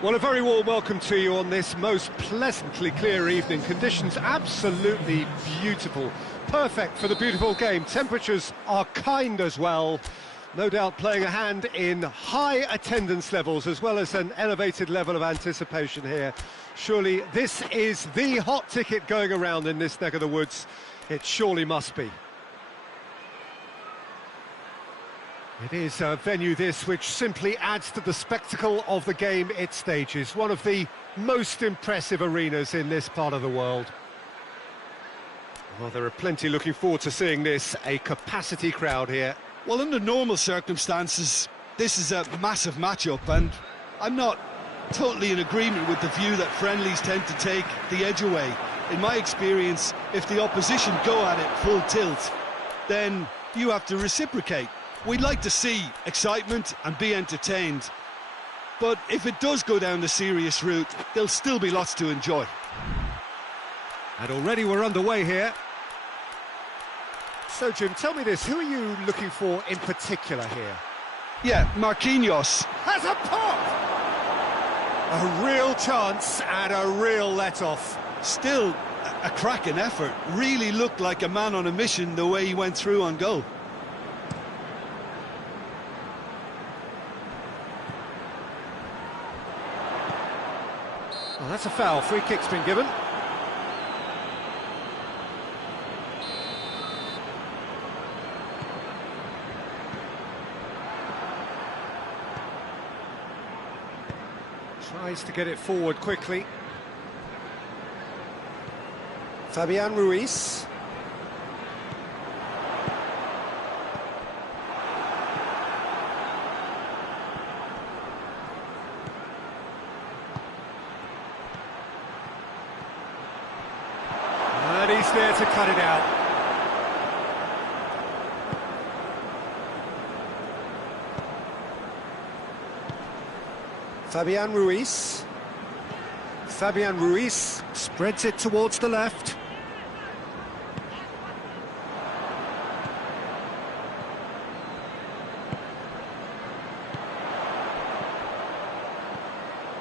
Well, a very warm welcome to you on this most pleasantly clear evening. Conditions absolutely beautiful. Perfect for the beautiful game. Temperatures are kind as well. No doubt playing a hand in high attendance levels as well as an elevated level of anticipation here. Surely this is the hot ticket going around in this neck of the woods. It surely must be. It is a venue this which simply adds to the spectacle of the game it stages. One of the most impressive arenas in this part of the world. Well, there are plenty looking forward to seeing this, a capacity crowd here. Well, under normal circumstances, this is a massive matchup, and I'm not totally in agreement with the view that friendlies tend to take the edge away. In my experience, if the opposition go at it full tilt, then you have to reciprocate. We'd like to see excitement and be entertained, but if it does go down the serious route, there'll still be lots to enjoy. And already we're underway here. So, Jim, tell me this, who are you looking for in particular here? Yeah, Marquinhos. Has a pop! A real chance and a real let-off. Still a cracking effort. Really looked like a man on a mission the way he went through on goal. Well, that's a foul. Free kick's been given. Tries to get it forward quickly. Fabian Ruiz. And he's there to cut it out. Fabian Ruiz. Fabian Ruiz spreads it towards the left.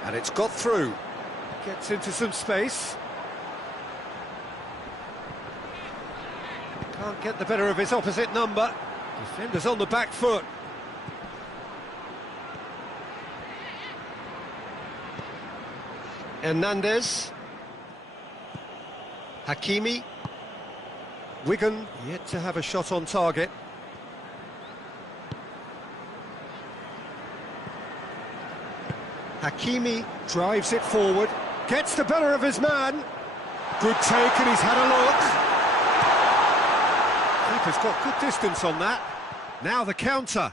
And it's got through. Gets into some space. Can't get the better of his opposite number. Defender's on the back foot. Hernandez. Hakimi. Wigan yet to have a shot on target. Hakimi drives it forward, gets the better of his man. Good take, and he's had a look. Keeper's got good distance on that. Now the counter.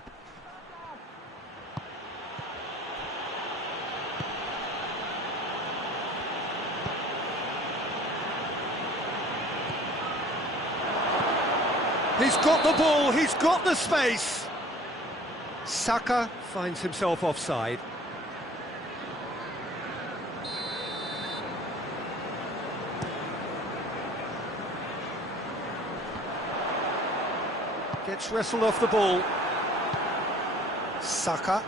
He's got the ball, he's got the space. Saka finds himself offside. Gets wrestled off the ball. Saka.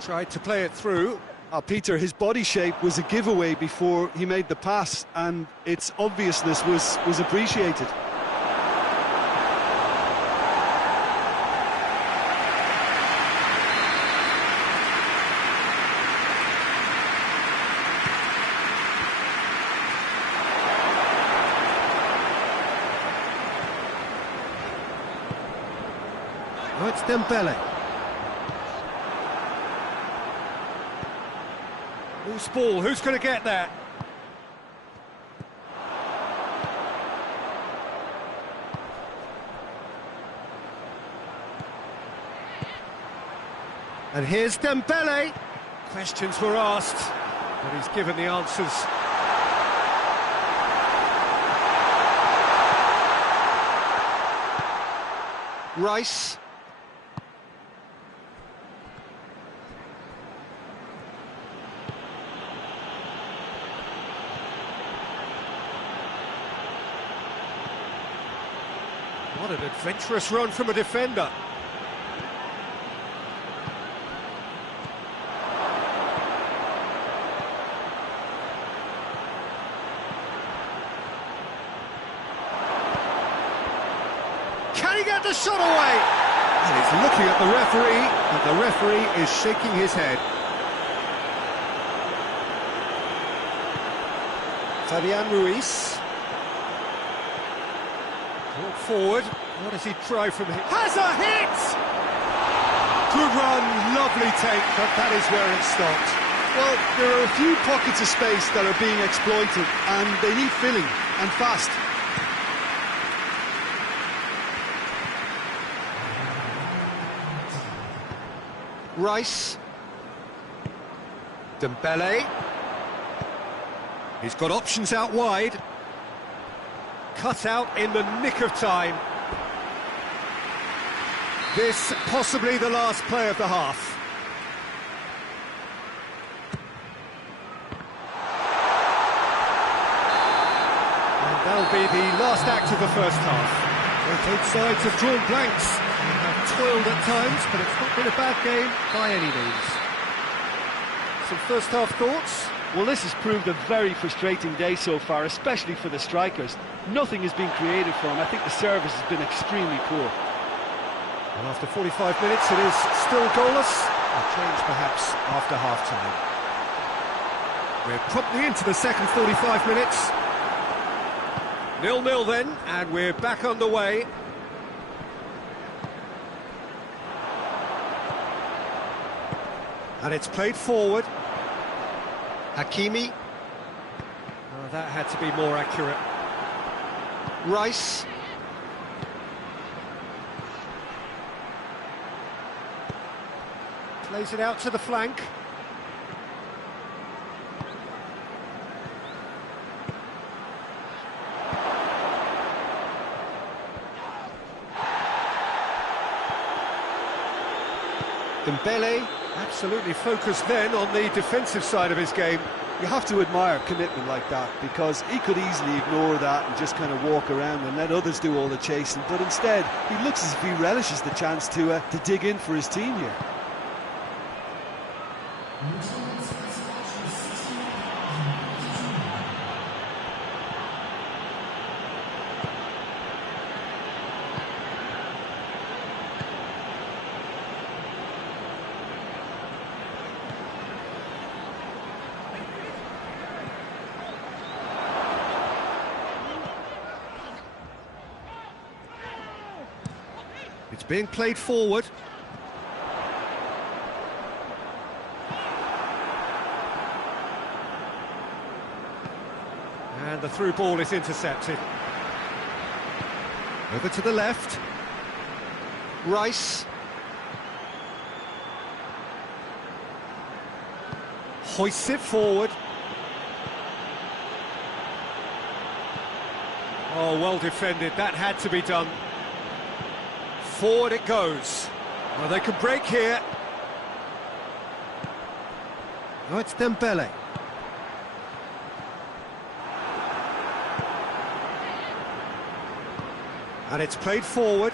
Tried to play it through. Peter, his body shape was a giveaway before he made the pass, and its obviousness was appreciated. Oh, it's Dembele. Loose ball, who's going to get that? And here's Dembele. Questions were asked, but he's given the answers. Rice. What an adventurous run from a defender. get the shot away! And he's looking at the referee, and the referee is shaking his head. Fabian Ruiz. Brought forward. What does he try from here? Has a hit! Good run, lovely take, but that is where it stopped. Well, there are a few pockets of space that are being exploited, and they need filling, and fast. Rice. Dembele. He's got options out wide. Cut out in the nick of time. This possibly the last play of the half. And that'll be the last act of the first half. Both sides have drawn blanks. They have toiled at times, but it's not been a bad game by any means. Some first half thoughts? Well, this has proved a very frustrating day so far, especially for the strikers. Nothing has been created for them. I think the service has been extremely poor. And after 45 minutes, it is still goalless. A change perhaps after half-time. We're promptly into the second 45 minutes. 0-0 then, and we're back underway. And it's played forward. Hakimi. Oh, that had to be more accurate. Rice. Plays it out to the flank. Dembele. Absolutely focused then on the defensive side of his game. You have to admire commitment like that, because he could easily ignore that and just kind of walk around and let others do all the chasing, but instead he looks as if he relishes the chance to dig in for his team here. It's being played forward. And the through ball is intercepted. Over to the left. Rice. Hoists it forward. Oh, well defended. That had to be done. Forward it goes. Well, they can break here. No, it's Dembele. And it's played forward.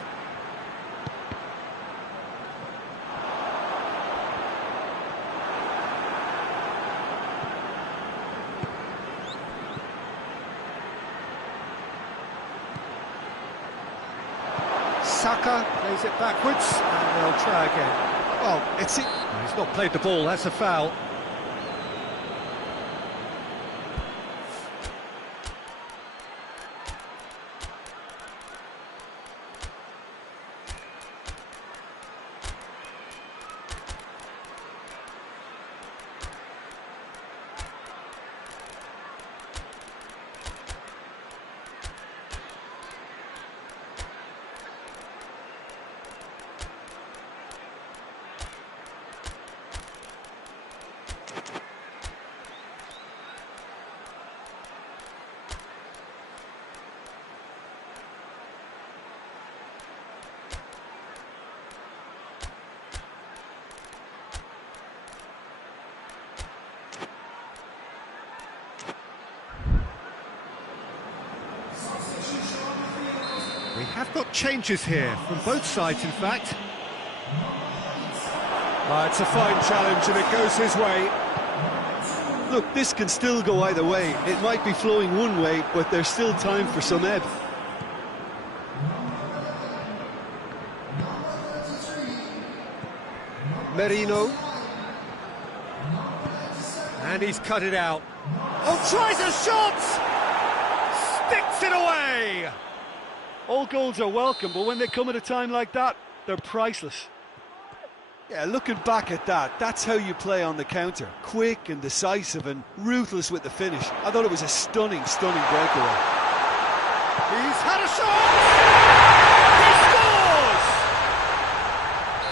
Saka plays it backwards, and they'll try again. Well, it's it. He's not played the ball, that's a foul. We have got changes here, from both sides in fact. It's a fine challenge and it goes his way. Look, this can still go either way. It might be flowing one way, but there's still time for some ebb. Merino. And he's cut it out. Oh, tries a shot! Sticks it away! All goals are welcome, but when they come at a time like that, they're priceless. Yeah, looking back at that, that's how you play on the counter. Quick and decisive and ruthless with the finish. I thought it was a stunning, stunning breakaway. He's had a shot!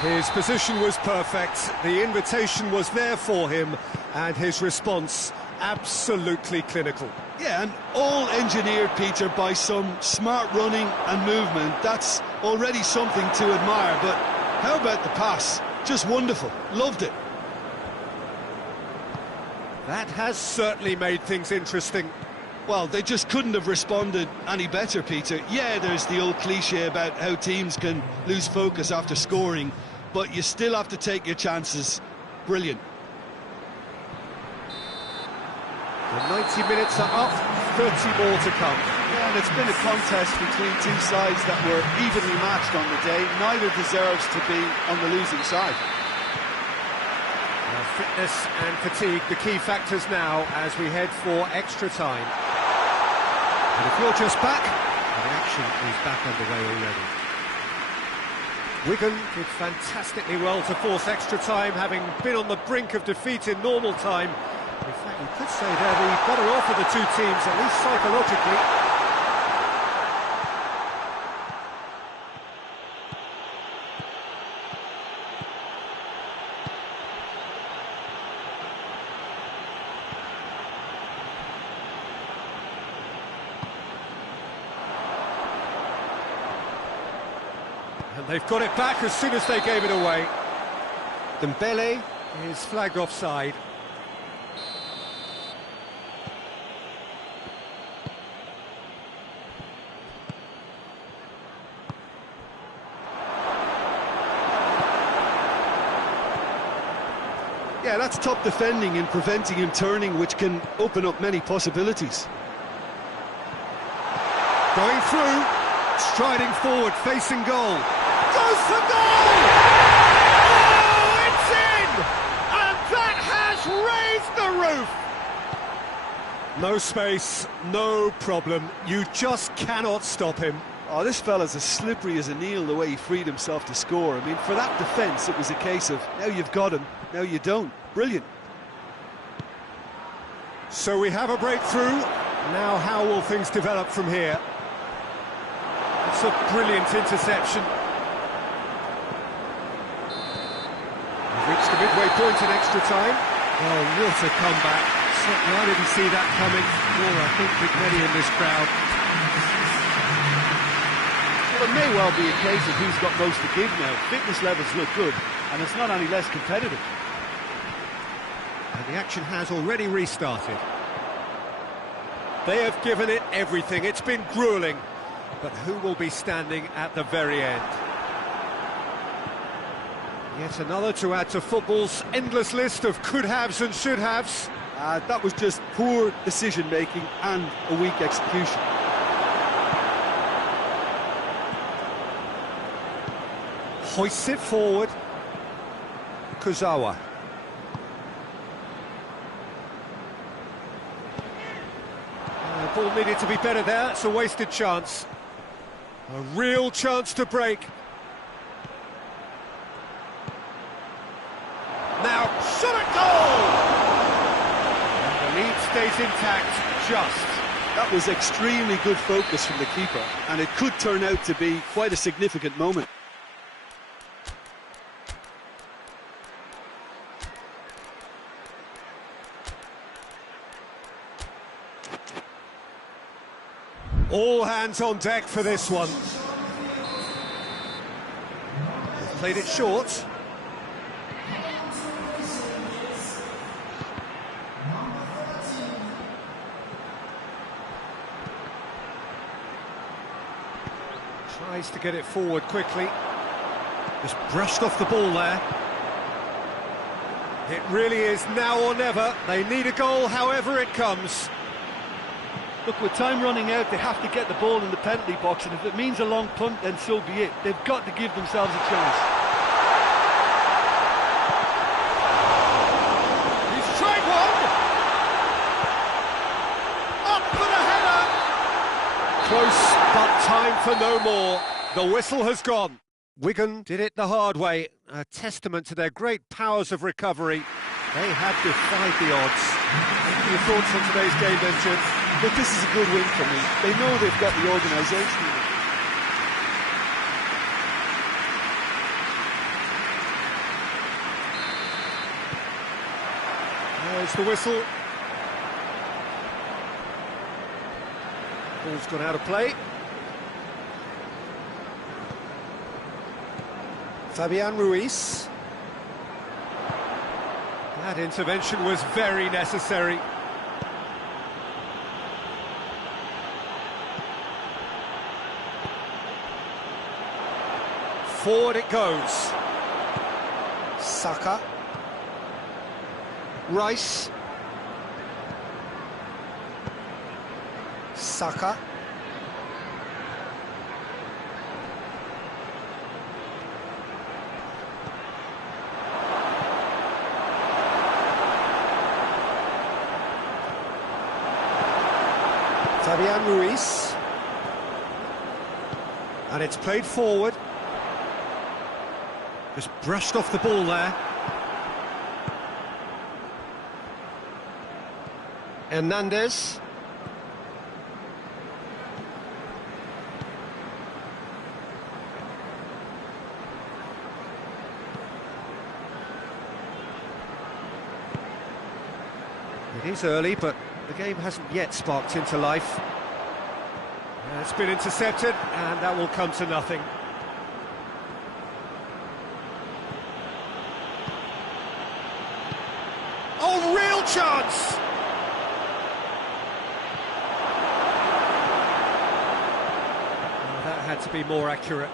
He scores! His position was perfect, the invitation was there for him, and his response absolutely clinical. Yeah, and all engineered, Peter, by some smart running and movement. That's already something to admire, but how about the pass? Just wonderful. Loved it. That has certainly made things interesting. Well, they just couldn't have responded any better, Peter. Yeah, there's the old cliche about how teams can lose focus after scoring, but you still have to take your chances. Brilliant. The 90 minutes are up, 30 more to come. Yeah, and it's been a contest between two sides that were evenly matched on the day. Neither deserves to be on the losing side. Now, fitness and fatigue, the key factors now as we head for extra time. And if you're just back, the action is back underway already. Wigan did fantastically well to force extra time, having been on the brink of defeat in normal time. In fact, you could say they're the better off of the two teams, at least psychologically. And they've got it back as soon as they gave it away. Dembele is flagged offside. Yeah, that's top defending and preventing him turning, which can open up many possibilities. Going through, striding forward, facing goal. Goes for goal! Oh, it's in! And that has raised the roof! No space, no problem. You just cannot stop him. Oh, this fella's as slippery as a Neil, the way he freed himself to score. I mean, for that defence, it was a case of, now you've got him, now you don't. Brilliant. So we have a breakthrough. Now how will things develop from here? It's a brilliant interception. We've reached the midway point in extra time. Oh, what a comeback. Certainly I didn't see that coming. Nor I think big many in this crowd. Well, it may well be a case of who's got most to give now. Fitness levels look good, and it's not any less competitive. And the action has already restarted. They have given it everything. It's been gruelling. But who will be standing at the very end? Yet another to add to football's endless list of could-haves and should-haves. That was just poor decision-making and a weak execution. Hoists it forward. Kurzawa. The ball needed to be better there. It's a wasted chance. A real chance to break. Now, shot at goal! And the lead stays intact, just. That was extremely good focus from the keeper, and it could turn out to be quite a significant moment. All hands on deck for this one. They've played it short. Tries to get it forward quickly. Just brushed off the ball there. It really is now or never. They need a goal however it comes. Look, with time running out, they have to get the ball in the penalty box, and if it means a long punt, then so be it. They've got to give themselves a chance. time for no more. The whistle has gone. Wigan did it the hard way, a testament to their great powers of recovery. They have defied the odds. What are your thoughts on today's game then, Jim? Look, this is a good win for me. They know they've got the organisation. There's the whistle. Ball's gone out of play. Fabian Ruiz. That intervention was very necessary. Forward it goes. Saka. Rice. Saka. Fabian Ruiz. And it's played forward. Just brushed off the ball there. Hernandez. It is early, but the game hasn't yet sparked into life. It's been intercepted, and that will come to nothing. Oh, real chance! Oh, that had to be more accurate.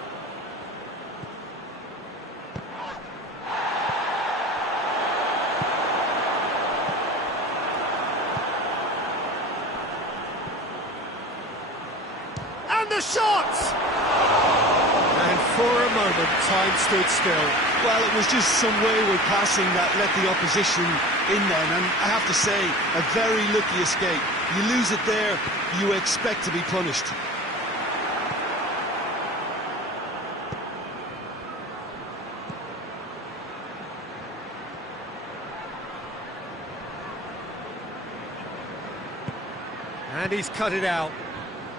And the shot! And for a moment, time stood still. Well, it was just some wayward passing that let the opposition in then, and I have to say, a very lucky escape. You lose it there, you expect to be punished. And he's cut it out.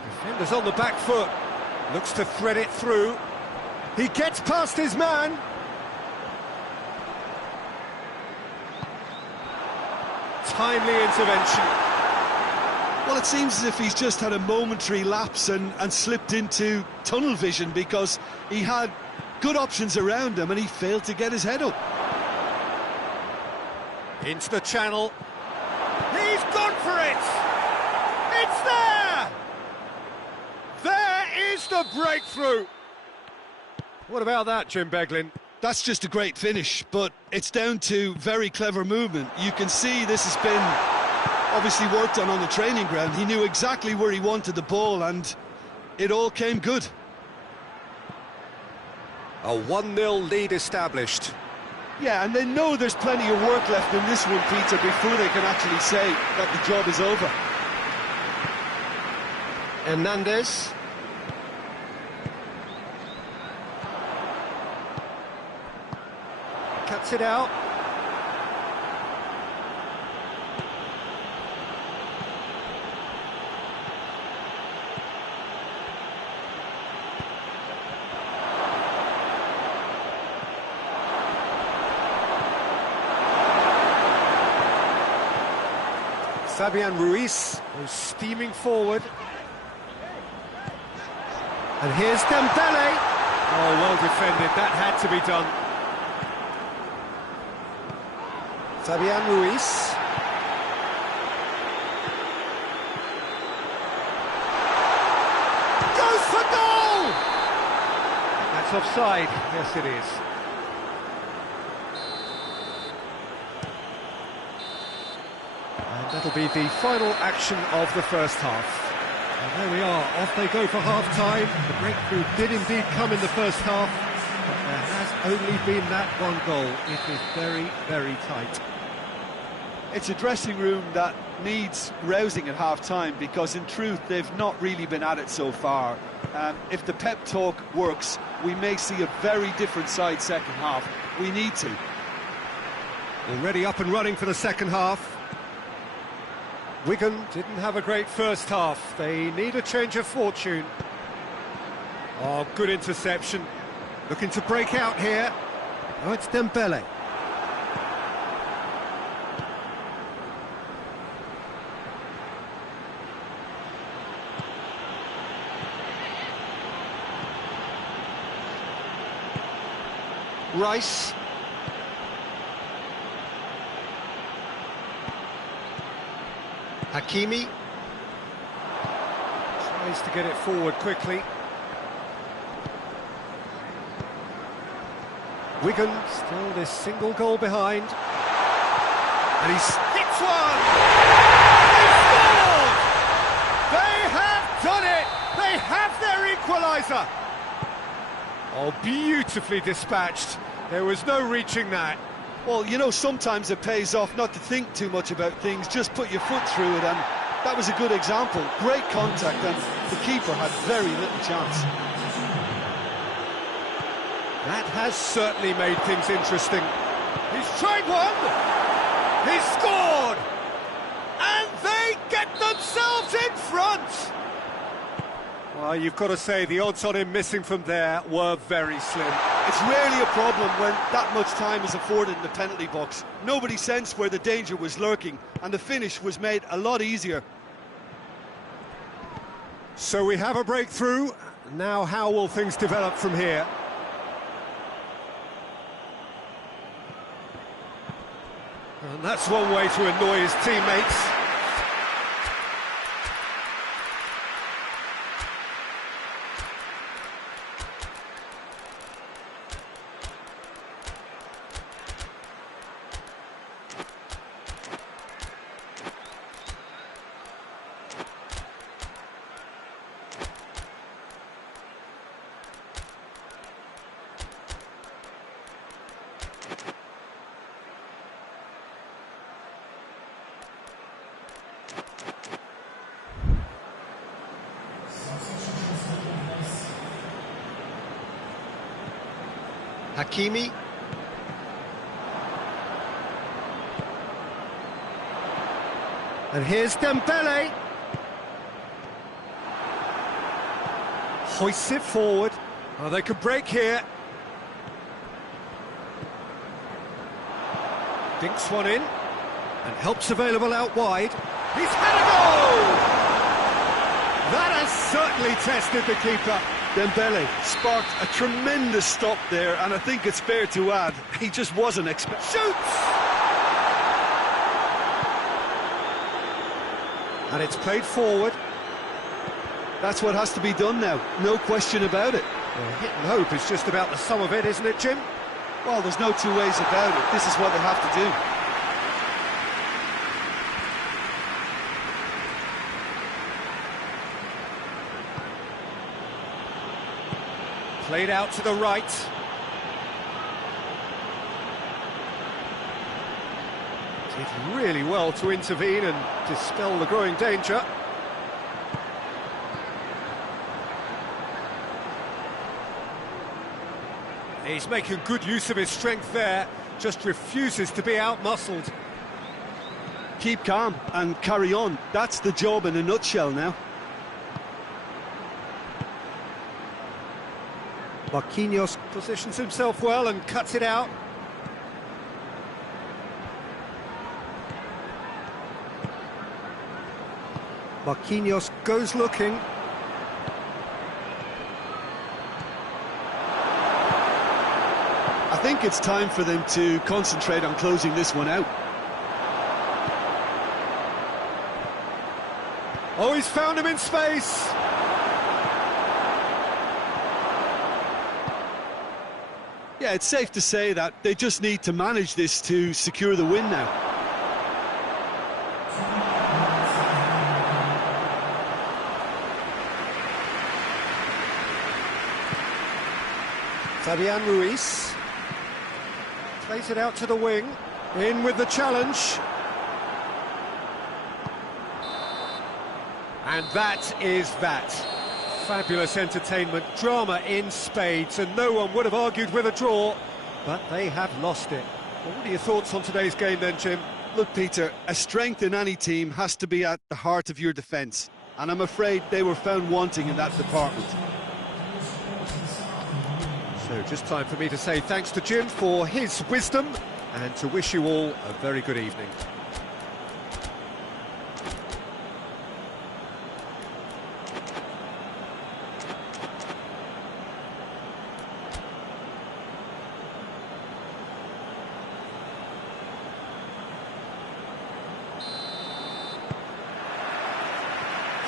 Defender's on the back foot. Looks to thread it through. He gets past his man. Timely intervention. Well, it seems as if he's just had a momentary lapse and slipped into tunnel vision, because he had good options around him and he failed to get his head up. Into the channel. He's gone for it! It's there! There is the breakthrough! What about that, Jim Beglin? That's just a great finish, but it's down to very clever movement. You can see this has been obviously worked on the training ground. He knew exactly where he wanted the ball, and it all came good. A 1-0 lead established. Yeah, and they know there's plenty of work left in this one, Peter, before they can actually say that the job is over. Hernandez. Cuts it out. Fabian Ruiz goes steaming forward. And here's Dembele. Oh, well defended. That had to be done. Fabian Ruiz. Goes for goal! That's offside. Yes, it is. And that'll be the final action of the first half. And there we are, off they go for half-time. The breakthrough did indeed come in the first half, but there has only been that one goal. It is very, very tight. It's a dressing room that needs rousing at half-time, because in truth they've not really been at it so far. If the pep talk works, we may see a very different side second half. We need to. Already up and running for the second half. Wigan didn't have a great first half. They need a change of fortune. Oh, good interception. Looking to break out here. Oh, it's Dembele. Rice. Hakimi. Tries to get it forward quickly. Wigan still this single goal behind. And he's hits one! They scored! They have done it! They have their equaliser! Oh, beautifully dispatched. There was no reaching that. Well, you know, sometimes it pays off not to think too much about things, just put your foot through it, and that was a good example. Great contact, and the keeper had very little chance. That has certainly made things interesting. He's tried one! He's scored! And they get themselves in front! Well, you've got to say the odds on him missing from there were very slim. It's rarely a problem when that much time is afforded in the penalty box. Nobody sensed where the danger was lurking, and the finish was made a lot easier. So we have a breakthrough. Now how will things develop from here? And that's one way to annoy his teammates. Hakimi. And here's Dembele. Hoists it forward. Oh, they could break here. Dinks one in. And help's available out wide. He's had a goal! That has certainly tested the keeper. Dembele sparked a tremendous stop there, and I think it's fair to add, he just wasn't expecting. Shoots! And it's played forward. That's what has to be done now, no question about it. Well, hit and hope is just about the sum of it, isn't it, Jim? Well, there's no two ways about it. This is what they have to do. Played out to the right. Did really well to intervene and dispel the growing danger. He's making good use of his strength there, just refuses to be out-muscled. Keep calm and carry on. That's the job in a nutshell now. Marquinhos positions himself well and cuts it out. Marquinhos goes looking. I think it's time for them to concentrate on closing this one out. Oh, he's found him in space. Yeah, it's safe to say that they just need to manage this to secure the win now. Fabian Ruiz plays it out to the wing, in with the challenge. And that is that. Fabulous entertainment, drama in spades, and no one would have argued with a draw, but they have lost it. Well, what are your thoughts on today's game then, Jim? Look, Peter, a strength in any team has to be at the heart of your defence, and I'm afraid they were found wanting in that department. So just time for me to say thanks to Jim for his wisdom, and to wish you all a very good evening.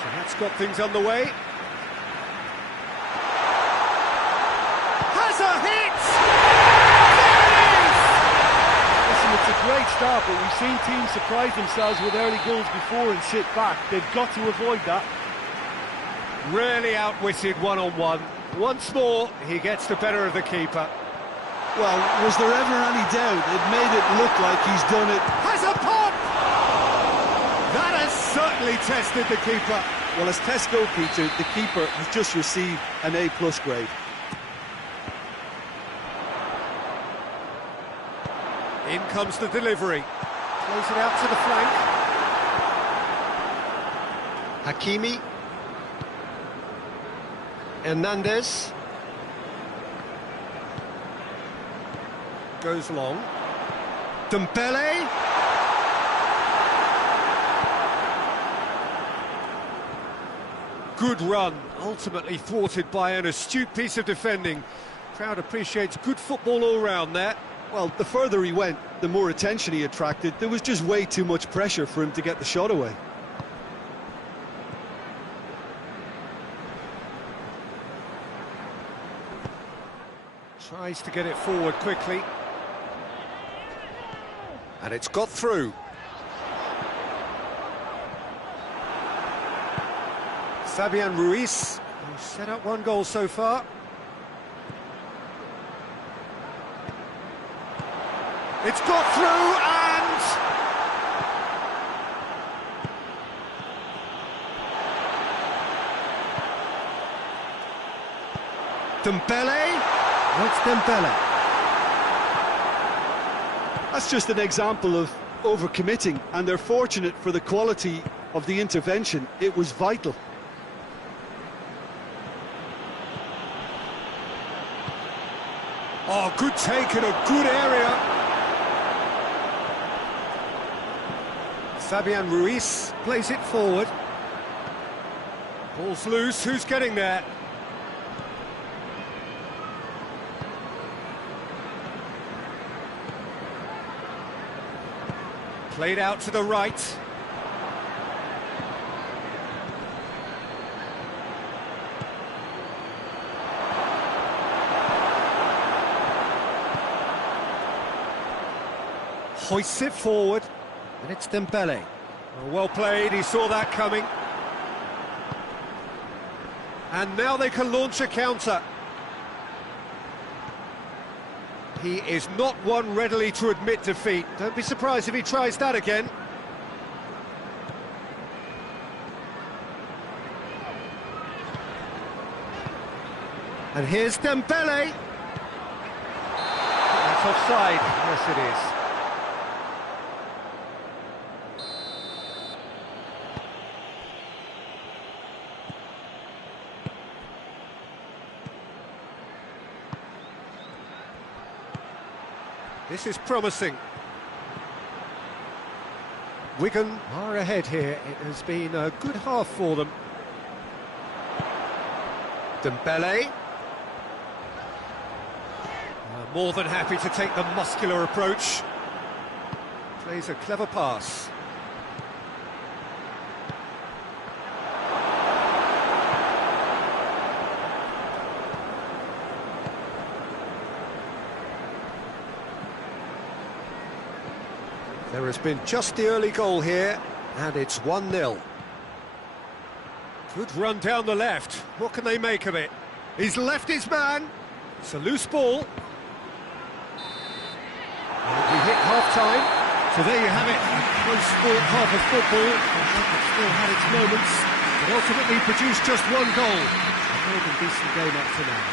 So that's got things underway. Has a hit! Listen, it's a great start, but we've seen teams surprise themselves with early goals before and sit back. They've got to avoid that. Really outwitted one-on-one. Once more, he gets the better of the keeper. Well, was there ever any doubt? It made it look like he's done it. Has a pop! That has certainly tested the keeper. Well, as tests go, Peter, the keeper has just received an A+ grade. In comes the delivery. Plays it out to the flank. Hakimi. Hernandez. Goes long. Dembele. Good run, ultimately thwarted by an astute piece of defending. Crowd appreciates good football all round there. Well, the further he went, the more attention he attracted. There was just way too much pressure for him to get the shot away. Tries to get it forward quickly. And it's got through. Fabian Ruiz, who's set up one goal so far. It's got through and... Dembele? What's Dembele? That's just an example of overcommitting, and they're fortunate for the quality of the intervention. It was vital. Oh, good take in a good area. Fabian Ruiz plays it forward. Ball's loose, who's getting there? Played out to the right. Hoists it forward, and it's Dembele. Well played, he saw that coming. And now they can launch a counter. He is not one readily to admit defeat. Don't be surprised if he tries that again. And here's Dembele. That's offside. Yes, it is. This is promising. Wigan are ahead here. It has been a good half for them. Dembele. More than happy to take the muscular approach. Plays a clever pass. There has been just the early goal here, and it's 1-0. Good run down the left. What can they make of it? He's left his man. It's a loose ball. We hit half-time. So there you have it. A close-fought half of football. It still had its moments. It ultimately produced just one goal. A more than decent game up to now.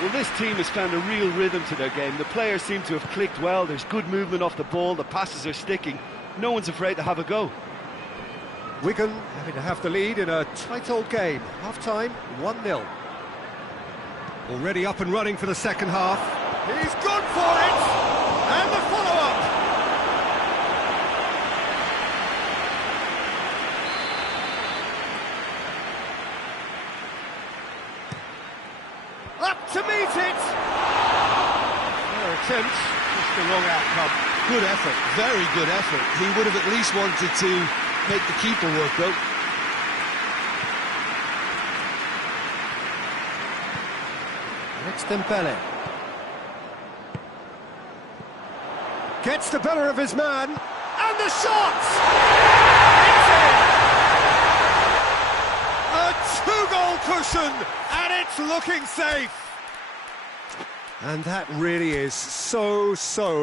Well, this team has found a real rhythm to their game. The players seem to have clicked well. There's good movement off the ball. The passes are sticking. No one's afraid to have a go. Wigan having to have the lead in a tight old game. Half-time, 1-0. Already up and running for the second half. He's gone for it! And the follow-up! Up to meet it! Fair attempt, just the wrong outcome. Good effort, very good effort. He would have at least wanted to make the keeper work out. Next Dembele. Gets the better of his man, and the shot! It's in! A two-goal cushion, and it's looking safe! And that really is so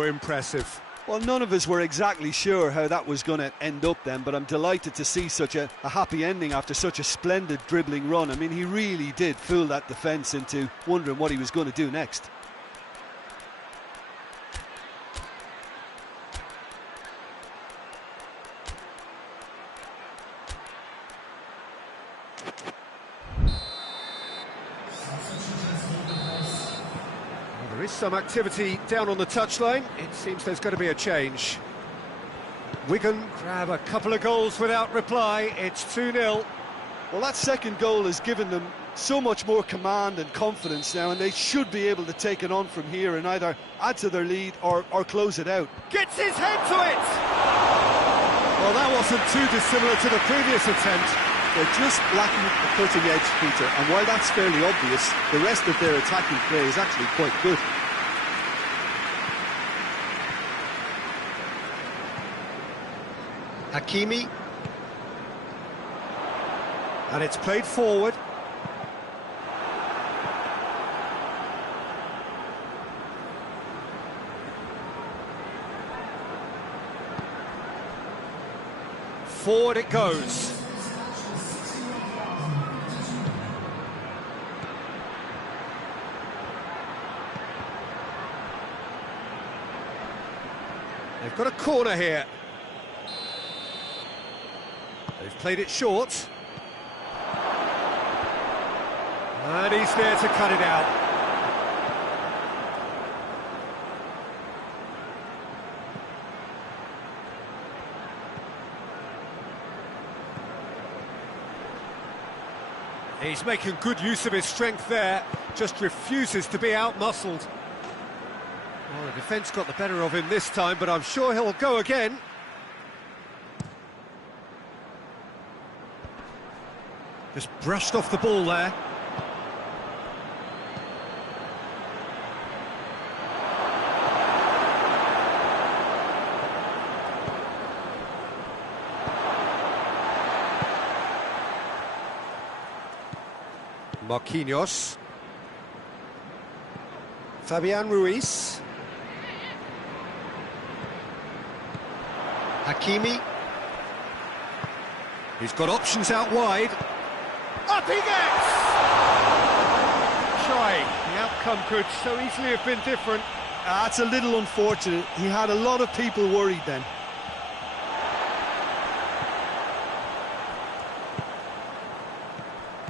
impressive. Well, none of us were exactly sure how that was going to end up then, but I'm delighted to see such a happy ending after such a splendid dribbling run. I mean, he really did fool that defence into wondering what he was going to do next. There is some activity down on the touchline. It seems there's going to be a change. Wigan grab a couple of goals without reply. It's 2-0. Well, that second goal has given them so much more command and confidence now, and they should be able to take it on from here and either add to their lead or close it out. Gets his head to it! Well, that wasn't too dissimilar to the previous attempt. They're just lacking the cutting edge, Peter, and while that's fairly obvious, the rest of their attacking play is actually quite good. Hakimi. And it's played forward. Forward it goes. They've got a corner here. They've played it short. And he's there to cut it out. He's making good use of his strength there, just refuses to be out-muscled. Well, the defence got the better of him this time, but I'm sure he'll go again. Just brushed off the ball there. Marquinhos. Fabian Ruiz. Hakimi. He's got options out wide. Up he gets! Trying. The outcome could so easily have been different. That's a little unfortunate. He had a lot of people worried then.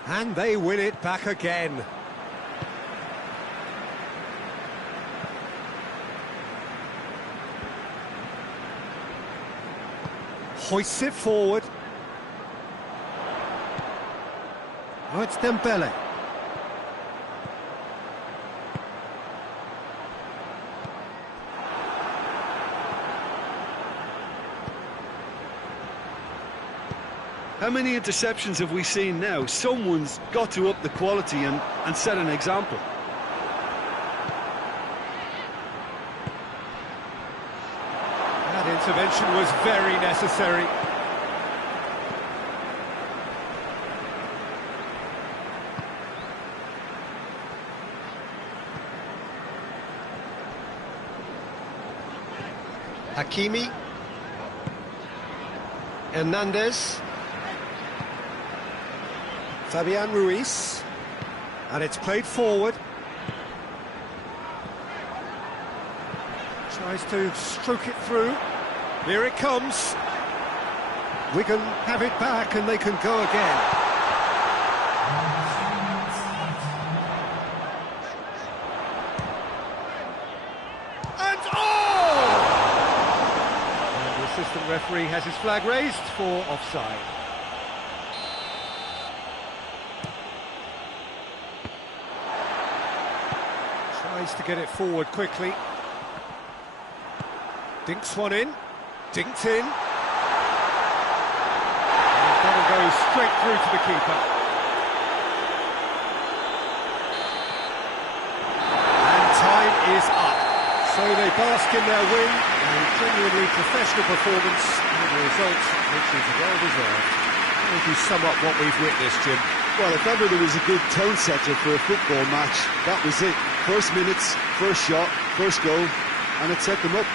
And they win it back again. Hoists it forward. Oh, it's Dembele. How many interceptions have we seen now? Someone's got to up the quality and set an example. That intervention was very necessary. Hakimi. Hernandez. Fabian Ruiz, and it's played forward. Tries to stroke it through. Here it comes. Wigan have it back and they can go again. And And the assistant referee has his flag raised for offside. Tries to get it forward quickly. Dinks one in. Dinked in. And that'll go straight through to the keeper. And time is up. So they bask in their win, a genuinely professional performance, and the result, which is well deserved. How would you sum up what we've witnessed, Jim? Well, if ever there was a good tone setter for a football match, that was it. First minutes, first shot, first goal, and it set them up.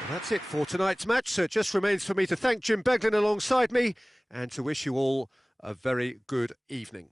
Well, that's it for tonight's match, so it just remains for me to thank Jim Beglin alongside me, and to wish you all a very good evening.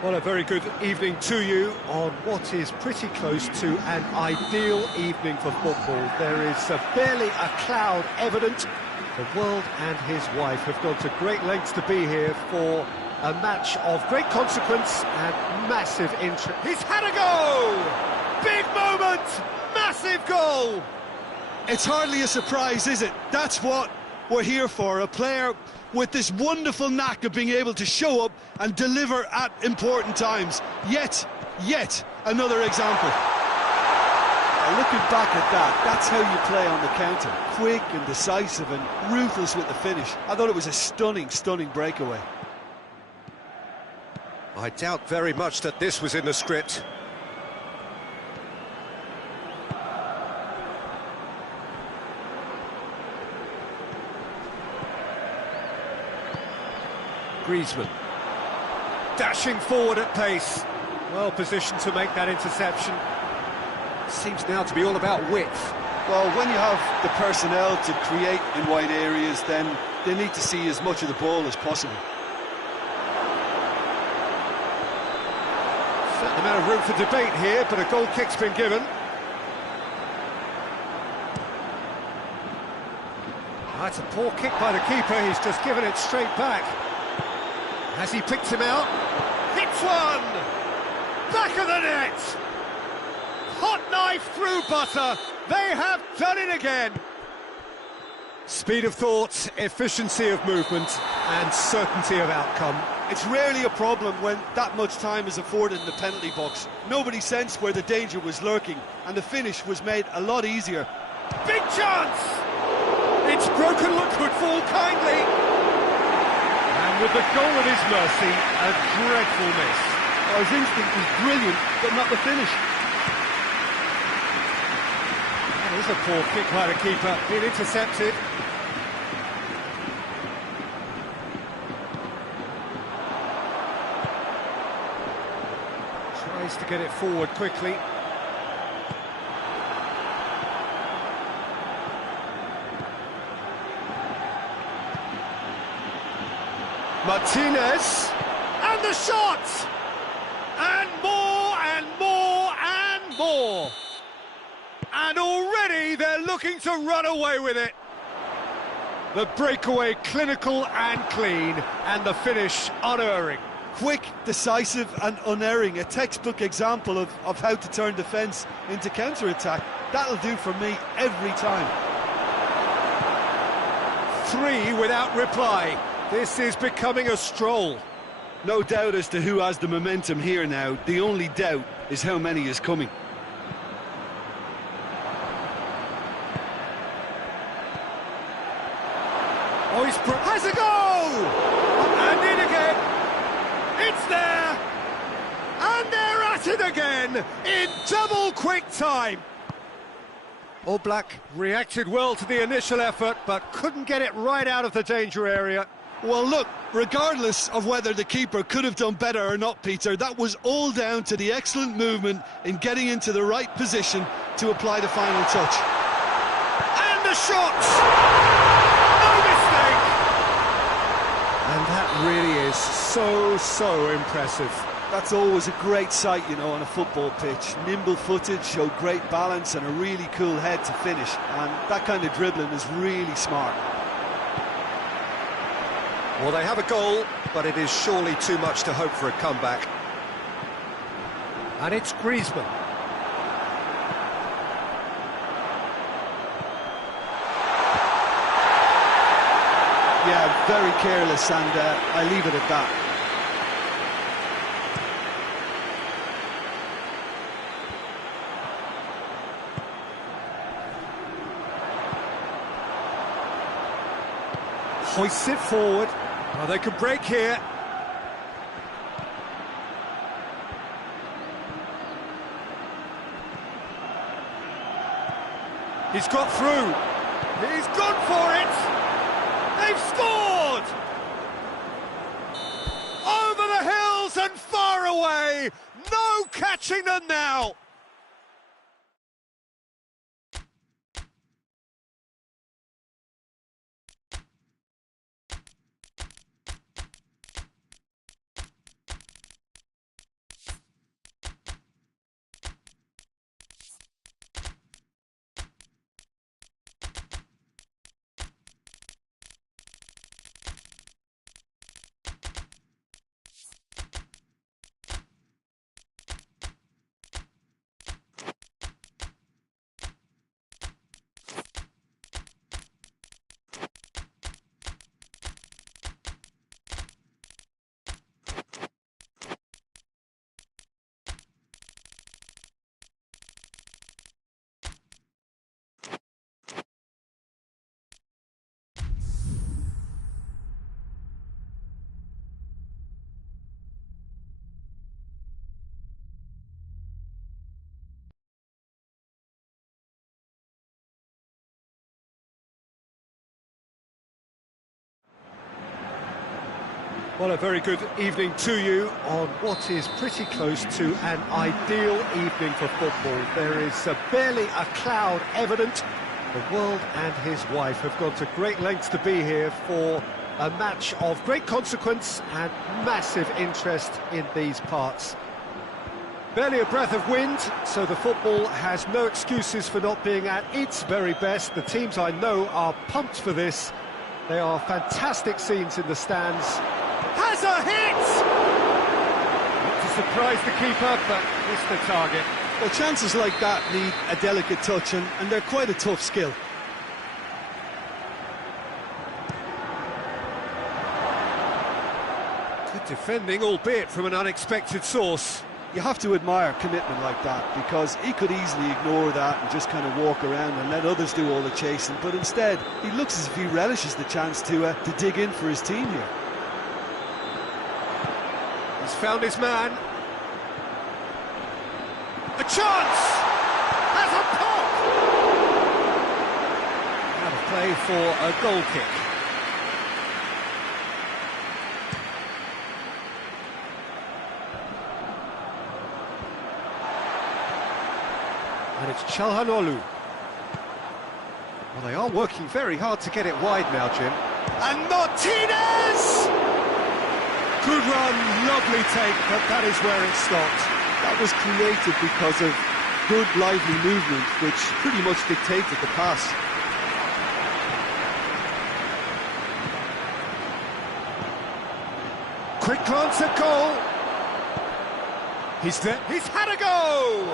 Well, a very good evening to you on what is pretty close to an ideal evening for football. There is barely a cloud evident. The world and his wife have gone to great lengths to be here for a match of great consequence and massive interest. He's had a go! Big moment! Massive goal! It's hardly a surprise, is it? That's what we're here for, a player with this wonderful knack of being able to show up and deliver at important times. Yet another example. Looking back at that, that's how you play on the counter. Quick and decisive and ruthless with the finish. I thought it was a stunning breakaway. I doubt very much that this was in the script. Griezmann, dashing forward at pace, well positioned to make that interception. Seems now to be all about width. Well, when you have the personnel to create in wide areas, then they need to see as much of the ball as possible. Certain amount of room for debate here, but a goal kick's been given. That's a poor kick by the keeper, he's just given it straight back. Has he picked him out? Hits one! Back of the net! Hot knife through butter, they have done it again! Speed of thought, efficiency of movement, and certainty of outcome. It's rarely a problem when that much time is afforded in the penalty box. Nobody sensed where the danger was lurking, and the finish was made a lot easier. Big chance! It's broken, look, could fall kindly. And with the goal at his mercy, a dreadful miss. Well, his instinct was brilliant, but not the finish. That is a poor kick by the keeper, being intercepted. Tries to get it forward quickly. Martinez, and the shot! And more, and more, and more! And already they're looking to run away with it. The breakaway clinical and clean, and the finish unerring. Quick, decisive and unerring, a textbook example of how to turn defence into counter-attack. That'll do for me every time. 3 without reply. This is becoming a stroll. No doubt as to who has the momentum here now. The only doubt is how many is coming. Has a goal! And in again. It's there! And they're at it again in double quick time. All Black reacted well to the initial effort, but couldn't get it right out of the danger area. Well, look, regardless of whether the keeper could have done better or not, Peter, that was all down to the excellent movement in getting into the right position to apply the final touch. And the shot! No mistake! And that really is so impressive. That's always a great sight, you know, on a football pitch. Nimble-footed, showed great balance and a really cool head to finish. And that kind of dribbling is really smart. Well, they have a goal, but it is surely too much to hope for a comeback. And it's Griezmann. Yeah, very careless, and I leave it at that. Hoists it forward. Oh, they could break here. He's got through. He's gone for it. They've scored! Over the hills and far away. No catching them now. Well, a very good evening to you on what is pretty close to an ideal evening for football. There is barely a cloud evident. The world and his wife have gone to great lengths to be here for a match of great consequence and massive interest in these parts. Barely a breath of wind, so the football has no excuses for not being at its very best. The teams I know are pumped for this. They are fantastic scenes in the stands. Has a hit! To surprise the keeper, but missed the target. Well, chances like that need a delicate touch, and they're quite a tough skill. Good defending, albeit from an unexpected source. You have to admire commitment like that, because he could easily ignore that and just kind of walk around and let others do all the chasing, but instead he looks as if he relishes the chance to dig in for his team here. He's found his man. A chance! Has a pop! Out of play for a goal kick. And it's Çalhanoğlu. Well, they are working very hard to get it wide now, Jim. And Martinez! Good run, lovely take, but that is where it stopped. That was created because of good, lively movement, which pretty much dictated the pass. Quick glance at goal. He's there. He's had a go!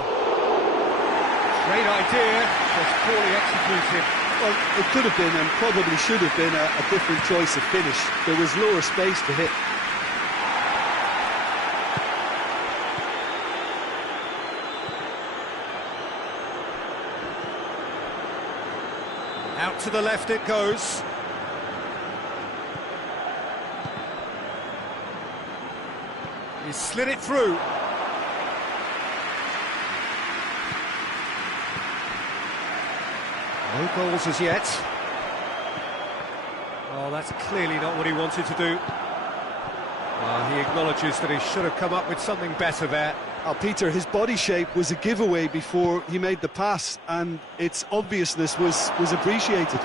Great idea, just poorly executed. Well, it could have been and probably should have been a different choice of finish. There was lower space to hit. Out to the left it goes. He's slid it through. No goals as yet. Oh, that's clearly not what he wanted to do. He acknowledges that he should have come up with something better there. Peter, his body shape was a giveaway before he made the pass, and its obviousness was appreciated.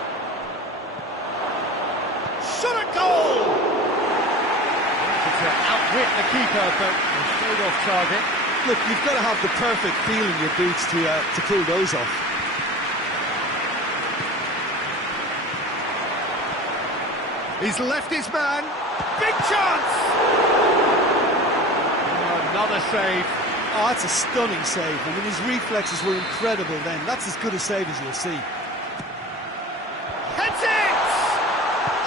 Shot at goal! Wanted to outwit the keeper, but straight off target. Look, you've got to have the perfect feel in your boots to pull those off. He's left his man. Big chance! Oh, another save. Oh, that's a stunning save. I mean, his reflexes were incredible then. That's as good a save as you'll see. Heads it!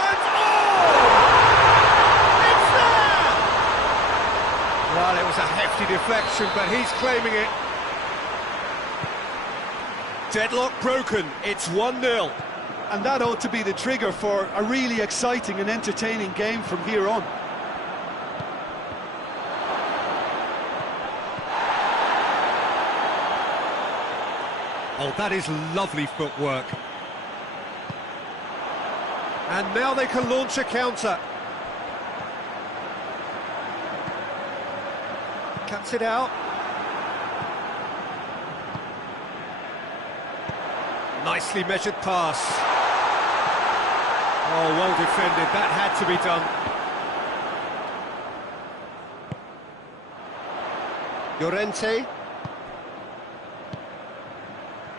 And oh! It's there! Well, it was a hefty deflection, but he's claiming it. Deadlock broken. It's 1-0. And that ought to be the trigger for a really exciting and entertaining game from here on. Oh, that is lovely footwork. And now they can launch a counter. Cuts it out. Nicely measured pass. Oh, well defended. That had to be done. Llorente.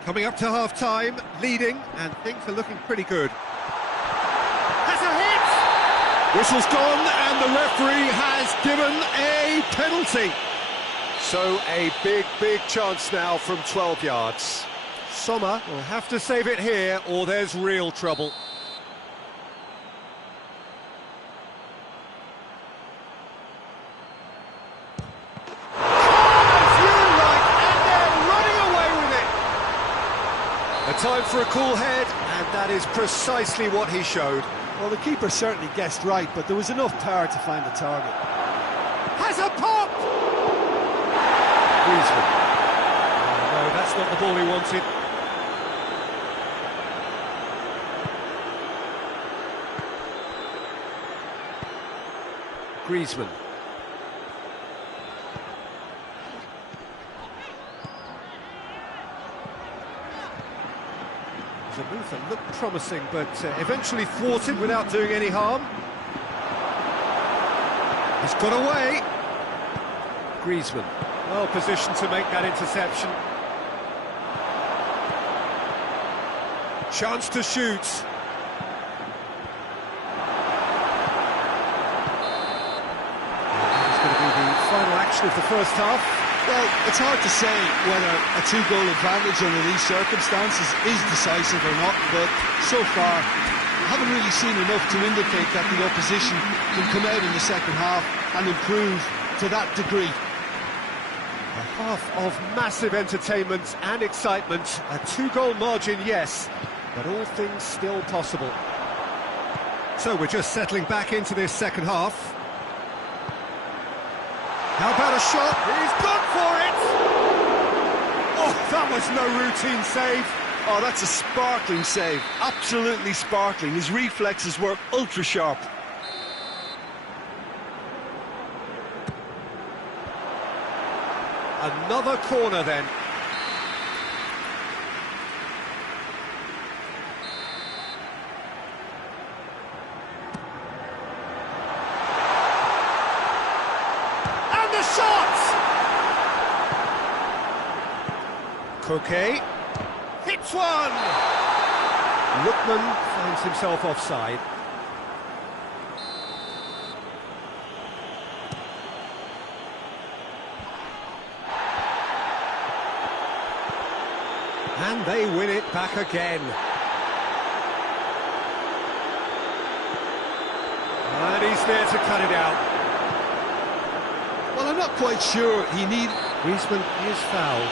Coming up to half-time, leading, and things are looking pretty good. Has a hit! Whistle's gone, and the referee has given a penalty. So a big chance now from 12 yards. Sommer will have to save it here, or there's real trouble. A time for a cool head, and that is precisely what he showed. Well, the keeper certainly guessed right, but there was enough power to find the target. Has a pop! Griezmann. Oh, no, that's not the ball he wanted. Griezmann. A move that looked promising, but eventually thwarted without doing any harm. He's got away. Griezmann. Well positioned to make that interception. Chance to shoot. That is going to be the final action of the first half. Well, it's hard to say whether a two-goal advantage under these circumstances is decisive or not, but so far I haven't really seen enough to indicate that the opposition can come out in the second half and improve to that degree. A half of massive entertainment and excitement. A two-goal margin, yes, but all things still possible. So we're just settling back into this second half. How about a shot? He's gone for it! Oh, that was no routine save. Oh, that's a sparkling save. Absolutely sparkling. His reflexes were ultra sharp. Another corner then. Shot! Koke hits one! Lookman finds himself offside. And they win it back again. And he's there to cut it out. Well, I'm not quite sure he need... Griezmann is fouled.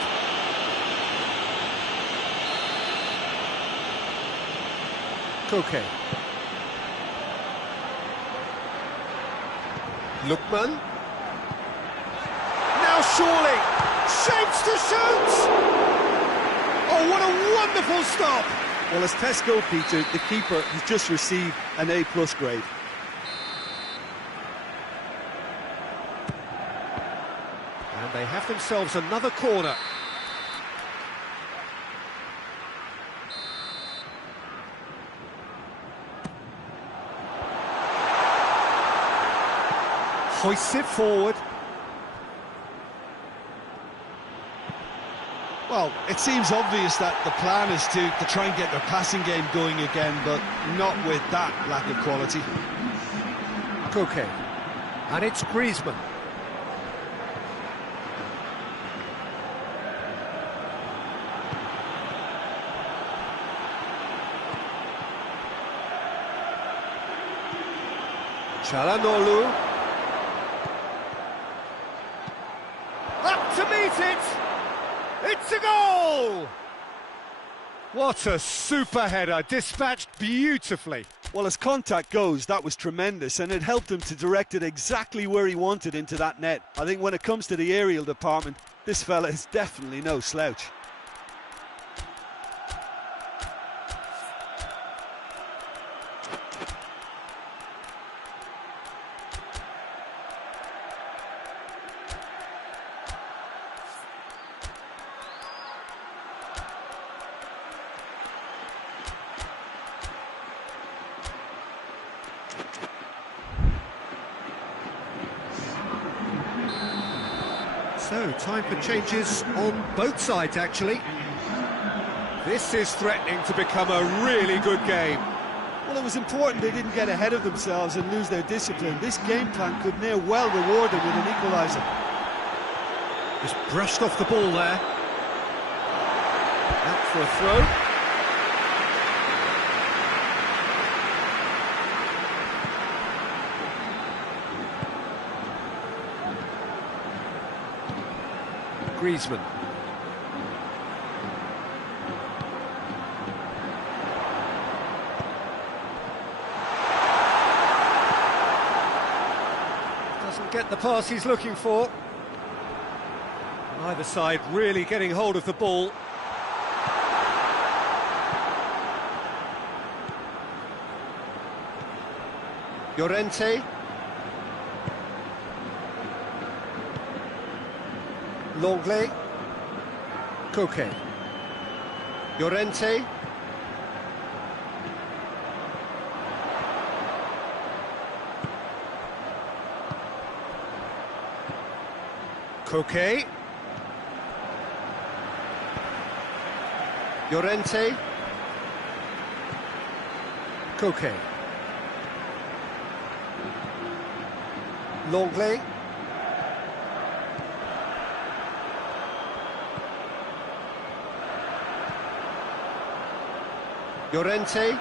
Koke. Lookman. Now surely. Shapes to shoot! Oh, what a wonderful stop! Well, as test goalkeeper, the keeper has just received an A+ grade. They have themselves another corner. Hoists it forward. Well, it seems obvious that the plan is to try and get their passing game going again, but not with that lack of quality. Koke. And it's Griezmann. Çalhanoğlu. Up to meet it! It's a goal! What a super header, dispatched beautifully. Well, as contact goes, that was tremendous, and it helped him to direct it exactly where he wanted into that net. I think when it comes to the aerial department, this fella is definitely no slouch. So, time for changes on both sides, actually. This is threatening to become a really good game. Well, it was important they didn't get ahead of themselves and lose their discipline. This game plan could now well reward them with an equaliser. Just brushed off the ball there. Out for a throw. Griezmann. Doesn't get the pass he's looking for. Either side really getting hold of the ball. Llorente. Longley. Koke. Llorente. Koke. Llorente. Koke. Longley. Llorente.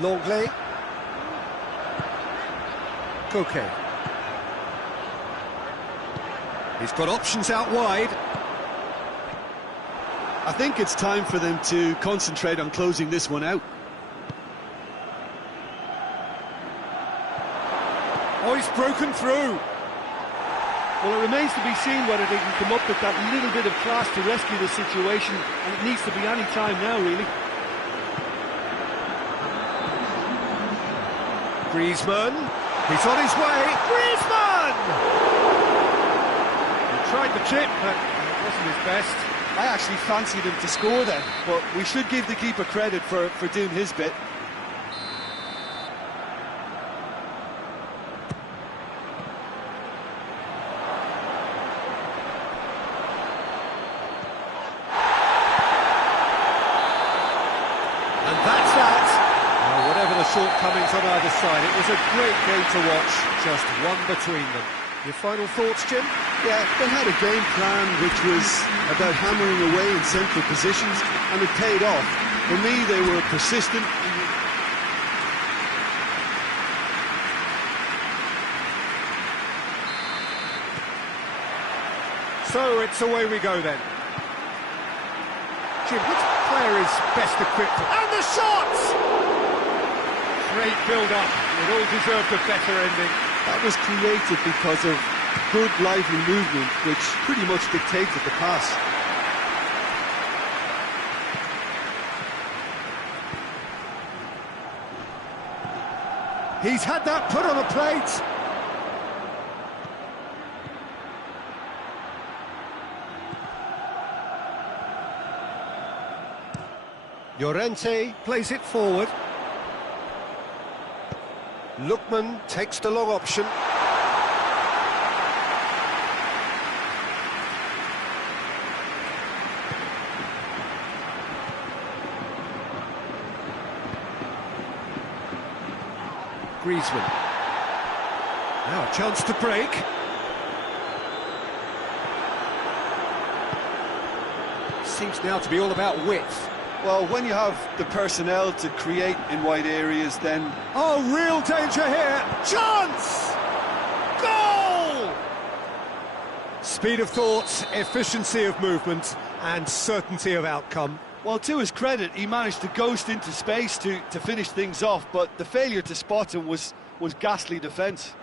Longley. Koke. He's got options out wide. I think it's time for them to concentrate on closing this one out. Oh, he's broken through. Well, it remains to be seen whether they can come up with that little bit of class to rescue the situation, and it needs to be any time now, really. Griezmann. He's on his way. Griezmann! He tried the chip, but it wasn't his best. I actually fancied him to score then, but we should give the keeper credit for doing his bit. And that's that. Whatever the shortcomings on either side, it was a great game to watch, just one between them. Your final thoughts, Jim? Yeah, they had a game plan which was about hammering away in central positions, and it paid off. For me, they were persistent. So it's away we go then. Jim, which player is best equipped? And the shots! Great build-up. It all deserved a better ending. That was created because of good, lively movement, which pretty much dictated the pass. He's had that put on a plate. Llorente plays it forward. Lookman takes the long option. Griezmann. Now a chance to break. Seems now to be all about width. Well, when you have the personnel to create in wide areas, then... Oh, real danger here! Chance! Goal! Speed of thought, efficiency of movement, and certainty of outcome. Well, to his credit, he managed to ghost into space to finish things off, but the failure to spot him was ghastly defence.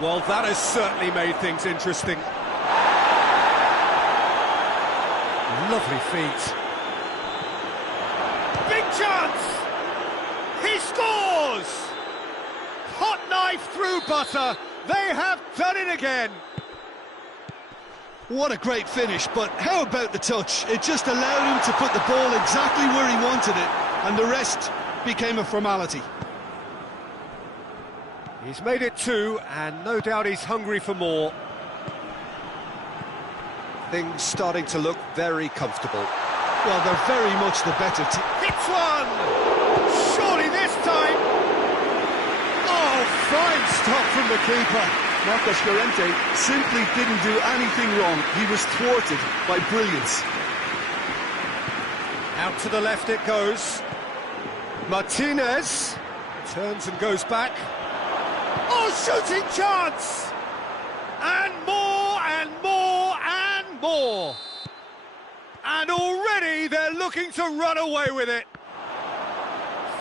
Well, that has certainly made things interesting. Lovely feet. Big chance! He scores! Hot knife through butter. They have done it again. What a great finish, but how about the touch? It just allowed him to put the ball exactly where he wanted it, and the rest became a formality. He's made it two, and no doubt he's hungry for more. Things starting to look very comfortable. Well, they're very much the better team. Hits one! Surely this time! Oh, fine stop from the keeper. Marcos Llorente simply didn't do anything wrong. He was thwarted by brilliance. Out to the left it goes. Martinez turns and goes back. Oh, shooting chance! And more and more and more. And already they're looking to run away with it.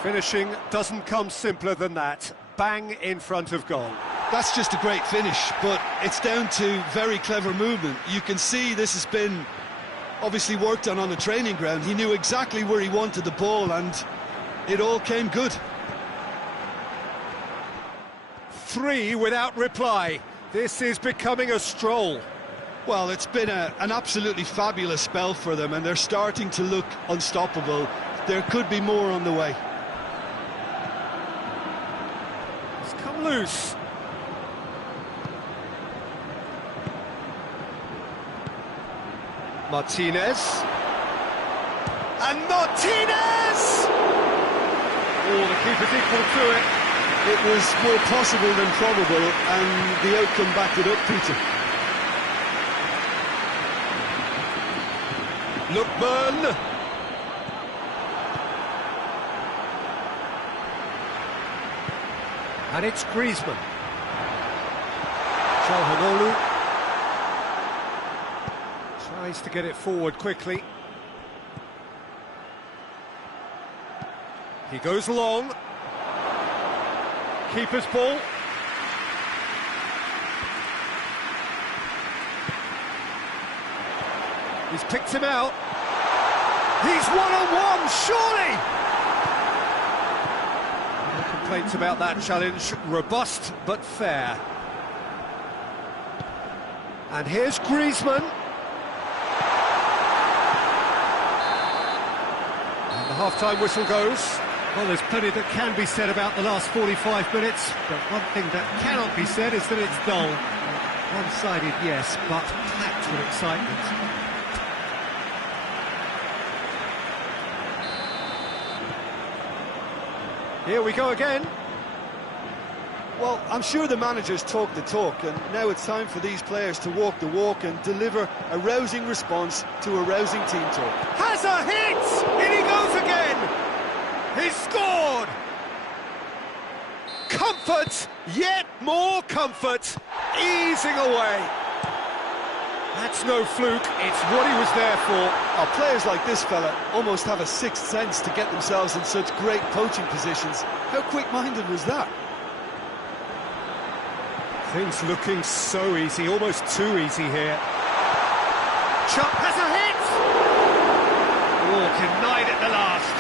Finishing doesn't come simpler than that. Bang in front of goal. That's just a great finish, but it's down to very clever movement. You can see this has been obviously worked on the training ground. He knew exactly where he wanted the ball, and it all came good. 3 without reply. This is becoming a stroll. Well, it's been an absolutely fabulous spell for them, and they're starting to look unstoppable. There could be more on the way. It's come loose. Martinez. And Martinez! Oh, the keeper's equal to it. It was more possible than probable, and the outcome backed it up, Peter. Lookman. And it's Griezmann. Calhanoglu tries to get it forward quickly. He goes long. Keeper's ball. He's picked him out. He's one-on-one, surely! No complaints about that challenge. Robust, but fair. And here's Griezmann. And the half-time whistle goes. Well, there's plenty that can be said about the last 45 minutes, but one thing that cannot be said is that it's dull. One-sided, yes, but packed with excitement. Here we go again. Well, I'm sure the managers talk the talk, and now it's time for these players to walk the walk and deliver a rousing response to a rousing team talk. Has a hit! In he goes again! He's scored! Comfort, yet more comfort, easing away. That's no fluke, it's what he was there for. Oh, players like this fella almost have a sixth sense to get themselves in such great poaching positions. How quick-minded was that? Things looking so easy, almost too easy here. Chuck has a hit! Oh, denied at the last.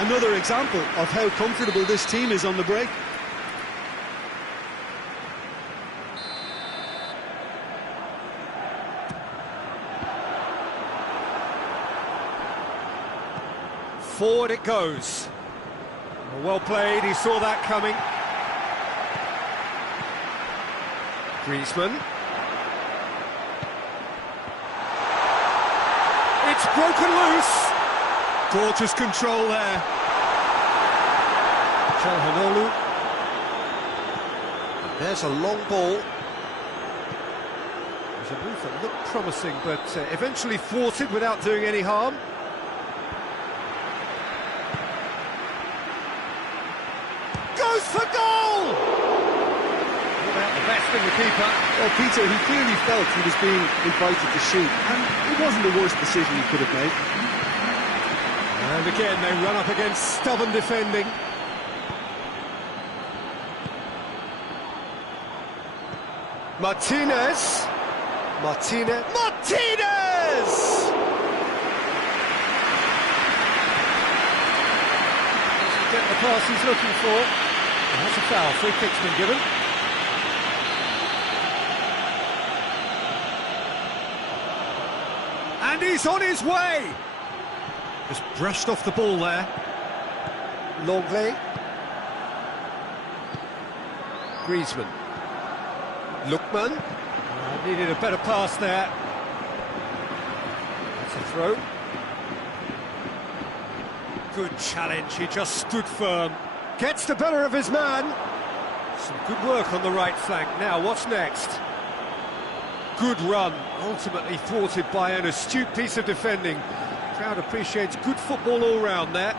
Another example of how comfortable this team is on the break. Forward it goes. Well played, he saw that coming. Griezmann. It's broken loose. Gorgeous control there. Calhanoglu. There's a long ball. There's a move that looked promising, but eventually thwarted without doing any harm. Goes for goal! About the best in the keeper. Well, Peter, he clearly felt he was being invited to shoot, and it wasn't the worst decision he could have made. And again, they run up against stubborn defending. Martinez! Martinez! Doesn't get the pass he's looking for. And that's a foul. Free kick's been given. And he's on his way! Just brushed off the ball there. Longley. Griezmann. Lookman. Needed a better pass there. That's a throw. Good challenge, he just stood firm. Gets the better of his man. Some good work on the right flank. Now, what's next? Good run, ultimately thwarted by an astute piece of defending. Crowd appreciates good football all round there.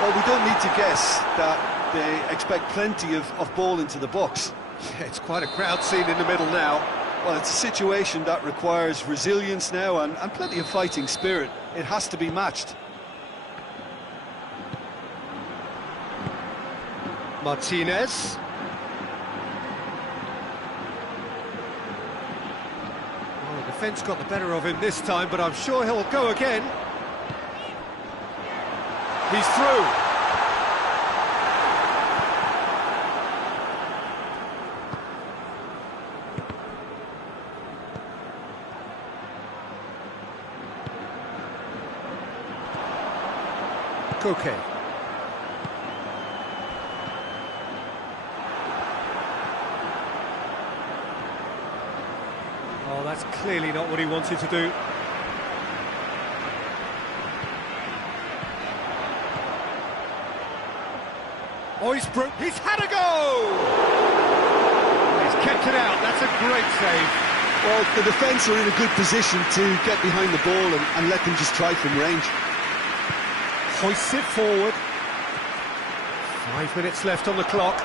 Well, we don't need to guess that they expect plenty of ball into the box. Yeah, it's quite a crowd scene in the middle now. Well, it's a situation that requires resilience now and plenty of fighting spirit. It has to be matched. Martinez. Well, the defence got the better of him this time, but I'm sure he'll go again. He's through. Okay. Well, that's clearly not what he wanted to do. Oh, he's had a go! He's kept it out, that's a great save. Well, the defence are in a good position to get behind the ball and let them just try from range. Hoists it forward. 5 minutes left on the clock.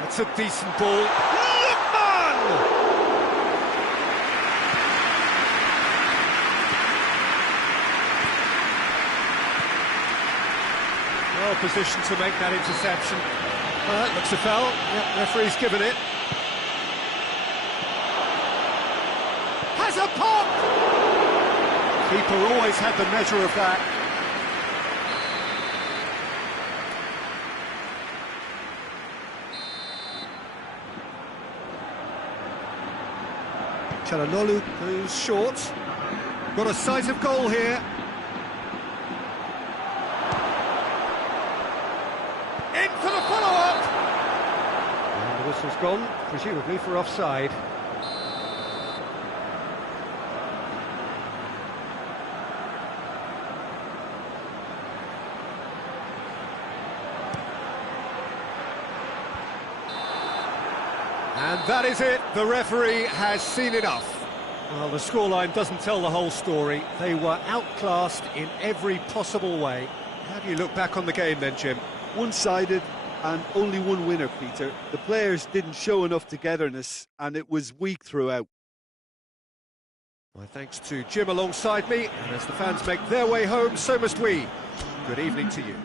That's a decent ball. Lookman! Well positioned to make that interception. That looks a foul. Yep, referee's given it. Has a pop! Keeper always had the measure of that. Chalanolu goes short. Got a sight of goal here. In for the follow-up! And the whistle's gone, presumably for offside. And that is it, the referee has seen enough. Well, the scoreline doesn't tell the whole story. They were outclassed in every possible way. How do you look back on the game then, Jim? One-sided and only one winner, Peter. The players didn't show enough togetherness and it was weak throughout. My thanks to Jim alongside me, and as the fans make their way home, so must we. Good evening to you.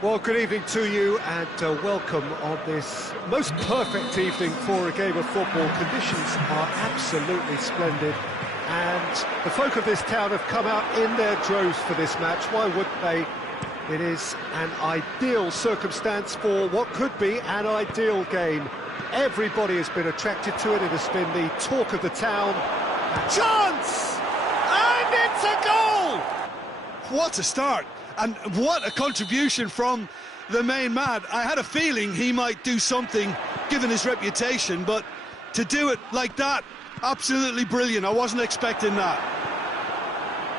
Well, good evening to you and welcome on this most perfect evening for a game of football. Conditions are absolutely splendid and the folk of this town have come out in their droves for this match. Why wouldn't they? It is an ideal circumstance for what could be an ideal game. Everybody has been attracted to it. It has been the talk of the town. A chance! And it's a goal! What a start! And what a contribution from the main man. I had a feeling he might do something, given his reputation, but to do it like that, absolutely brilliant. I wasn't expecting that.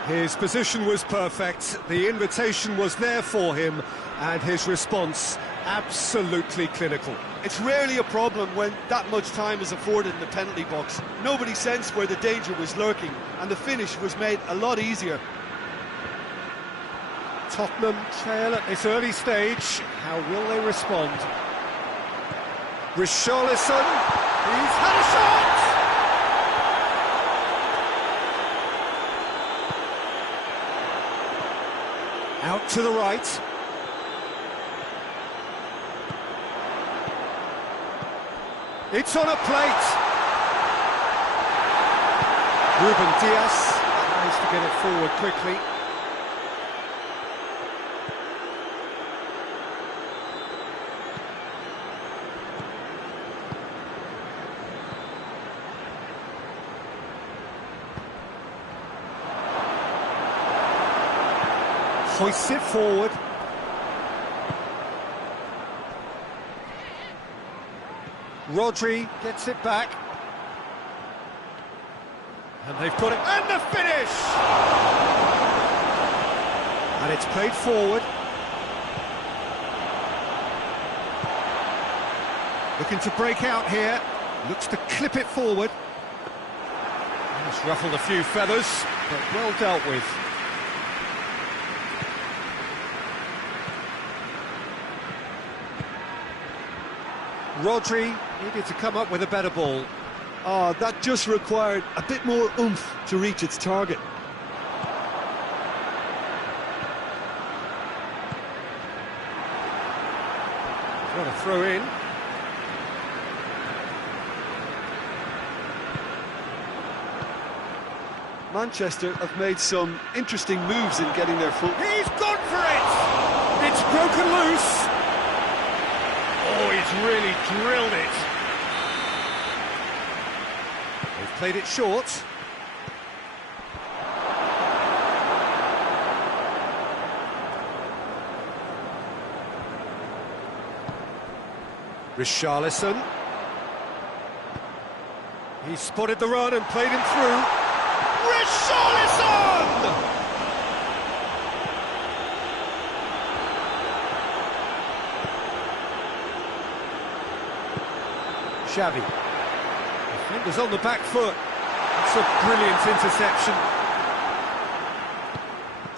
His position was perfect, the invitation was there for him, and his response absolutely clinical. It's rarely a problem when that much time is afforded in the penalty box. Nobody sensed where the danger was lurking, and the finish was made a lot easier. Tottenham trail at this early stage. How will they respond? Richarlison, he's had a shot! Out to the right. It's on a plate. Ruben Diaz tries to get it forward quickly. Hoists it forward. Rodri gets it back. And they've got it. And the finish! And it's played forward. Looking to break out here. Looks to clip it forward. It's ruffled a few feathers, but well dealt with. Rodri needed to come up with a better ball. Oh, that just required a bit more oomph to reach its target. Got a throw in. Manchester have made some interesting moves in getting their foot. He's gone for it! It's broken loose! Oh, he's really drilled it. They've played it short. Richarlison. He spotted the run and played him through. Richarlison! Xavi. Defenders on the back foot. It's a brilliant interception.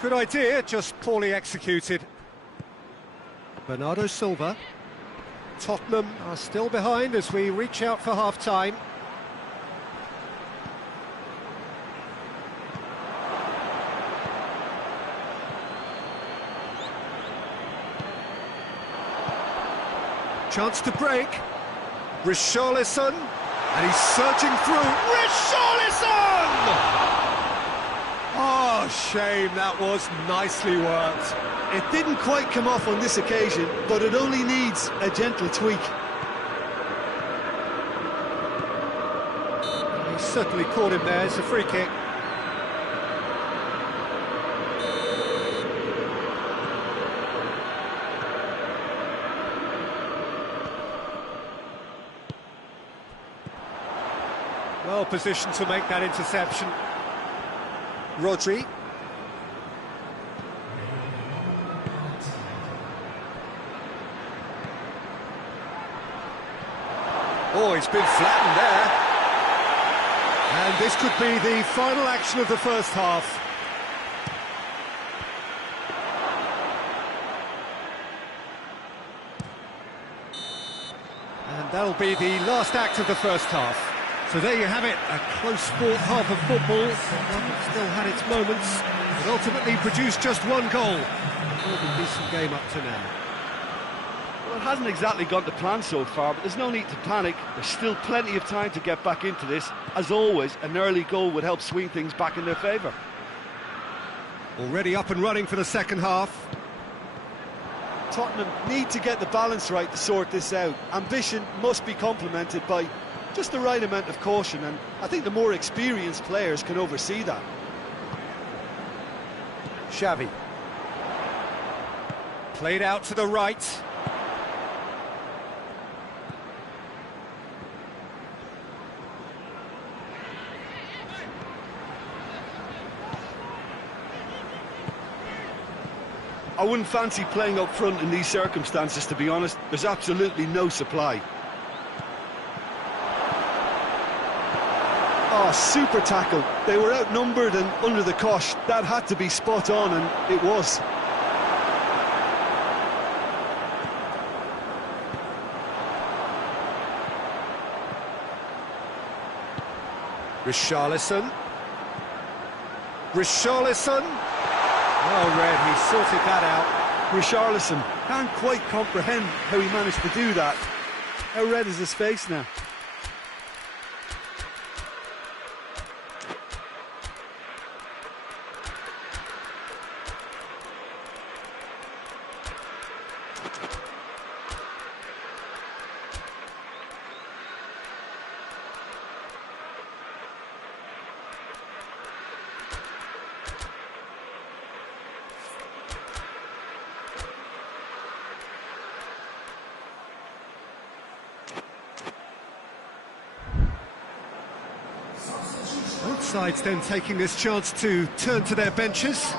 Good idea, just poorly executed. Bernardo Silva. Tottenham are still behind as we reach out for half-time. Chance to break. Richarlison, and he's surging through. Richarlison! Oh, shame, that was nicely worked. It didn't quite come off on this occasion, but it only needs a gentle tweak. He certainly caught him there. It's a free kick. Well positioned to make that interception. Rodri. Oh, he's been flattened there. And this could be the final action of the first half. And that'll be the last act of the first half. So there you have it, a close-fought half of football. One still had its moments, but ultimately produced just one goal. A decent game up to now. Well, it hasn't exactly gone to plan so far, but there's no need to panic. There's still plenty of time to get back into this. As always, an early goal would help swing things back in their favour. Already up and running for the second half. Tottenham need to get the balance right to sort this out. Ambition must be complemented by just the right amount of caution, and I think the more experienced players can oversee that. Xavi. Played out to the right. I wouldn't fancy playing up front in these circumstances, to be honest. There's absolutely no supply. Oh, super tackle. They were outnumbered and under the cosh. That had to be spot on, and it was. Richarlison. Richarlison. Oh, Red, he sorted that out. Richarlison can't quite comprehend how he managed to do that. How red is his face now? Both sides then taking this chance to turn to their benches.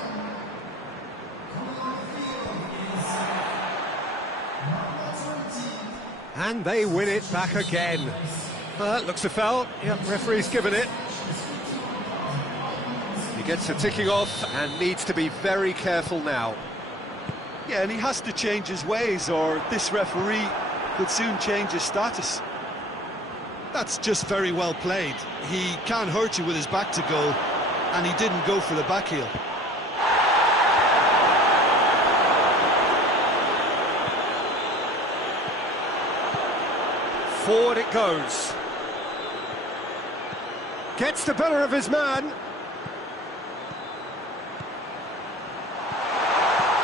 And they win it back again. That looks a foul. Yep, referee's given it. He gets a ticking off and needs to be very careful now. Yeah, and he has to change his ways, or this referee could soon change his status. That's just very well played. He can't hurt you with his back to goal, and he didn't go for the back heel. Forward it goes. Gets the better of his man.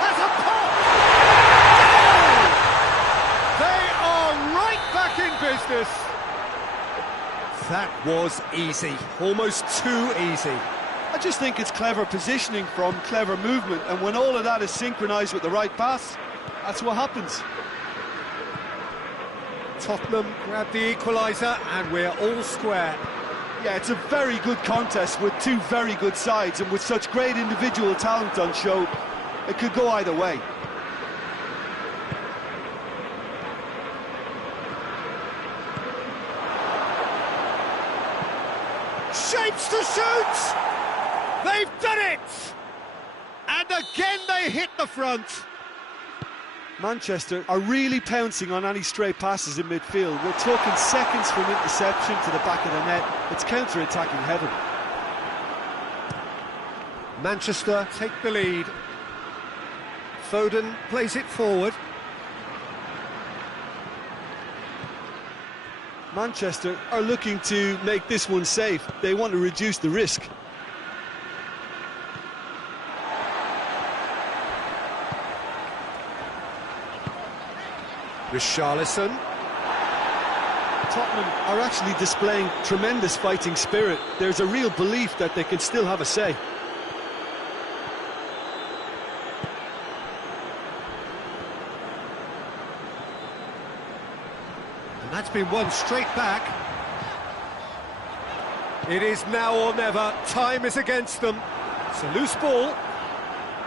Has a pop! Goal! They are right back in business. That was easy, almost too easy. I just think it's clever positioning from clever movement, and when all of that is synchronised with the right pass, that's what happens. Tottenham grab the equaliser and we're all square. Yeah, it's a very good contest with two very good sides, and with such great individual talent on show, it could go either way. Shapes to shoot! They've done it! And again they hit the front. Manchester are really pouncing on any stray passes in midfield. We're talking seconds from interception to the back of the net. It's counter-attacking heaven. Manchester take the lead. Foden plays it forward. Manchester are looking to make this one safe. They want to reduce the risk. Richarlison. Tottenham are actually displaying tremendous fighting spirit. There's a real belief that they can still have a say. And that's been won straight back. It is now or never. Time is against them. It's a loose ball.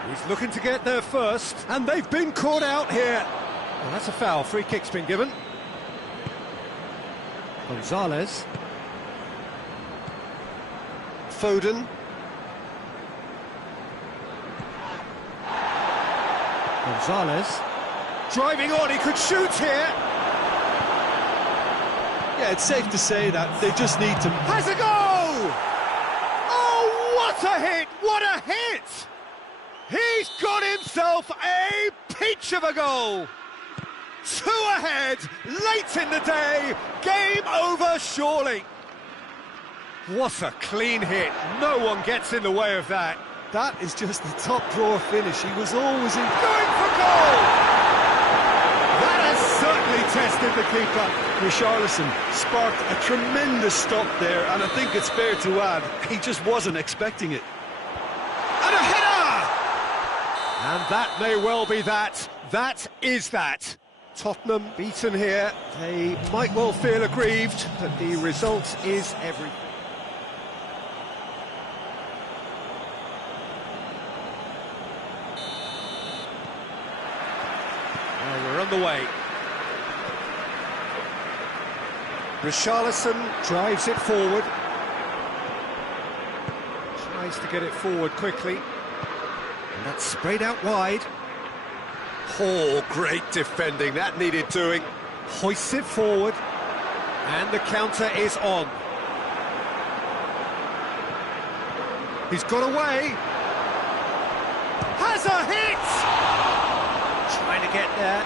He's looking to get there first, and they've been caught out here. Well, that's a foul. Free kick's been given. Gonzalez. Foden. Gonzalez. Driving on, he could shoot here. Yeah, it's safe to say that they just need to... Has a go! Oh, what a hit! What a hit! He's got himself a peach of a goal! 2 ahead, late in the day, game over surely. What a clean hit, no one gets in the way of that. That is just the top drawer finish. He was always in... Going for goal! That has certainly tested the keeper. Richarlison sparked a tremendous stop there, and I think it's fair to add, he just wasn't expecting it. And a header! And that may well be that. That is that. Tottenham beaten here. They might well feel aggrieved, but the result is everything. Well, we're on the way. Richarlison drives it forward. Tries to get it forward quickly. And that's sprayed out wide. Oh, great defending, that needed doing. Hoists it forward, and the counter is on. He's got away. Has a hit! Trying to get there.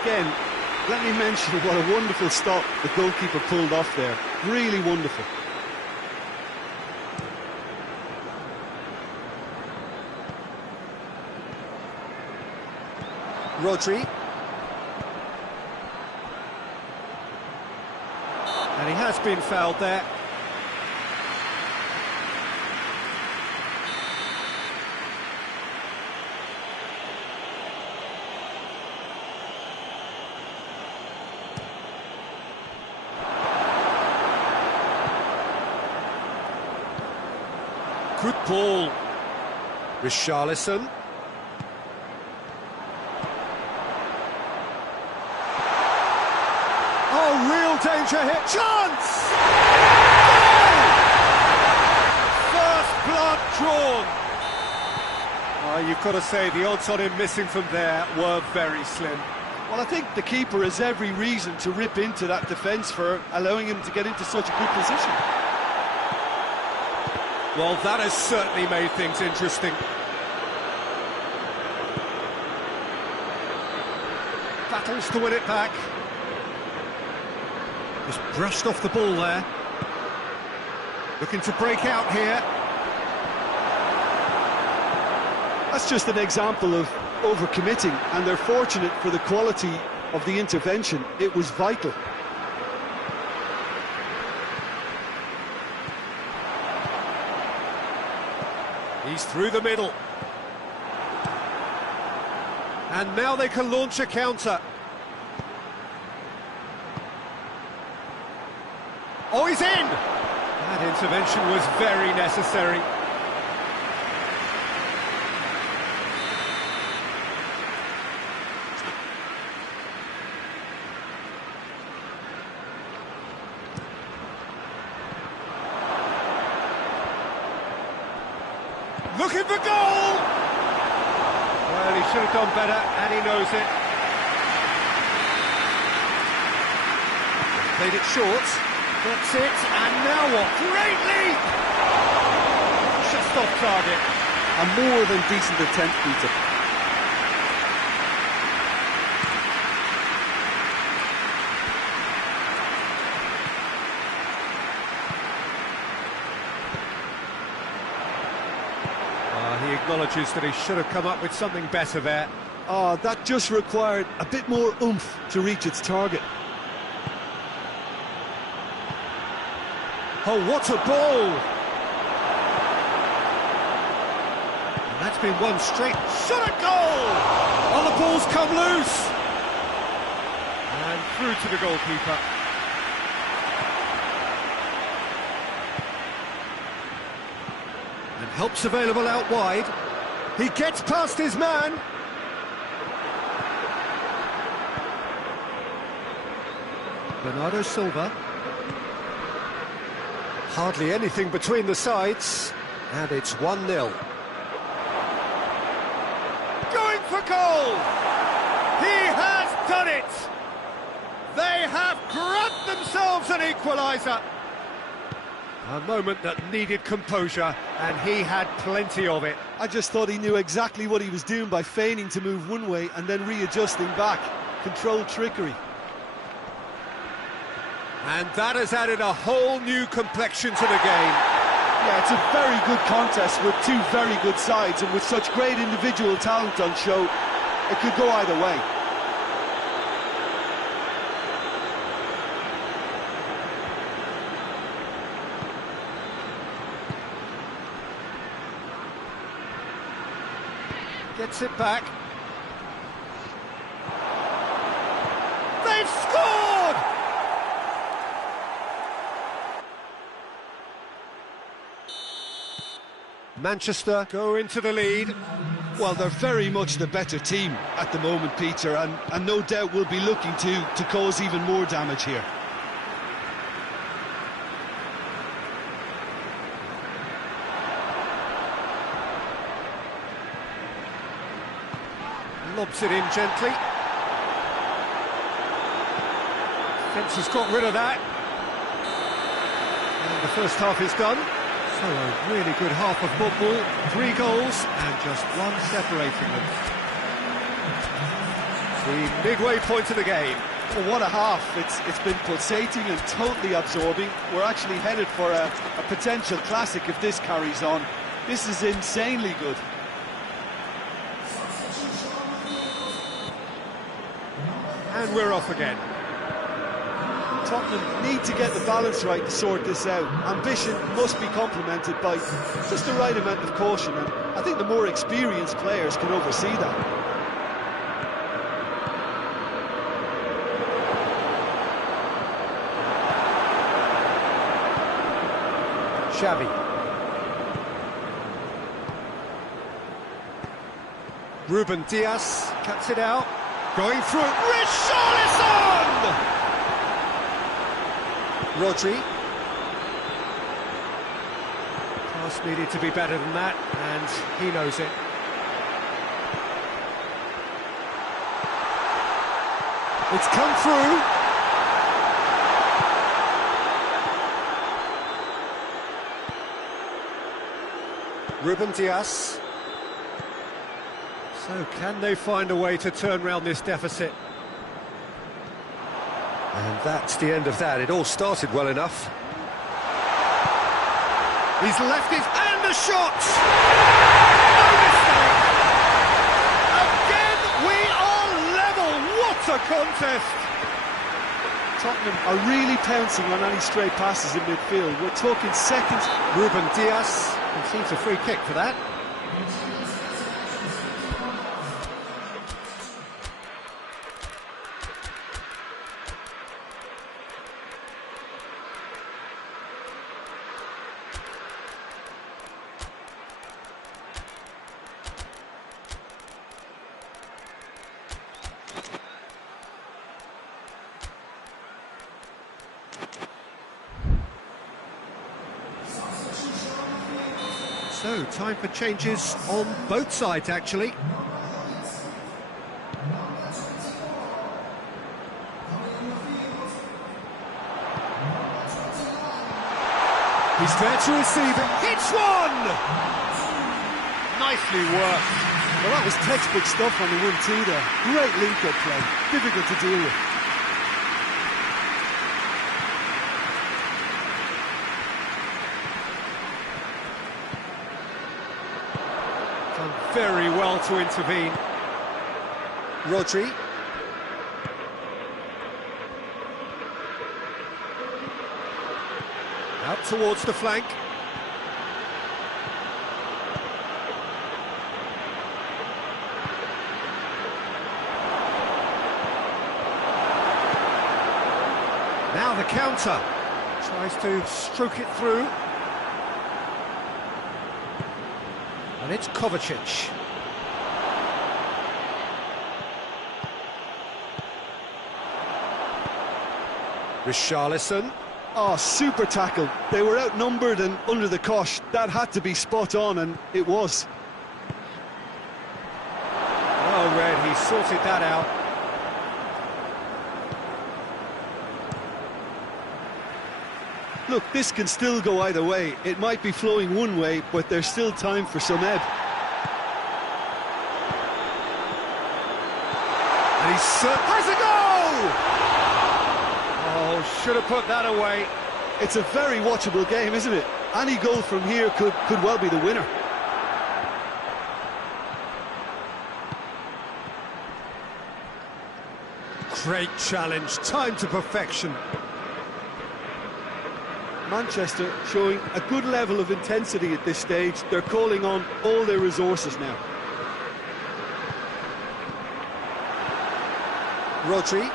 Again, let me mention what a wonderful stop the goalkeeper pulled off there. Really wonderful. Rodri. And he has been fouled there. Good ball. Richarlison. Oh, real danger here. Chance! Goal! First blood drawn. You've got to say the odds on him missing from there were very slim. Well, I think the keeper has every reason to rip into that defence for allowing him to get into such a good position. Well, that has certainly made things interesting. Battles to win it back. Just brushed off the ball there. Looking to break out here. That's just an example of overcommitting, and they're fortunate for the quality of the intervention. It was vital. He's through the middle. And now they can launch a counter. Oh, he's in! That intervention was very necessary. Looking for goal! Well, he should have done better, and he knows it. Played it short. That's it, and now what? Great leap! Just off target. A more than decent attempt, Peter. He acknowledges that he should have come up with something better there. That just required a bit more oomph to reach its target. Oh, what a ball! And that's been one straight shot at goal! Oh, the ball's come loose! And through to the goalkeeper. And help's available out wide. He gets past his man. Bernardo Silva. Hardly anything between the sides, and it's 1-0. Going for goal! He has done it! They have grabbed themselves an equaliser. A moment that needed composure, and he had plenty of it. I just thought he knew exactly what he was doing by feigning to move one way and then readjusting back. Controlled trickery. And that has added a whole new complexion to the game. Yeah, it's a very good contest with two very good sides, and with such great individual talent on show, it could go either way. Gets it back. They've scored! Manchester go into the lead. Well, they're very much the better team at the moment, Peter, and no doubt will be looking to cause even more damage here. Lobs it in gently. Fence has got rid of that. And the first half is done. So a really good half of football, 3 goals and just one separating them. The midway point of the game. Well, what a half. It's been pulsating and totally absorbing. We're actually headed for a potential classic if this carries on. This is insanely good. And we're off again. Tottenham need to get the balance right to sort this out. Ambition must be complemented by just the right amount of caution, and I think the more experienced players can oversee that. Xavi. Ruben Diaz cuts it out. Going through it. Richarlison! Rodri. Pass needed to be better than that, and he knows it. It's come through. Ruben Diaz. So can they find a way to turn round this deficit? And that's the end of that. It all started well enough. He's left it, and the shot! No mistake! Again, we are level! What a contest! Tottenham are really pouncing on any stray passes in midfield. We're talking seconds. Ruben Diaz concedes a free kick for that. So, time for changes on both sides, actually. He's there to receive it. Hits one! Nicely worked. Well, that was textbook stuff on the 1-2 there. Great link-up play. Difficult to deal with. Done very well to intervene. Rodri. Out towards the flank. Now the counter. Tries to stroke it through. And it's Kovacic. Richarlison. Oh, super tackle. They were outnumbered and under the cosh. That had to be spot on, and it was. Well read, he sorted that out. Look, this can still go either way. It might be flowing one way, but there's still time for some ebb. And he has a goal! Oh, should have put that away. It's a very watchable game, isn't it? Any goal from here could well be the winner. Great challenge, time to perfection. Manchester showing a good level of intensity at this stage. They're calling on all their resources now. Rodri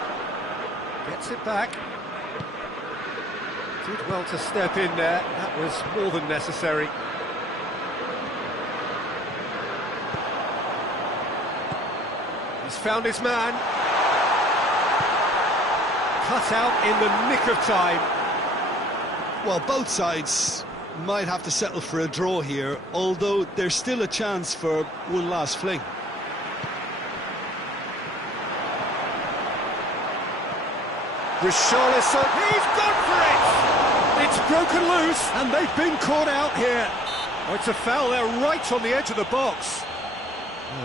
gets it back. Did well to step in there. That was more than necessary. He's found his man. Cut out in the nick of time. Well, both sides might have to settle for a draw here, although there's still a chance for one last fling. Richarlison, he's gone for it! It's broken loose, and they've been caught out here. Oh, it's a foul there right on the edge of the box.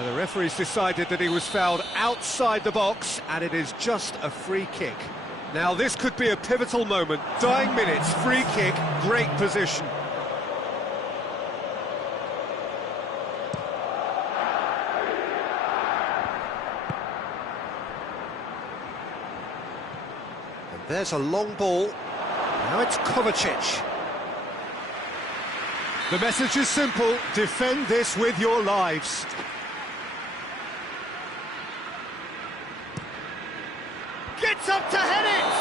The referee's decided that he was fouled outside the box, and it is just a free kick. Now this could be a pivotal moment. Dying minutes, free kick, great position. And there's a long ball. Now it's Kovacic. The message is simple: defend this with your lives. Gets up to head it!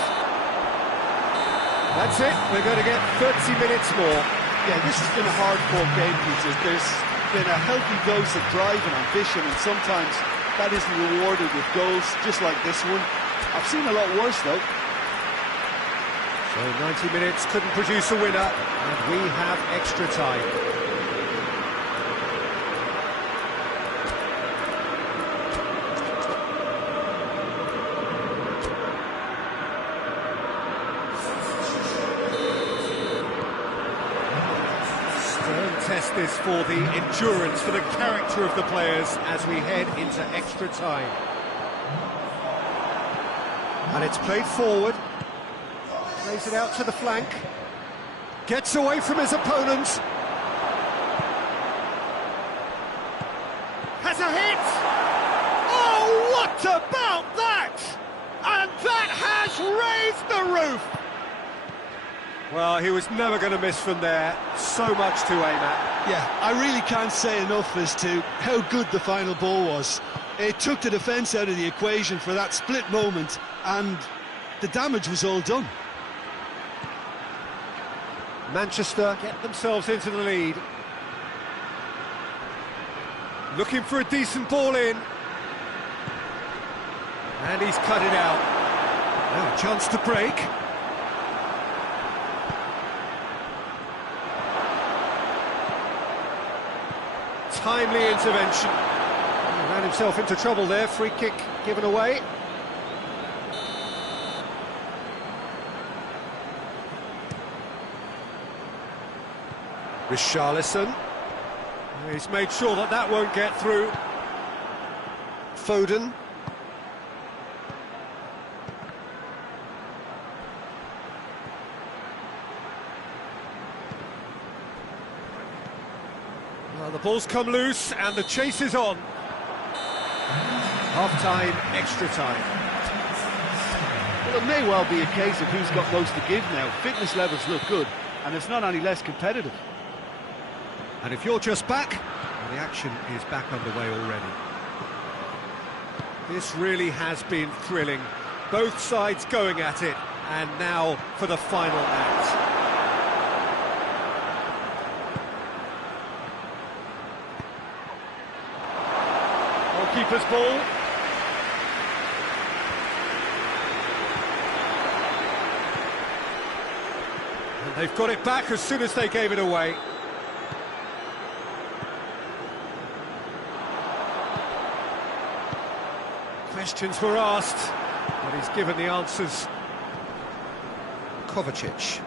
That's it, we're going to get 30 minutes more. Yeah, this has been a hard-fought game, Peter. There's been a healthy dose of drive and ambition, and sometimes that isn't rewarded with goals, just like this one. I've seen a lot worse, though. So 90 minutes couldn't produce a winner, and we have extra time. Test this for the endurance, for the character of the players as we head into extra time. And it's played forward, plays it out to the flank, gets away from his opponent, has a hit! Oh, what about that? And that has raised the roof! Well, he was never going to miss from there. So much to aim at. Yeah, I really can't say enough as to how good the final ball was. It took the defence out of the equation for that split moment, and the damage was all done. Manchester get themselves into the lead. Looking for a decent ball in. And he's cut it out. Now a chance to break. Timely intervention. He ran himself into trouble there. Free kick given away. Richarlison. He's made sure that that won't get through. Foden. Well, the ball's come loose and the chase is on. Half-time, extra time. Well, it may well be a case of who's got most to give now. Fitness levels look good, and it's not any less competitive. And if you're just back, well, the action is back underway already. This really has been thrilling. Both sides going at it, and now for the final act. Keeper's ball. And they've got it back as soon as they gave it away. Questions were asked, but he's given the answers. Kovacic.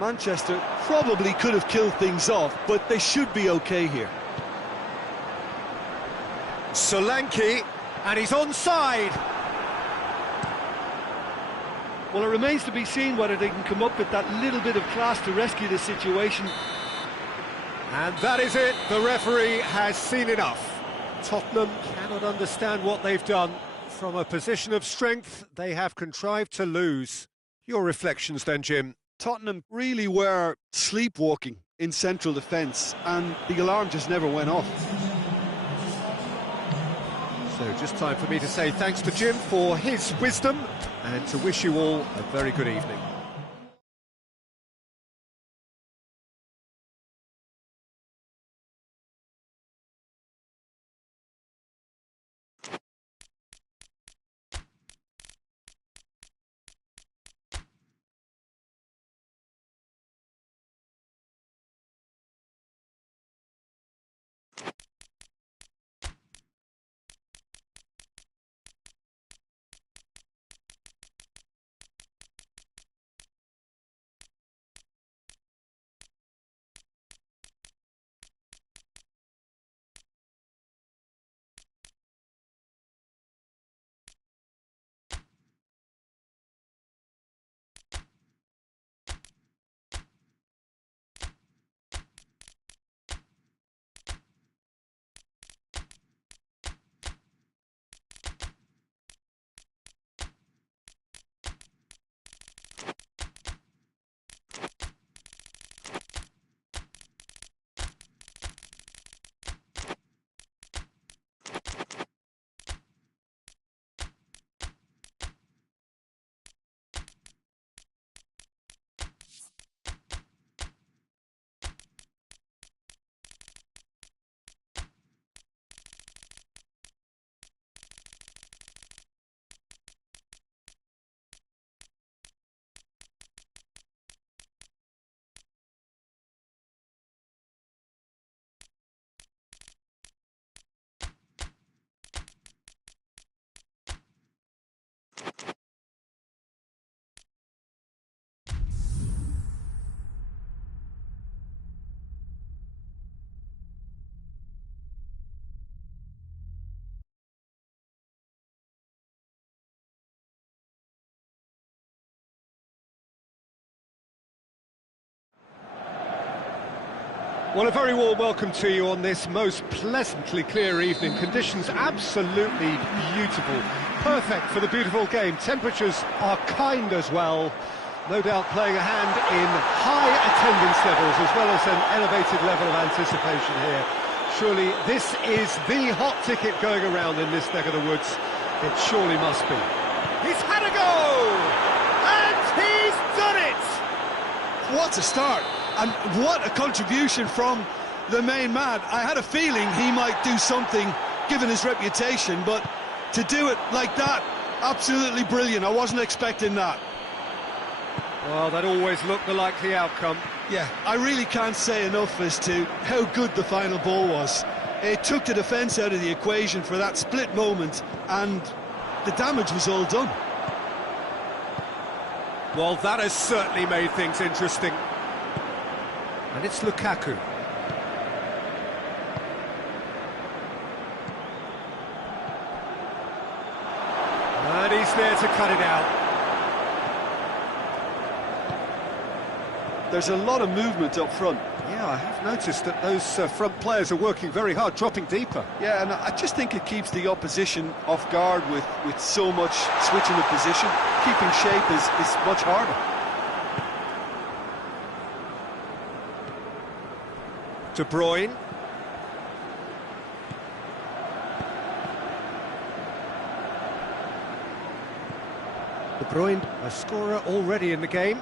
Manchester probably could have killed things off, but they should be okay here. Solanke, and he's onside. Well, it remains to be seen whether they can come up with that little bit of class to rescue the situation. And that is it. The referee has seen enough. Tottenham cannot understand what they've done. From a position of strength, they have contrived to lose. Your reflections then, Jim? Tottenham really were sleepwalking in central defence, and the alarm just never went off. So just time for me to say thanks to Jim for his wisdom and to wish you all a very good evening. Well, a very warm welcome to you on this most pleasantly clear evening. Conditions absolutely beautiful. Perfect for the beautiful game. Temperatures are kind as well. No doubt playing a hand in high attendance levels as well as an elevated level of anticipation here. Surely this is the hot ticket going around in this neck of the woods. It surely must be. He's had a go! And he's done it! What a start! And what a contribution from the main man. I had a feeling he might do something, given his reputation, but to do it like that, absolutely brilliant. I wasn't expecting that. Well, that always looked the likely outcome. Yeah, I really can't say enough as to how good the final ball was. It took the defence out of the equation for that split moment, and the damage was all done. Well, that has certainly made things interesting. And it's Lukaku. And he's there to cut it out. There's a lot of movement up front. Yeah, I have noticed that those front players are working very hard, dropping deeper. Yeah, and I just think it keeps the opposition off guard with so much switching of position. Keeping shape is much harder. De Bruyne. De Bruyne, a scorer already in the game.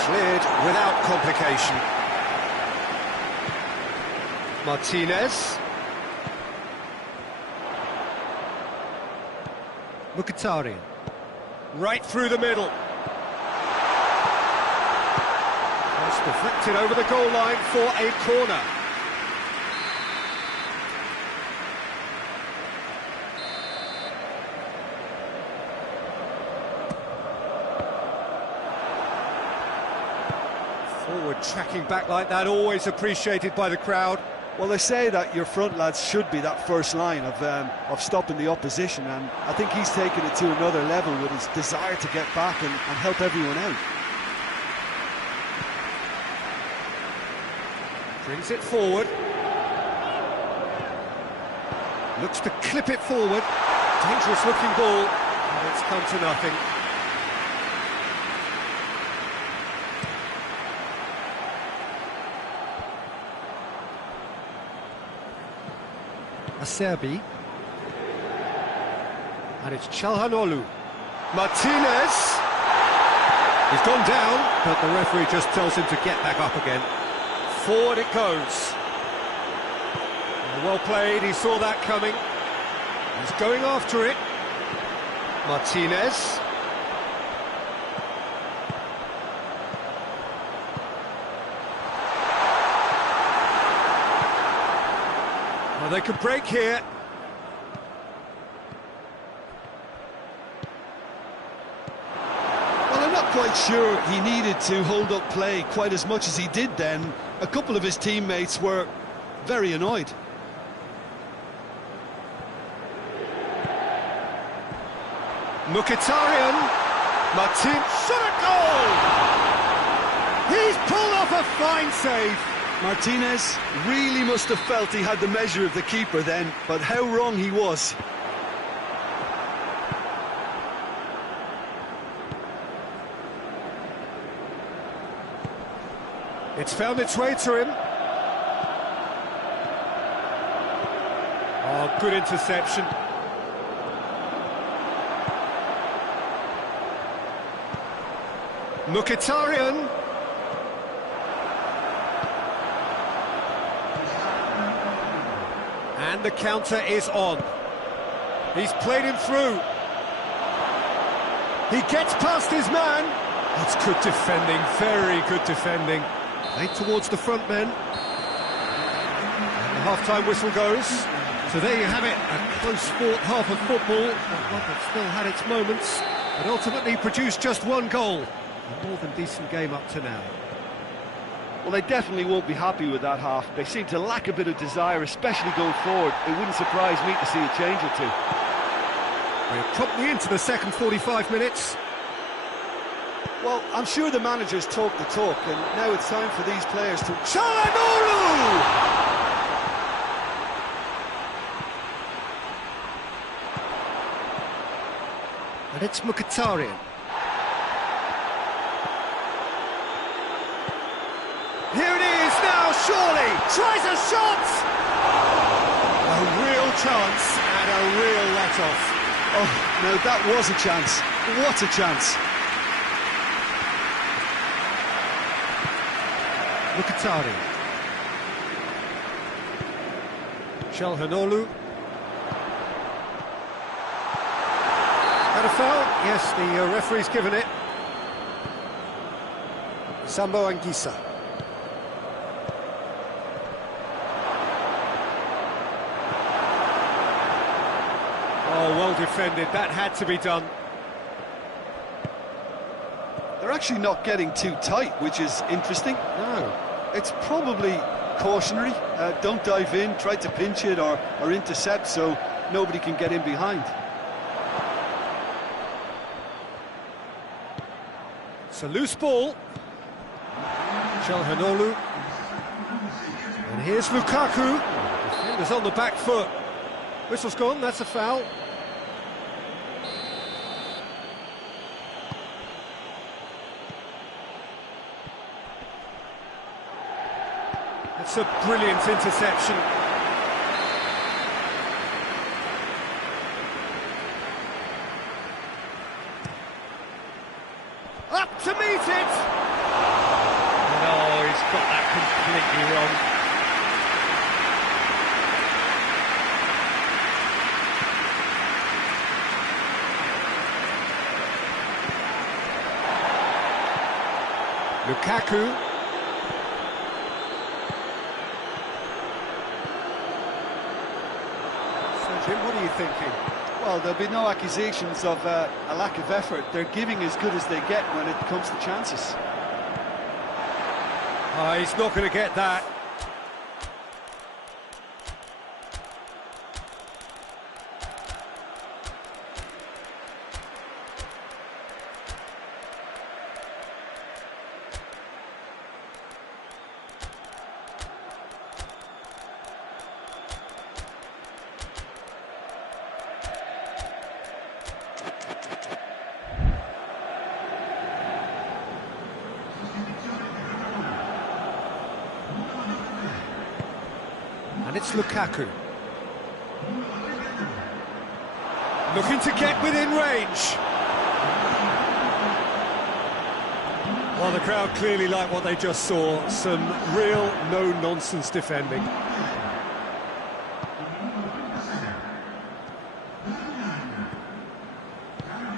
Cleared without complication. Martinez. Mkhitaryan. Right through the middle. That's deflected over the goal line for a corner. Forward tracking back like that, always appreciated by the crowd. Well, they say that your front lads should be that first line of stopping the opposition, and I think he's taken it to another level with his desire to get back and help everyone out. Brings it forward. Looks to clip it forward. Dangerous looking ball, and it's come to nothing. Acerbi. And it's Çalhanoğlu. Martinez. He's gone down, but the referee just tells him to get back up again. Forward it goes. Well played, he saw that coming. He's going after it. Martinez. Well, they could break here. Well, I'm not quite sure he needed to hold up play quite as much as he did then. A couple of his teammates were very annoyed. Mkhitaryan. Martin. Shot a goal! He's pulled off a fine save. Martinez really must have felt he had the measure of the keeper then, but how wrong he was. It's found its way to him. Oh, good interception. Mkhitaryan. And the counter is on. He's played him through. He gets past his man. That's good defending, very good defending. Played towards the front men. And the half-time whistle goes. So there you have it, a close-fought half of football, but one that still had its moments, but ultimately produced just one goal. A more than decent game up to now. Well, they definitely won't be happy with that half. They seem to lack a bit of desire, especially going forward. It wouldn't surprise me to see a change or two. We're promptly into the second 45 minutes. Well, I'm sure the managers talk the talk, and now it's time for these players to... Çalhanoğlu! And it's Mkhitaryan. Here it is now, surely! Tries a shot! A real chance and a real let-off. Oh, no, that was a chance. What a chance. Mkhitaryan. Çalhanoğlu. Had a foul? Yes, the referee's given it. Doangioi. Oh, well defended. That had to be done. They're actually not getting too tight, which is interesting. No. It's probably cautionary. Don't dive in, try to pinch it or intercept so nobody can get in behind. It's a loose ball. Çalhanoğlu. And here's Lukaku. Defender's on the back foot. Whistle's gone, that's a foul. It's a brilliant interception. Up to meet it! No, he's got that completely wrong. Lukaku. So, Jim, what are you thinking? Well, there'll be no accusations of a lack of effort. They're giving as good as they get when it comes to chances. Oh, he's not going to get that. And it's Lukaku. Looking to get within range. Well, the crowd clearly like what they just saw. Some real no-nonsense defending.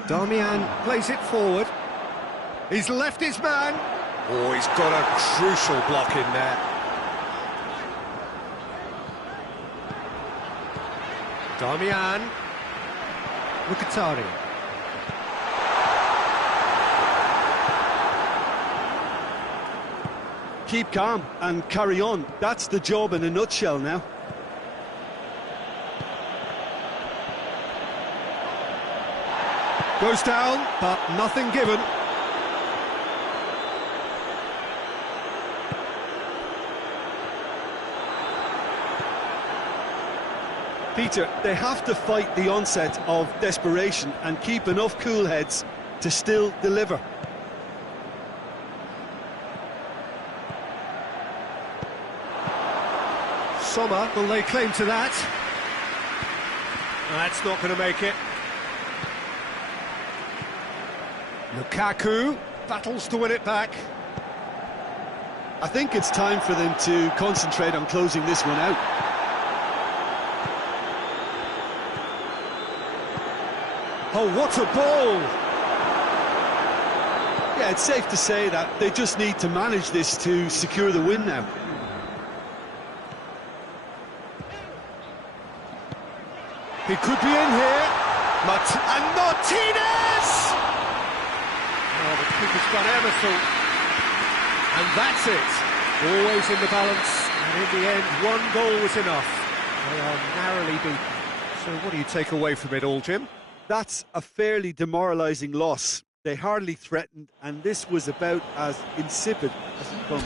Darmian plays it forward. He's left his man. Oh, he's got a crucial block in there. Darmian. Mkhitaryan. Keep calm and carry on. That's the job in a nutshell now. Goes down, but nothing given. Peter, they have to fight the onset of desperation and keep enough cool heads to still deliver. Sommer will lay claim to that. That's not going to make it. Lukaku battles to win it back. I think it's time for them to concentrate on closing this one out. Oh, what a ball! Yeah, it's safe to say that they just need to manage this to secure the win now. He could be in here. And Martinez! Oh, the keeper's gone ever so. And that's it. Always in the balance. And in the end, one goal was enough. They are narrowly beaten. So what do you take away from it all, Jim? That's a fairly demoralising loss. They hardly threatened, and this was about as insipid as it comes.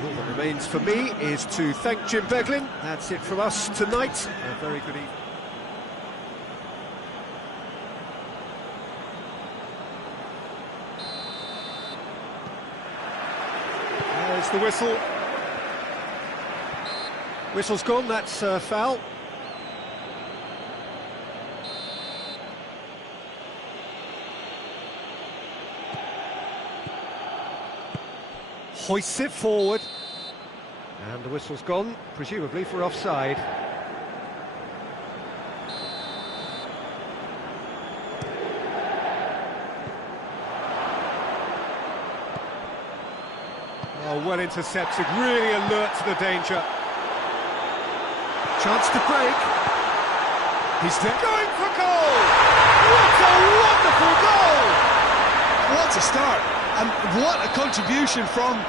All that remains for me is to thank Jim Beglin. That's it from us tonight. A very good evening. There's the whistle. Whistle's gone, that's foul. Hoists it forward. And the whistle's gone, presumably for offside. Oh, well intercepted, really alert to the danger. Chance to break. He's there. Going for goal! What a wonderful goal! What a start, and what a contribution from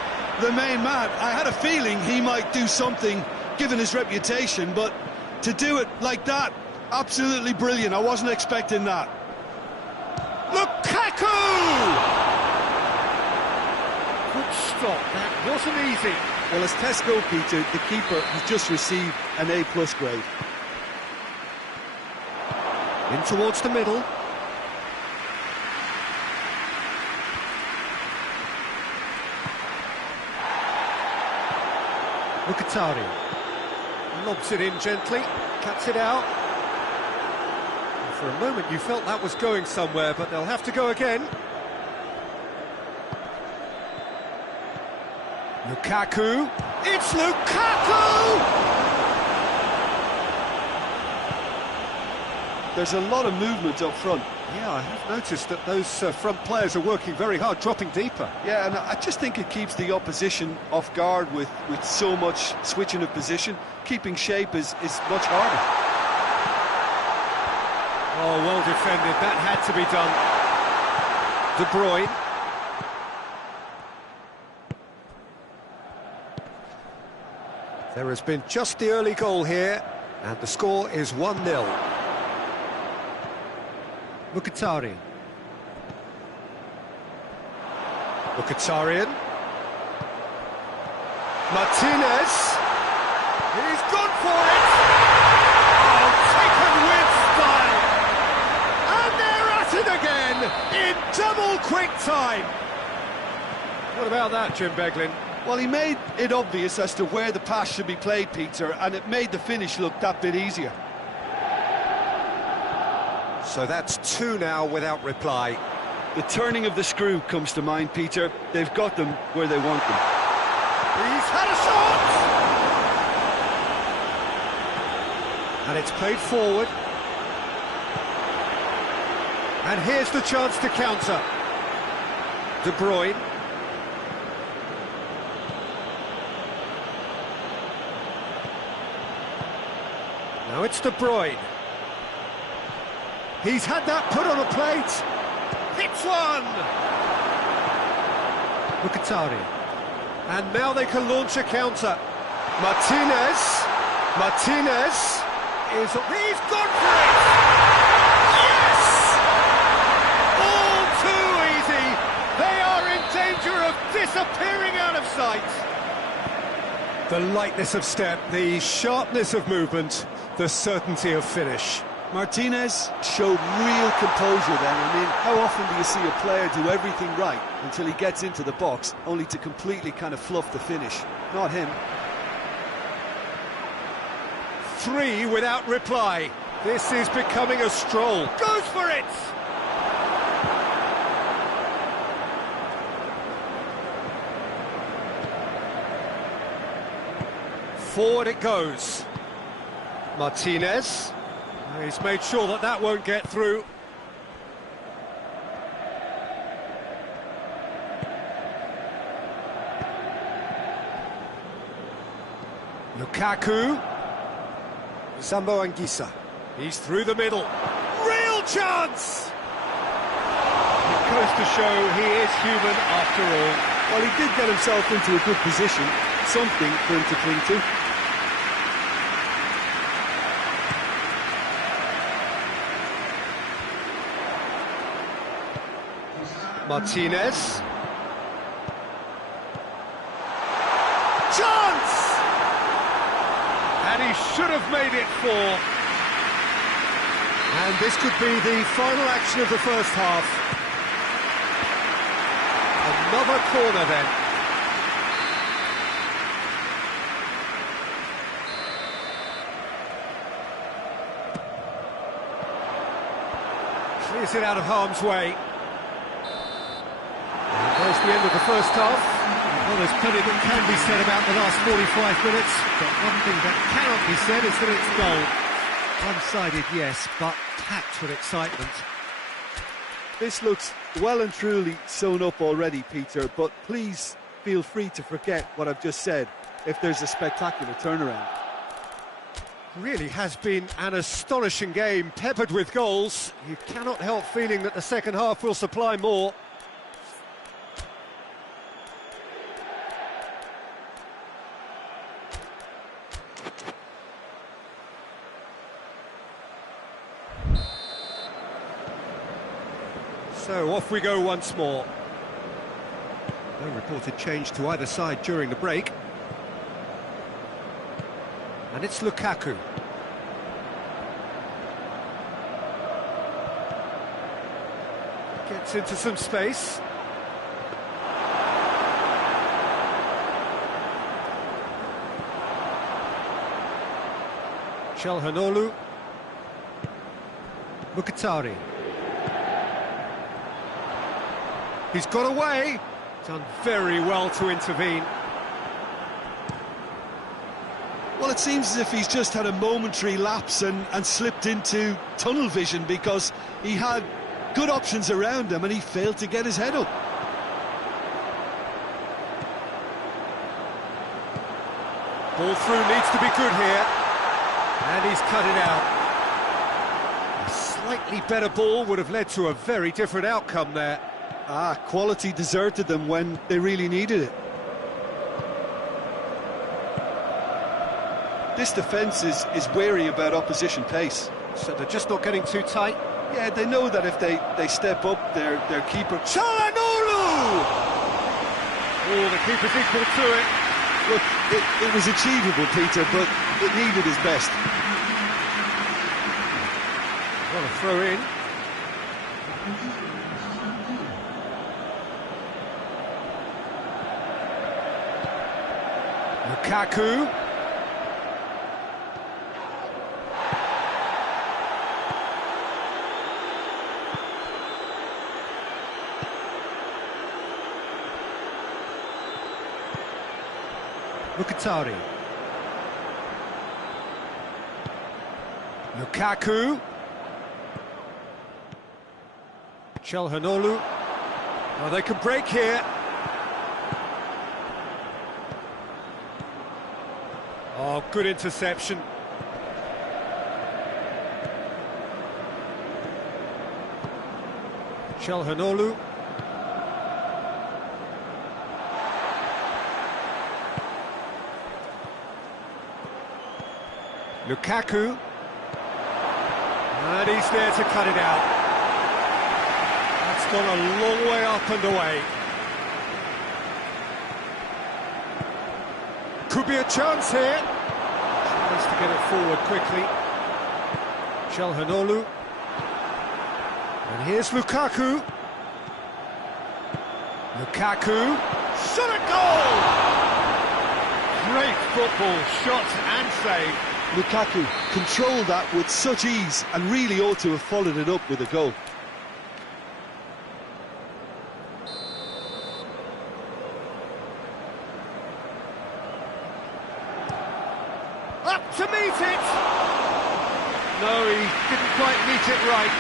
the main man. I had a feeling he might do something, given his reputation, but to do it like that, absolutely brilliant. I wasn't expecting that. Lukaku! Good stop, that wasn't easy. Well, as Tesco, Peter, the keeper has just received an A+ grade. In towards the middle. Mkhitaryan lobs it in gently, cuts it out. And for a moment you felt that was going somewhere, but they'll have to go again. Lukaku, it's Lukaku! There's a lot of movement up front. Yeah, I have noticed that those front players are working very hard, dropping deeper. Yeah, and I just think it keeps the opposition off guard with so much switching of position. Keeping shape is much harder. Oh, well defended, that had to be done. De Bruyne. There has been just the early goal here, and the score is 1-0. Mkhitaryan. Mkhitaryan. Martinez. He's gone for it. Oh, taken with style. And they're at it again in double quick time. What about that, Jim Beglin? Well, he made it obvious as to where the pass should be played, Peter, and it made the finish look that bit easier. So that's 2 now without reply. The turning of the screw comes to mind, Peter. They've got them where they want them. He's had a shot! And it's played forward. And here's the chance to counter. De Bruyne. Now it's De Bruyne. He's had that put on a plate. Hits one! Mkhitaryan. And now they can launch a counter. Martinez. Martinez is... He's gone for it! Yes! All too easy. They are in danger of disappearing out of sight. The lightness of step, the sharpness of movement, the certainty of finish. Martinez showed real composure then. I mean, how often do you see a player do everything right until he gets into the box, only to completely kind of fluff the finish? Not him. 3 without reply. This is becoming a stroll. Goes for it! Forward it goes. Martinez. He's made sure that that won't get through. Lukaku. Doangioi. He's through the middle. Real chance! It goes to show he is human after all. Well, he did get himself into a good position. Something for him to cling to. Martinez. Chance! And he should have made it 4. And this could be the final action of the first half. Another corner then. Clears it out of harm's way. And there's the end of the first half. Well, there's plenty that can be said about the last 45 minutes, but one thing that cannot be said is that it's dull. One-sided, yes, but packed with excitement. This looks well and truly sewn up already, Peter, but please feel free to forget what I've just said if there's a spectacular turnaround. Really has been an astonishing game, peppered with goals. You cannot help feeling that the second half will supply more. So off we go once more. No reported change to either side during the break. And it's Lukaku. Gets into some space. Calhanoglu. Mkhitaryan. He's got away. Done very well to intervene. Well, it seems as if he's just had a momentary lapse and slipped into tunnel vision, because he had good options around him and he failed to get his head up. Ball through needs to be good here. And he's cut it out. A slightly better ball would have led to a very different outcome there. Quality deserted them when they really needed it. This defence is wary about opposition pace. So they're just not getting too tight. Yeah, they know that if they step up, their keeper... Calhanoglu! Oh, the keeper's equal to it. Look, it was achievable, Peter, but it needed his best. What a throw in. Lukaku. Mkhitaryan. Lukaku. Calhanoglu. Oh, they can break here. Oh, good interception. Calhanoglu. Lukaku. And he's there to cut it out. That's gone a long way up and away. Could be a chance here. Tries to get it forward quickly. Calhanoglu. And here's Lukaku. Lukaku. Shot a goal! Great football, shot and save. Lukaku controlled that with such ease and really ought to have followed it up with a goal. Up to meet it! No, he didn't quite meet it right.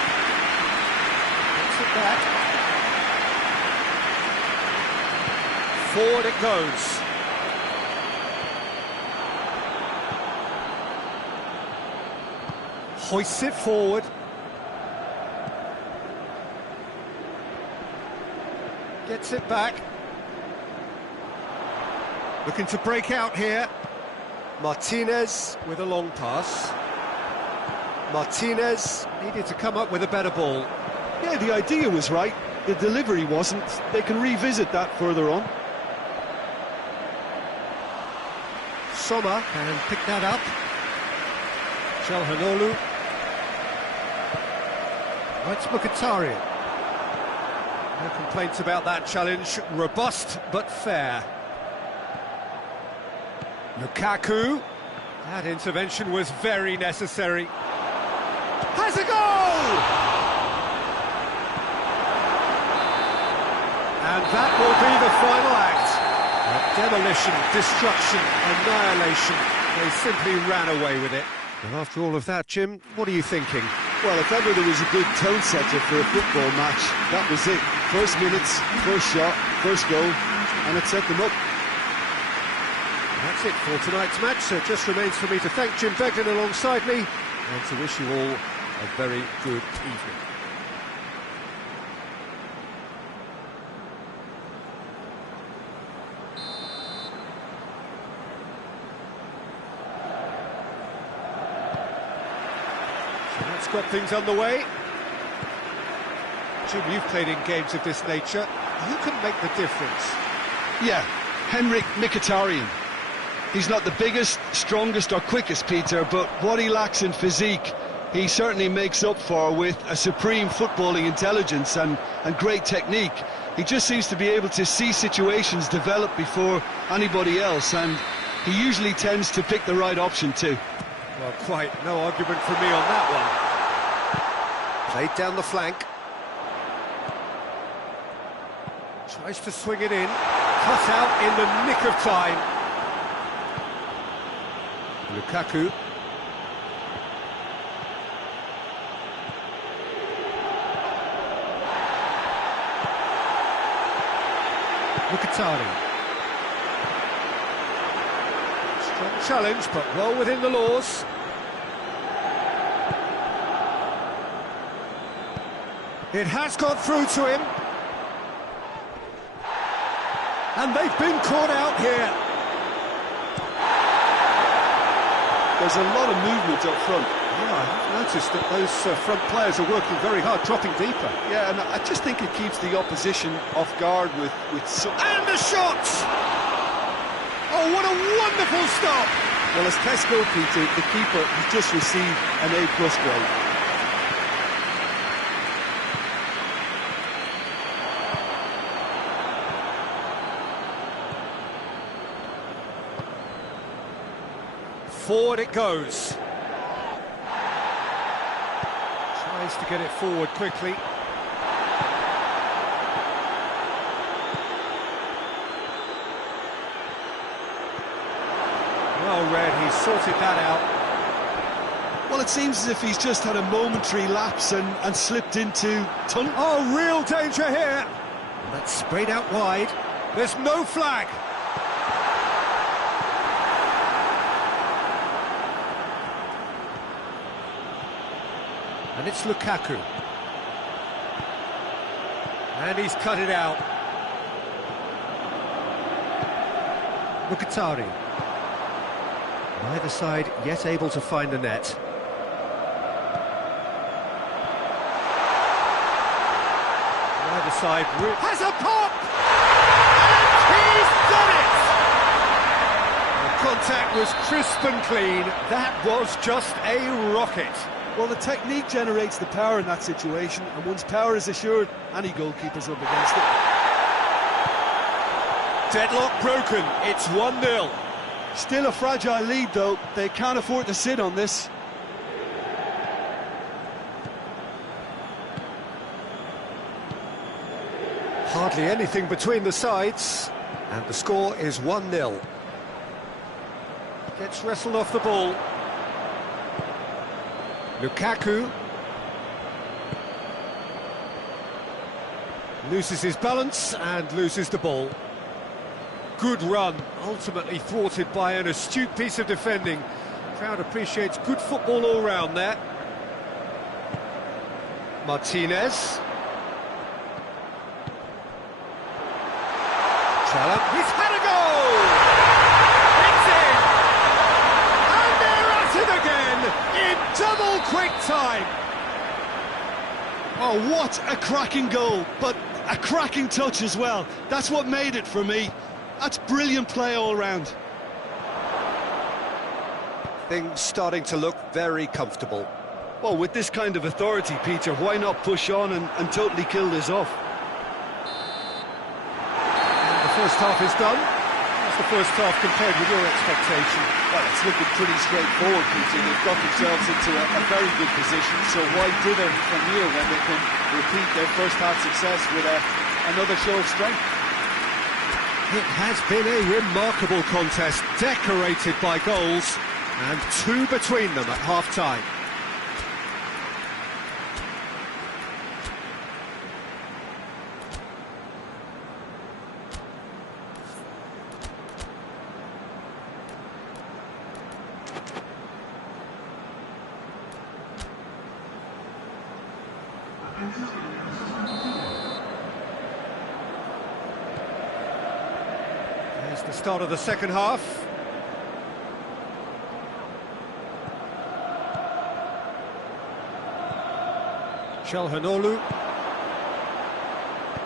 Gets it back. Forward it goes. Hoists it forward. Gets it back. Looking to break out here. Martinez with a long pass. Martinez needed to come up with a better ball. Yeah, the idea was right. The delivery wasn't. They can revisit that further on. Sommer can pick that up. Çalhanoğlu. It's Mkhitaryan. No complaints about that challenge. Robust but fair. Lukaku. That intervention was very necessary. Has a goal! And that will be the final act. Demolition, destruction, annihilation. They simply ran away with it. And after all of that, Jim, what are you thinking? Well, if ever there was a good tone setter for a football match, that was it. First minutes, first shot, first goal, and it set them up. That's it for tonight's match, so it just remains for me to thank Jim Beglin alongside me and to wish you all a very good evening. So that's got things underway. Jim, you've played in games of this nature. Who can make the difference? Yeah, Henrik Mkhitaryan. He's not the biggest, strongest or quickest, Peter, but what he lacks in physique, he certainly makes up for with a supreme footballing intelligence and great technique. He just seems to be able to see situations develop before anybody else, and he usually tends to pick the right option too. Well, quite no argument from me on that one. Played down the flank. Tries to swing it in. Cut out in the nick of time. Lukaku. Mkhitaryan. Strong challenge, but well within the laws. It has got through to him. And they've been caught out here. There's a lot of movement up front. Yeah, I've noticed that those front players are working very hard, dropping deeper. Yeah, and I just think it keeps the opposition off guard with some... And the shot! Oh, what a wonderful stop! Well, as test goalkeeper, the keeper has just received an A+ grade. Forward it goes. Tries to get it forward quickly. Well read, he's sorted that out. Well, it seems as if he's just had a momentary lapse and slipped into tunnel. Oh, real danger here. That's sprayed out wide. There's no flag. And it's Lukaku. And he's cut it out. Mkhitaryan. Neither side yet able to find the net. Neither side has a pop! And he's done it! The contact was crisp and clean. That was just a rocket. Well, the technique generates the power in that situation, and once power is assured, any goalkeeper's up against it. Deadlock broken, it's 1-0. Still a fragile lead, though. They can't afford to sit on this. Hardly anything between the sides, and the score is 1-0. Gets wrestled off the ball. Lukaku loses his balance and loses the ball. Good run, ultimately thwarted by an astute piece of defending. Crowd appreciates good football all round there. Martinez. Chalap, he's had a goal! It's in! And they're at it again in double quick time! Oh, what a cracking goal, but a cracking touch as well. That's what made it for me. That's brilliant play all round. Things starting to look very comfortable. Well, with this kind of authority, Peter, why not push on and totally kill this off? The first half is done. What's the first half compared with your expectation? Well, it's looking pretty straightforward, Peter. They've got themselves into a very good position, so why dither from here when they can repeat their first half success with another show of strength? It has been a remarkable contest, decorated by goals, and two between them at half-time. Here's the start of the second half. Çalhanoğlu,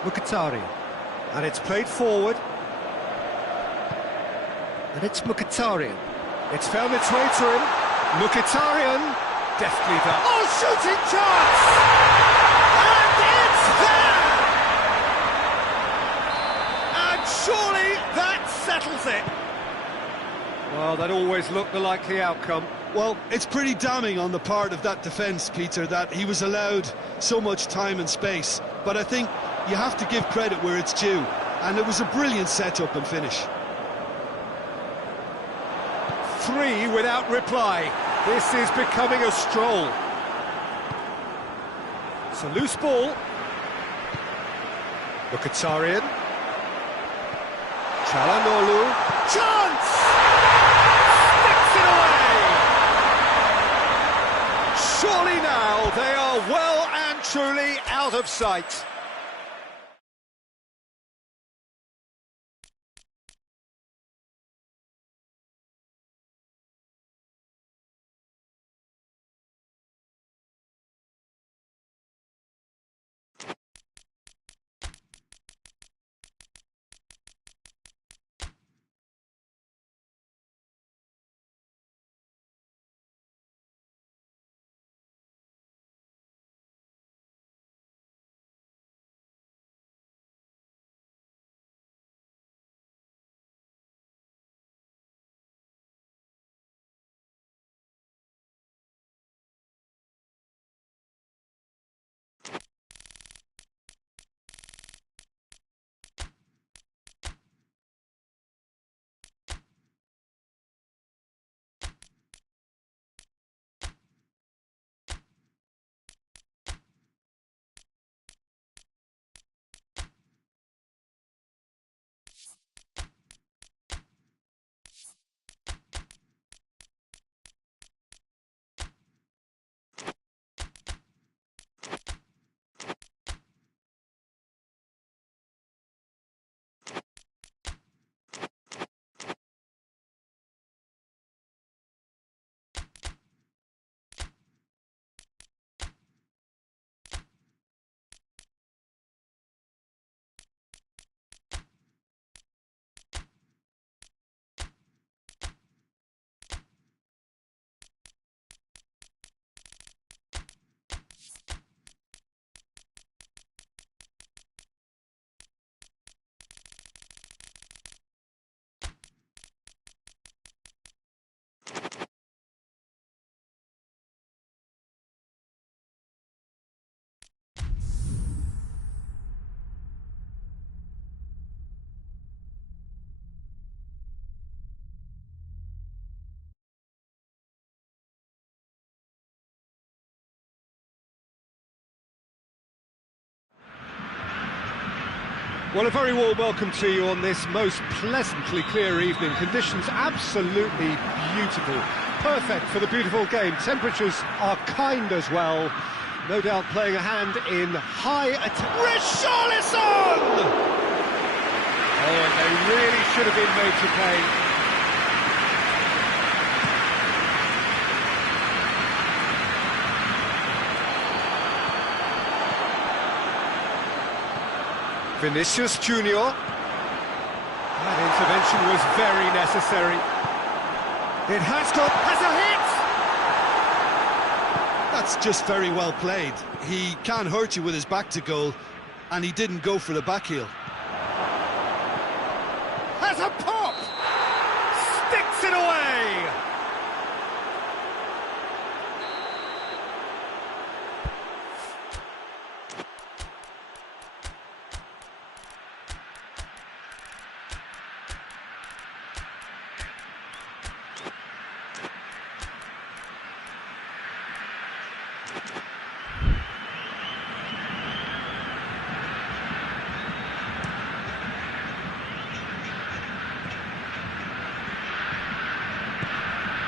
Mkhitaryan, and it's played forward, and it's Mkhitaryan. It's found its way to him. Mkhitaryan, deftly done. Oh, shooting chance! And it's there! And surely that settles it. Well, that always looked the likely outcome. Well, it's pretty damning on the part of that defence, Peter, that he was allowed so much time and space. But I think you have to give credit where it's due, and it was a brilliant set-up and finish. 3 without reply. This is becoming a stroll. It's a loose ball. Mkhitaryan. Çalhanoğlu. Chance! Sticks it away! Surely now they are well and truly out of sight. Well, a very warm welcome to you on this most pleasantly clear evening. Conditions absolutely beautiful. Perfect for the beautiful game. Temperatures are kind as well. No doubt playing a hand in high Richarlison! Oh, and they really should have been made to pay. Vinicius Junior. That intervention was very necessary. It has a hit! That's just very well played. He can't hurt you with his back to goal, and he didn't go for the back heel. Has a pop! Sticks it away!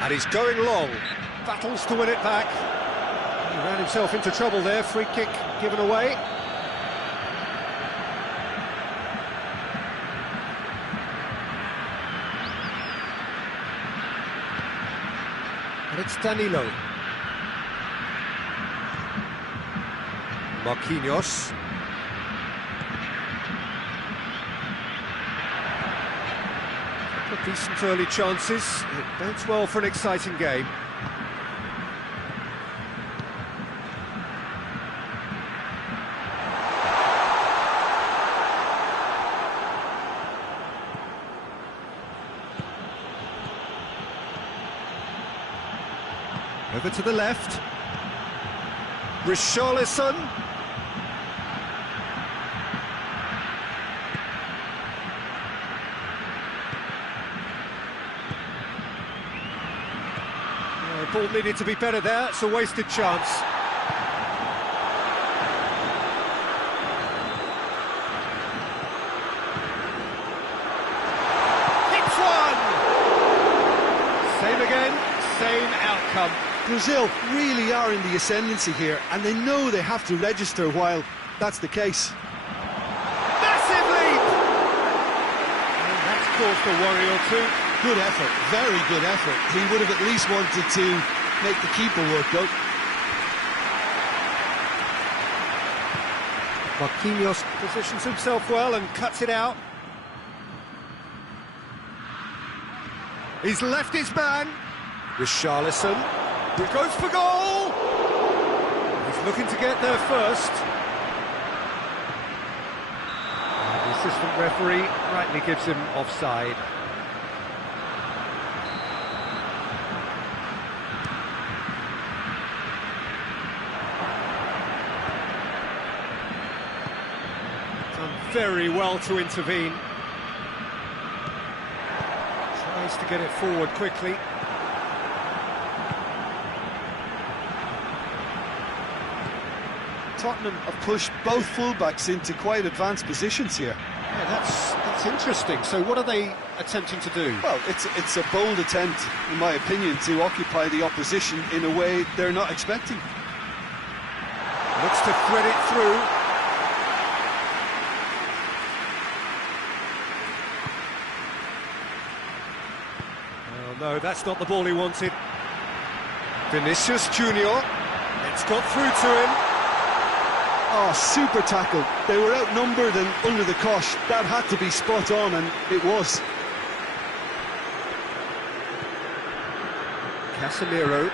And he's going long, battles to win it back. He ran himself into trouble there, free kick given away. And it's Danilo. Marquinhos. Decent early chances. It bodes well for an exciting game. Over to the left. Richarlison. Ball needed to be better there, it's a wasted chance. Hits one! Same again, same outcome. Brazil really are in the ascendancy here, and they know they have to register while that's the case. Massive leap! And that's caused a worry or two. Good effort, very good effort. He would have at least wanted to make the keeper work though. Marquinhos positions himself well and cuts it out. He's left his man. Richarlison. He goes for goal! He's looking to get there first. And the assistant referee rightly gives him offside. Very well to intervene. Tries to get it forward quickly. Tottenham have pushed both fullbacks into quite advanced positions here. Yeah, that's interesting. So what are they attempting to do? Well, it's a bold attempt, in my opinion, to occupy the opposition in a way they're not expecting. Looks to thread it through. No, that's not the ball he wanted. Vinicius Junior. It's got through to him. Oh, super tackle. They were outnumbered and under the cosh. That had to be spot on, and it was. Casemiro.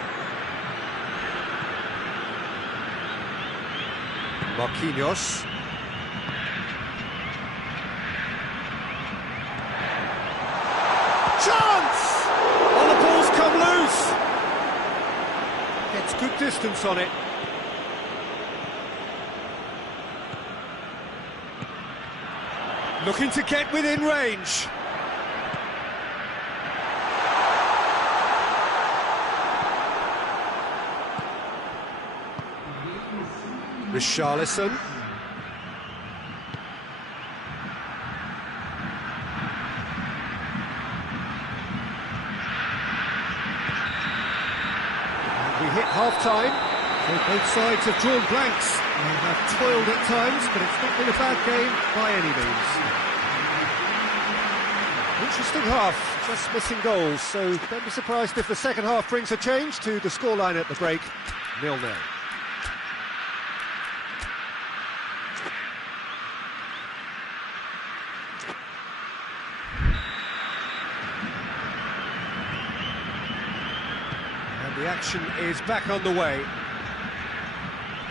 Marquinhos. Chance! Oh, the ball's come loose. Gets good distance on it. Looking to get within range. Richarlison. We hit half-time, so both sides have drawn blanks. They have toiled at times, but it's not been a bad game by any means. Interesting half, just missing goals, so don't be surprised if the second half brings a change to the scoreline at the break, 0-0. action is back on the way.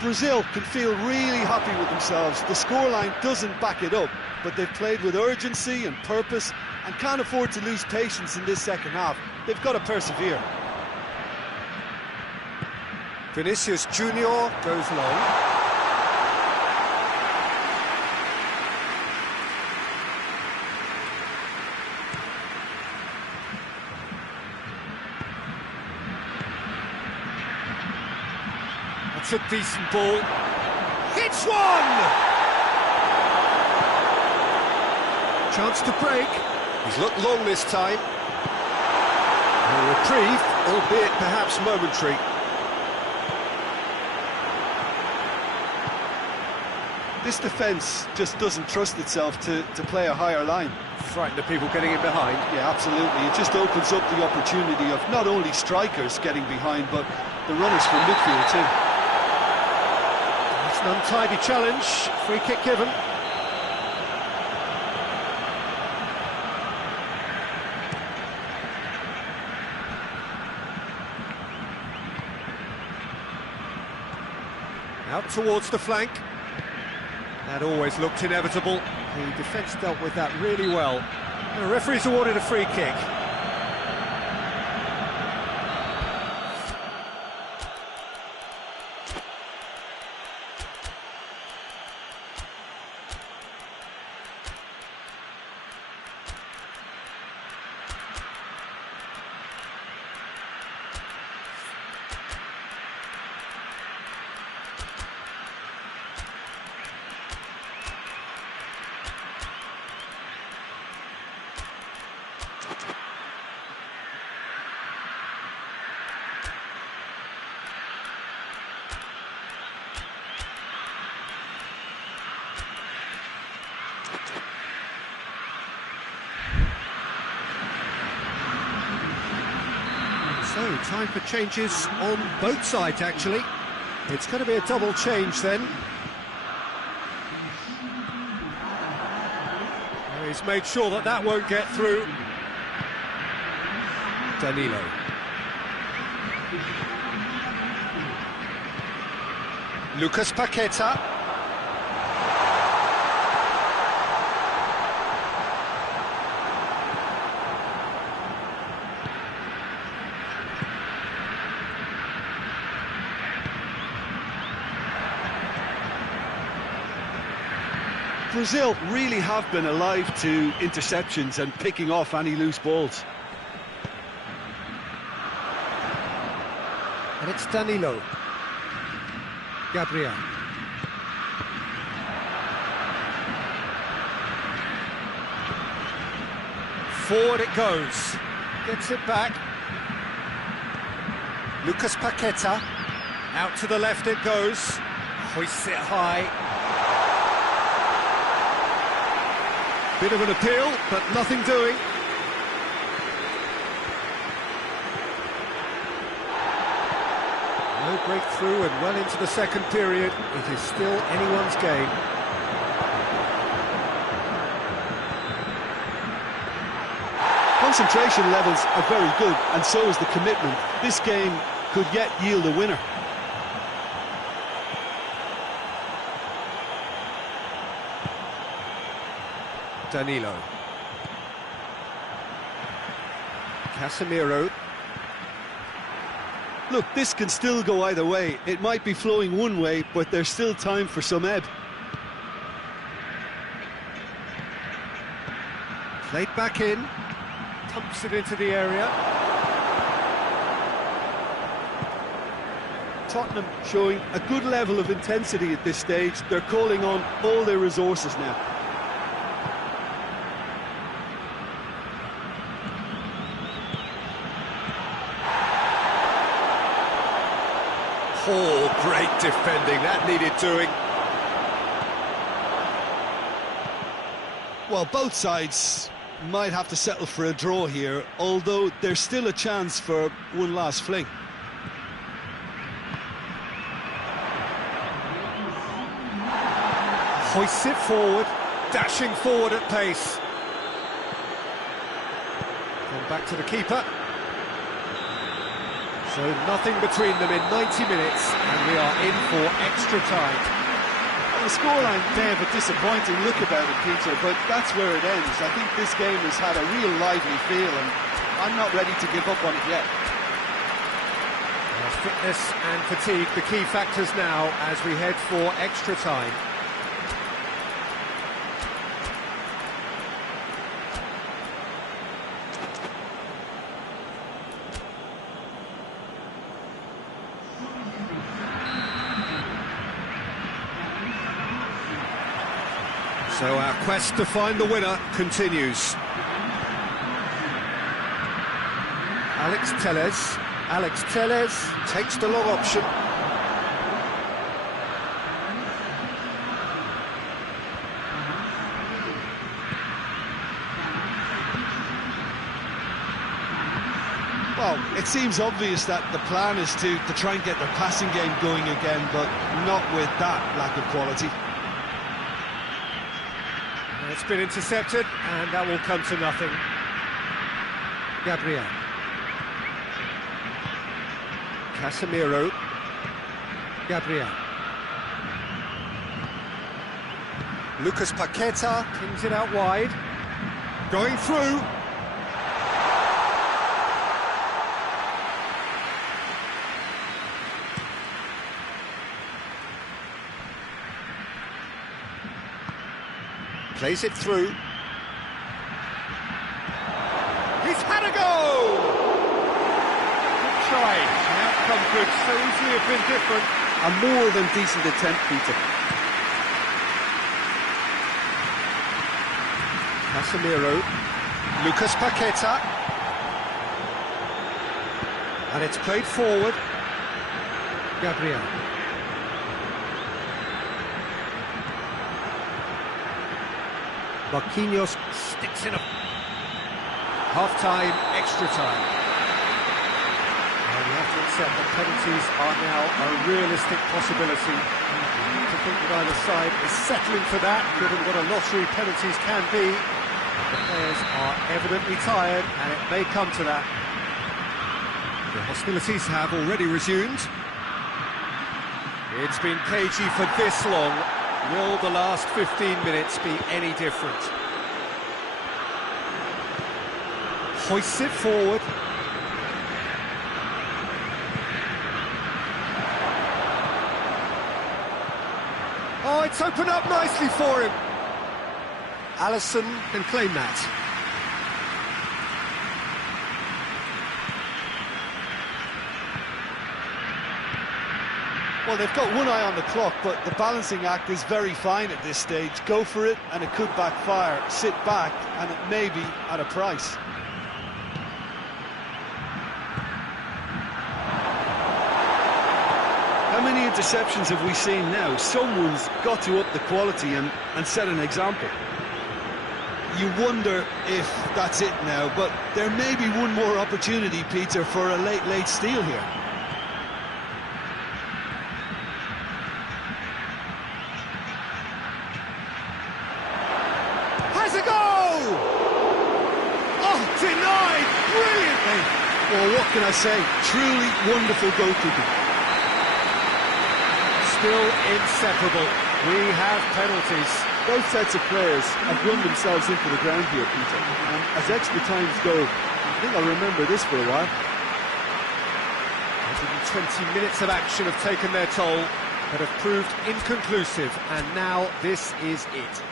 Brazil can feel really happy with themselves. The scoreline doesn't back it up, but they've played with urgency and purpose and can't afford to lose patience in this second half. They've got to persevere. Vinicius Junior goes long. That's a decent ball. Hits one! Chance to break. He's looked long this time. A reprieve, albeit perhaps momentary. This defence just doesn't trust itself to play a higher line. Frighten the people getting in behind. Yeah, absolutely. It just opens up the opportunity of not only strikers getting behind, but the runners from midfield too. It's an untidy challenge. Free kick given. Out towards the flank. That always looked inevitable. The defence dealt with that really well. The referee's awarded a free kick. So, time for changes on both sides, actually. It's going to be a double change then. He's made sure that that won't get through. Danilo. Lucas Paqueta. Brazil really have been alive to interceptions and picking off any loose balls. And it's Danilo. Gabriel. Forward it goes. Gets it back. Lucas Paqueta. Out to the left it goes. Hoists it high. Bit of an appeal, but nothing doing. No breakthrough and well into the second period. It is still anyone's game. Concentration levels are very good, and so is the commitment. This game could yet yield a winner. Danilo. Casemiro. Look, this can still go either way. It might be flowing one way, but there's still time for some ebb. Played back in. Pumps it into the area. Tottenham showing a good level of intensity at this stage. They're calling on all their resources now. Oh, great defending, that needed doing. Well, both sides might have to settle for a draw here, although there's still a chance for one last fling. Hoists it forward, dashing forward at pace. Then back to the keeper. So nothing between them in 90 minutes, and we are in for extra time. Well, the scoreline may have a disappointing look about it, Peter, but that's where it ends. I think this game has had a real lively feel, and I'm not ready to give up on it yet. Fitness and fatigue, the key factors now as we head for extra time. So our quest to find the winner continues. Alex Telles takes the long option. Well, it seems obvious that the plan is to try and get their passing game going again, but not with that lack of quality. It's been intercepted, and that will come to nothing. Gabriel. Casemiro. Gabriel. Lucas Paqueta pings it out wide. Going through. Plays it through. He's had a go! Good try. The outcome could so easily have been different. A more than decent attempt, Peter. Casemiro. Lucas Paqueta. And it's played forward. Gabriel. Marquinhos sticks in a... Half-time, extra time. And we have to accept that penalties are now a realistic possibility. To think that either side is settling for that, given what a lottery penalties can be. The players are evidently tired, and it may come to that. The hostilities have already resumed. It's been cagey for this long. Will the last 15 minutes be any different? Hoists it forward. Oh, it's opened up nicely for him. Alisson can claim that. Well, they've got one eye on the clock, but the balancing act is very fine at this stage. Go for it, and it could backfire. Sit back, and it may be at a price. How many interceptions have we seen now? Someone's got to up the quality and set an example. You wonder if that's it now, but there may be one more opportunity, Peter, for a late steal here. Has a goal! Oh, denied brilliantly! Well, what can I say? Truly wonderful goalkeeping. Still inseparable. We have penalties. Both sets of players have run themselves into the ground here, Peter. And as extra times go, I think I'll remember this for a while. 120 minutes of action have taken their toll, but have proved inconclusive, and now this is it.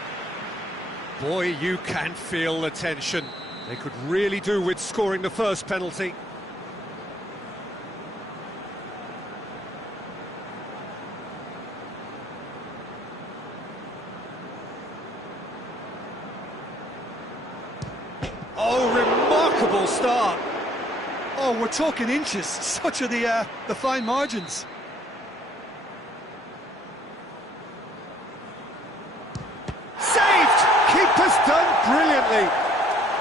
Boy, you can feel the tension. They could really do with scoring the first penalty. Oh, remarkable start. Oh, we're talking inches. Such are the fine margins. Saved! Keeper's done brilliantly.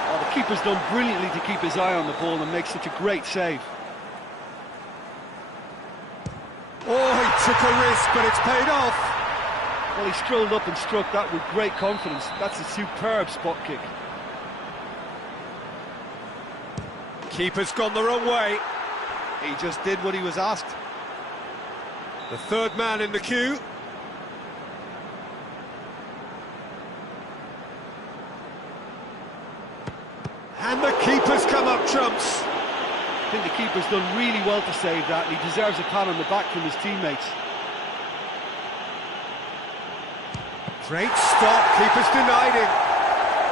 Oh, the keeper's done brilliantly to keep his eye on the ball and make such a great save. Oh, he took a risk, but it's paid off. Well, he strolled up and struck that with great confidence. That's a superb spot kick. Keeper's gone the wrong way. He just did what he was asked. The third man in the queue. And the keeper's come up trumps. I think the keeper's done really well to save that, and he deserves a pat on the back from his teammates. Great stop, keeper's denied him.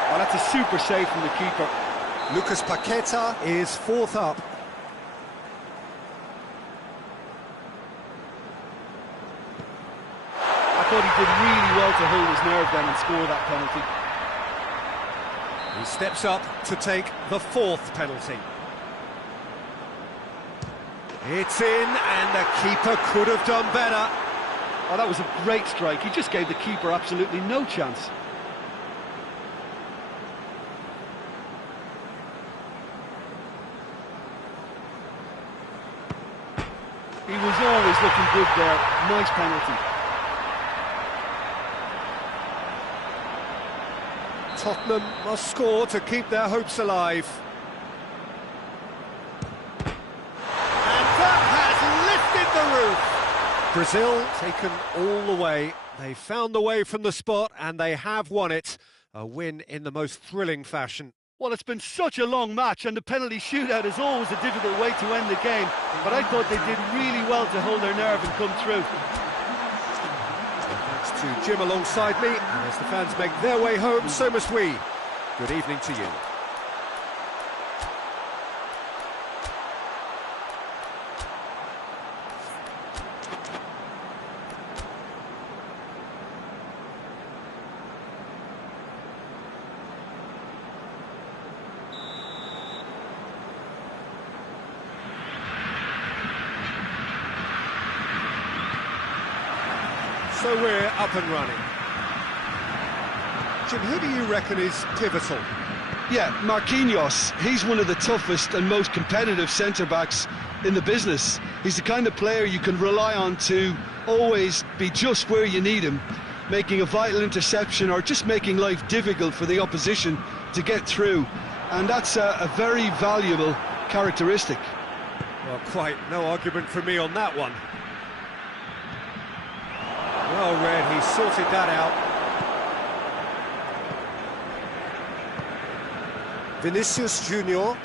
Well, that's a super save from the keeper. Lucas Paqueta is fourth up. I thought he did really well to hold his nerve then and score that penalty. He steps up to take the fourth penalty. It's in, and the keeper could have done better. Oh, that was a great strike. He just gave the keeper absolutely no chance. He was always looking good there. Nice penalty. Tottenham must score to keep their hopes alive. And that has lifted the roof. Brazil taken all the way. They found the way from the spot and they have won it. A win in the most thrilling fashion. Well, it's been such a long match, and the penalty shootout is always a difficult way to end the game. But I thought they did really well to hold their nerve and come through. Thanks to Jim alongside me, and as the fans make their way home, so must we. Good evening to you. So we're up and running. Jim, who do you reckon is pivotal? Yeah, Marquinhos. He's one of the toughest and most competitive centre-backs in the business. He's the kind of player you can rely on to always be just where you need him, making a vital interception or just making life difficult for the opposition to get through. And that's a very valuable characteristic. Well, quite no argument from me on that one. Well read, he sorted that out. Vinicius Junior.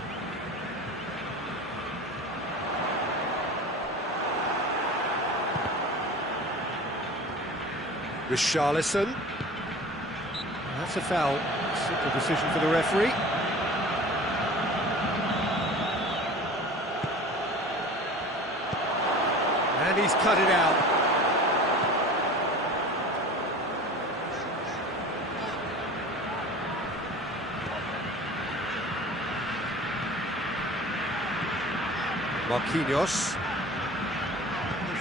Richarlison. That's a foul. Simple decision for the referee. And he's cut it out. Marquinhos.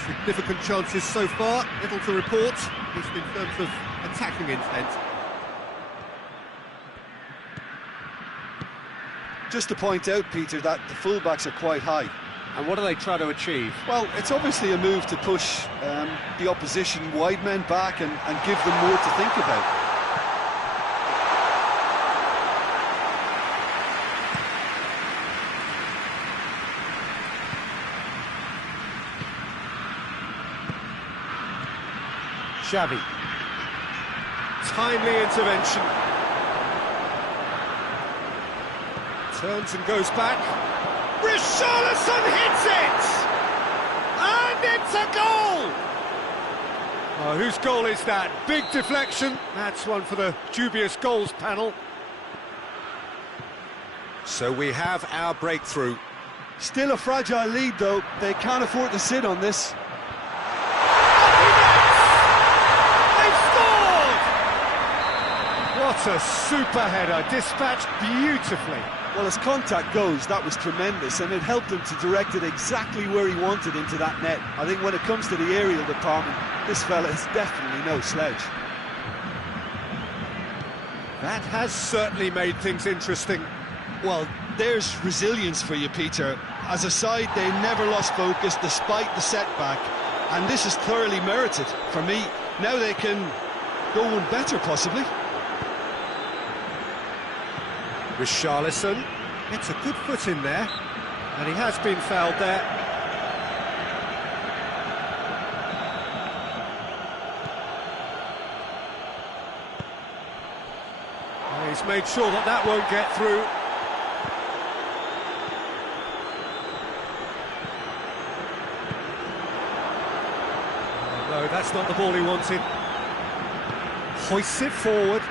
Significant chances so far, little to report, at least in terms of attacking intent. Just to point out, Peter, that the fullbacks are quite high. And what do they try to achieve? Well, it's obviously a move to push the opposition wide men back and give them more to think about. Xavi. Timely intervention. Turns and goes back. Richarlison hits it! And it's a goal! Oh, whose goal is that? Big deflection. That's one for the dubious goals panel. So we have our breakthrough. Still a fragile lead, though. They can't afford to sit on this. What a super header, dispatched beautifully. Well, as contact goes, that was tremendous, and it helped him to direct it exactly where he wanted into that net. I think when it comes to the aerial department, this fella is definitely no slouch. That has certainly made things interesting. Well, there's resilience for you, Peter. As a side, they never lost focus despite the setback, and this is thoroughly merited. For me, now they can go one better, possibly. Richarlison gets a good foot in there, and he has been fouled there. He's made sure that that won't get through. No, that's not the ball he wanted. Hoists it forward.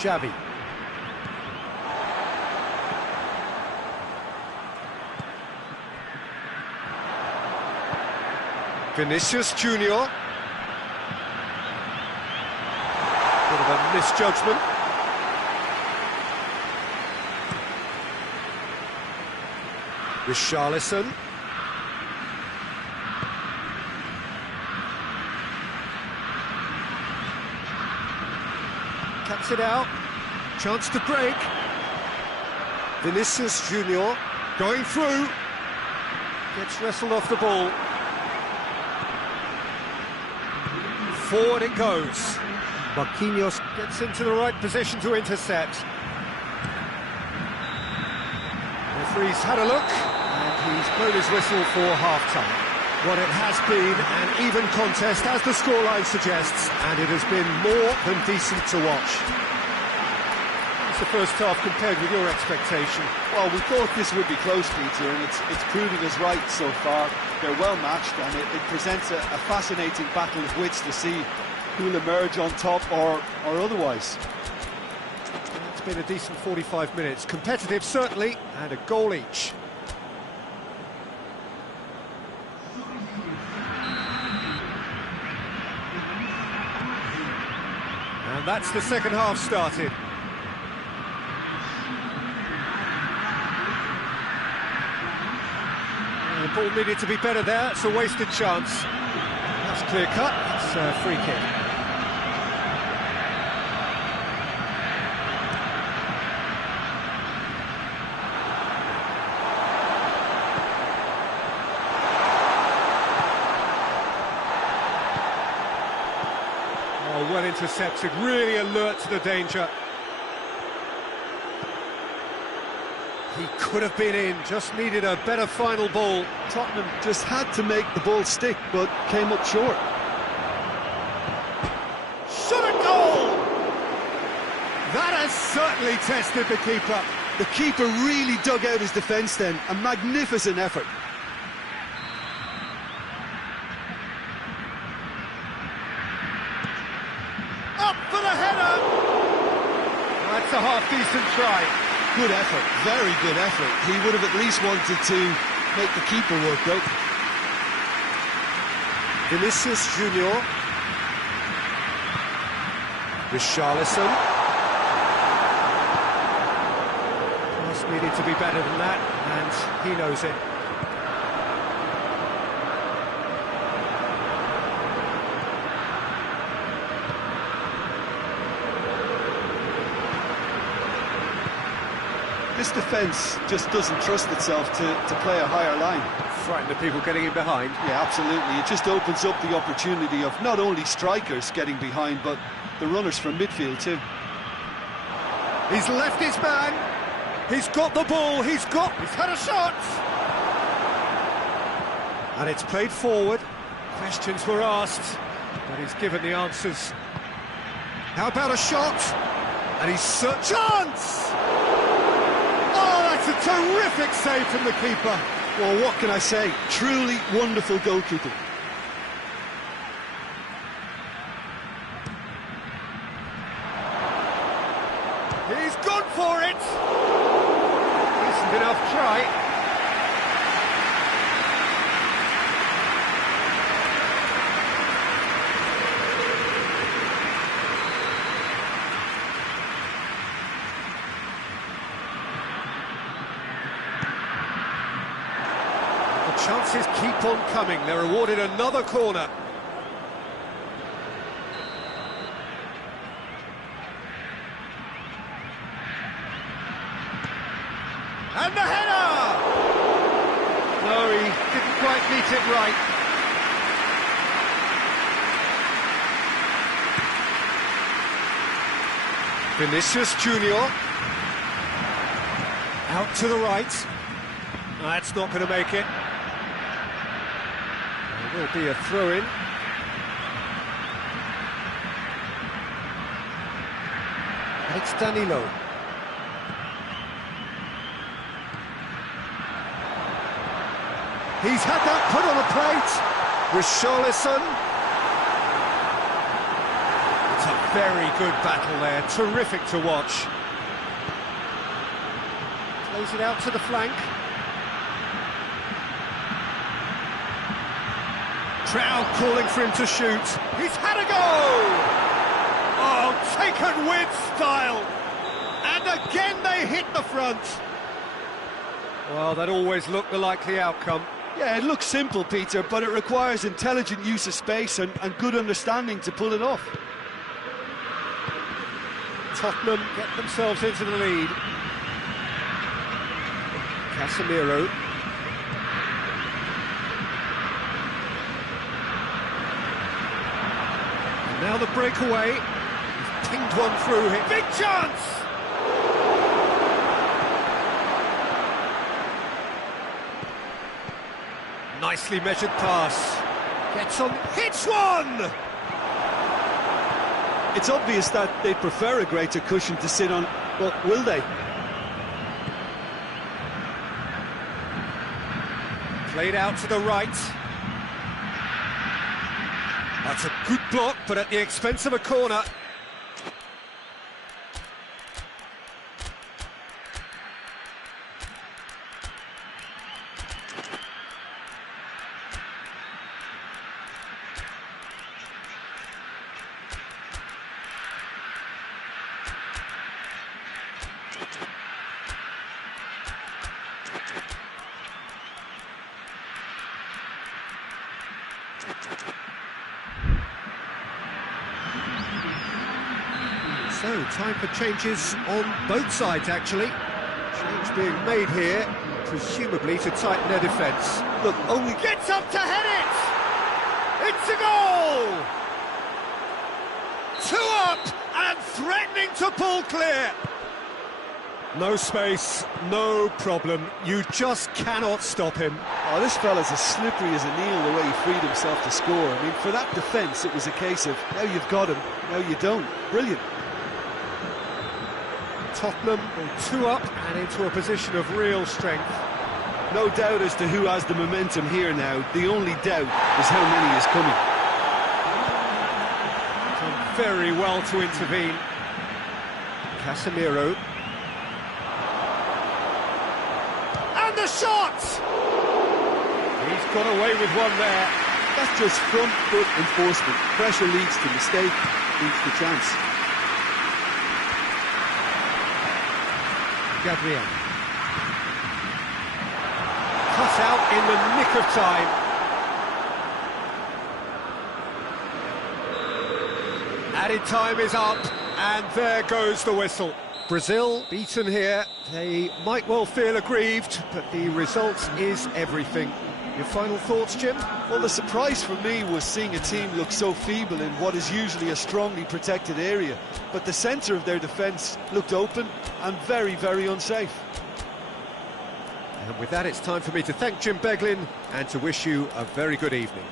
Xavi. Vinicius Junior. Bit of a misjudgment. Richarlison. Cuts it out. Chance to break. Vinicius Junior going through. Gets wrestled off the ball. Forward it goes. Marquinhos gets into the right position to intercept. Referee's had a look, and he's blown his whistle for half-time. What it has been an even contest, as the scoreline suggests, and it has been more than decent to watch. What's the first half compared with your expectation? Well, we thought this would be close, Peter, and it's proving us right so far. They're well matched, and it presents a fascinating battle of wits to see who'll emerge on top or otherwise. It's been a decent 45 minutes. Competitive, certainly, and a goal each. And that's the second half started. The ball needed to be better there. It's a wasted chance. That's clear cut. It's a free kick. Oh, well intercepted. Really alert to the danger. He could have been in, just needed a better final ball. Tottenham just had to make the ball stick, but came up short. Shot a goal! That has certainly tested the keeper. The keeper really dug out his defence then, a magnificent effort. Up for the header! That's a half-decent try. Good effort, very good effort. He would have at least wanted to make the keeper work, though. Vinicius Junior. Richarlison. Pass needed to be better than that, and he knows it. This defence just doesn't trust itself to play a higher line. Frightened of people getting in behind. Yeah, absolutely. It just opens up the opportunity of not only strikers getting behind, but the runners from midfield too. He's left his man. He's got the ball. He's had a shot. And it's played forward. Questions were asked, but he's given the answers. How about a shot? And he's chance! It's a terrific save from the keeper. Well, what can I say? Truly wonderful goalkeeping. He's gone for it. Decent enough try. Chances keep on coming. They're awarded another corner. And the header! No, he didn't quite meet it right. Vinicius Junior. Out to the right. That's not going to make it. There will be a throw-in. And it's Danilo. He's had that put on a plate. Richarlison. It's a very good battle there. Terrific to watch. Plays it out to the flank. Trout calling for him to shoot. He's had a go! Oh, taken with style. And again they hit the front. Well, that always looked the likely outcome. Yeah, it looks simple, Peter, but it requires intelligent use of space and good understanding to pull it off. Tottenham get themselves into the lead. Casemiro. And now the breakaway. He's pinged one through here. Big chance! Nicely measured pass. Gets on, hits one! It's obvious that they prefer a greater cushion to sit on, but will they? Played out to the right. That's a good block, but at the expense of a corner. So, time for changes on both sides, actually. Change being made here, presumably to tighten their defence. Look, only gets up to head it! It's a goal! 2 up and threatening to pull clear. No space, no problem. You just cannot stop him. Oh, this fella's as slippery as a needle the way he freed himself to score. I mean, for that defence, it was a case of, now you've got him, now you don't. Brilliant. Tottenham go 2 up and into a position of real strength. No doubt as to who has the momentum here now. The only doubt is how many is coming. Done very well to intervene. Casemiro. And the shot! He's got away with one there. That's just front foot enforcement. Pressure leads to mistake, leads to chance. Gabriel. Cut out in the nick of time. Added time is up, and there goes the whistle. Brazil beaten here. They might well feel aggrieved, but the result is everything. Your final thoughts, Jim? Well, the surprise for me was seeing a team look so feeble in what is usually a strongly protected area. But the centre of their defence looked open and very, very unsafe. And with that, it's time for me to thank Jim Beglin and to wish you a very good evening.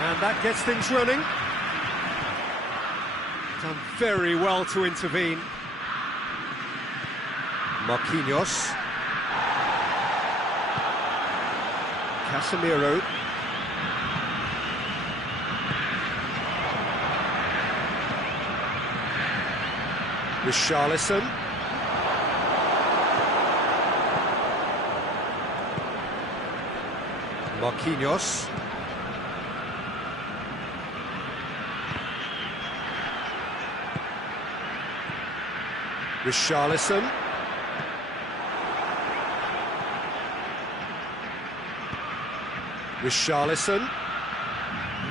And that gets things running. Done very well to intervene. Marquinhos. Casemiro. Richarlison. Marquinhos. Richarlison. Richarlison.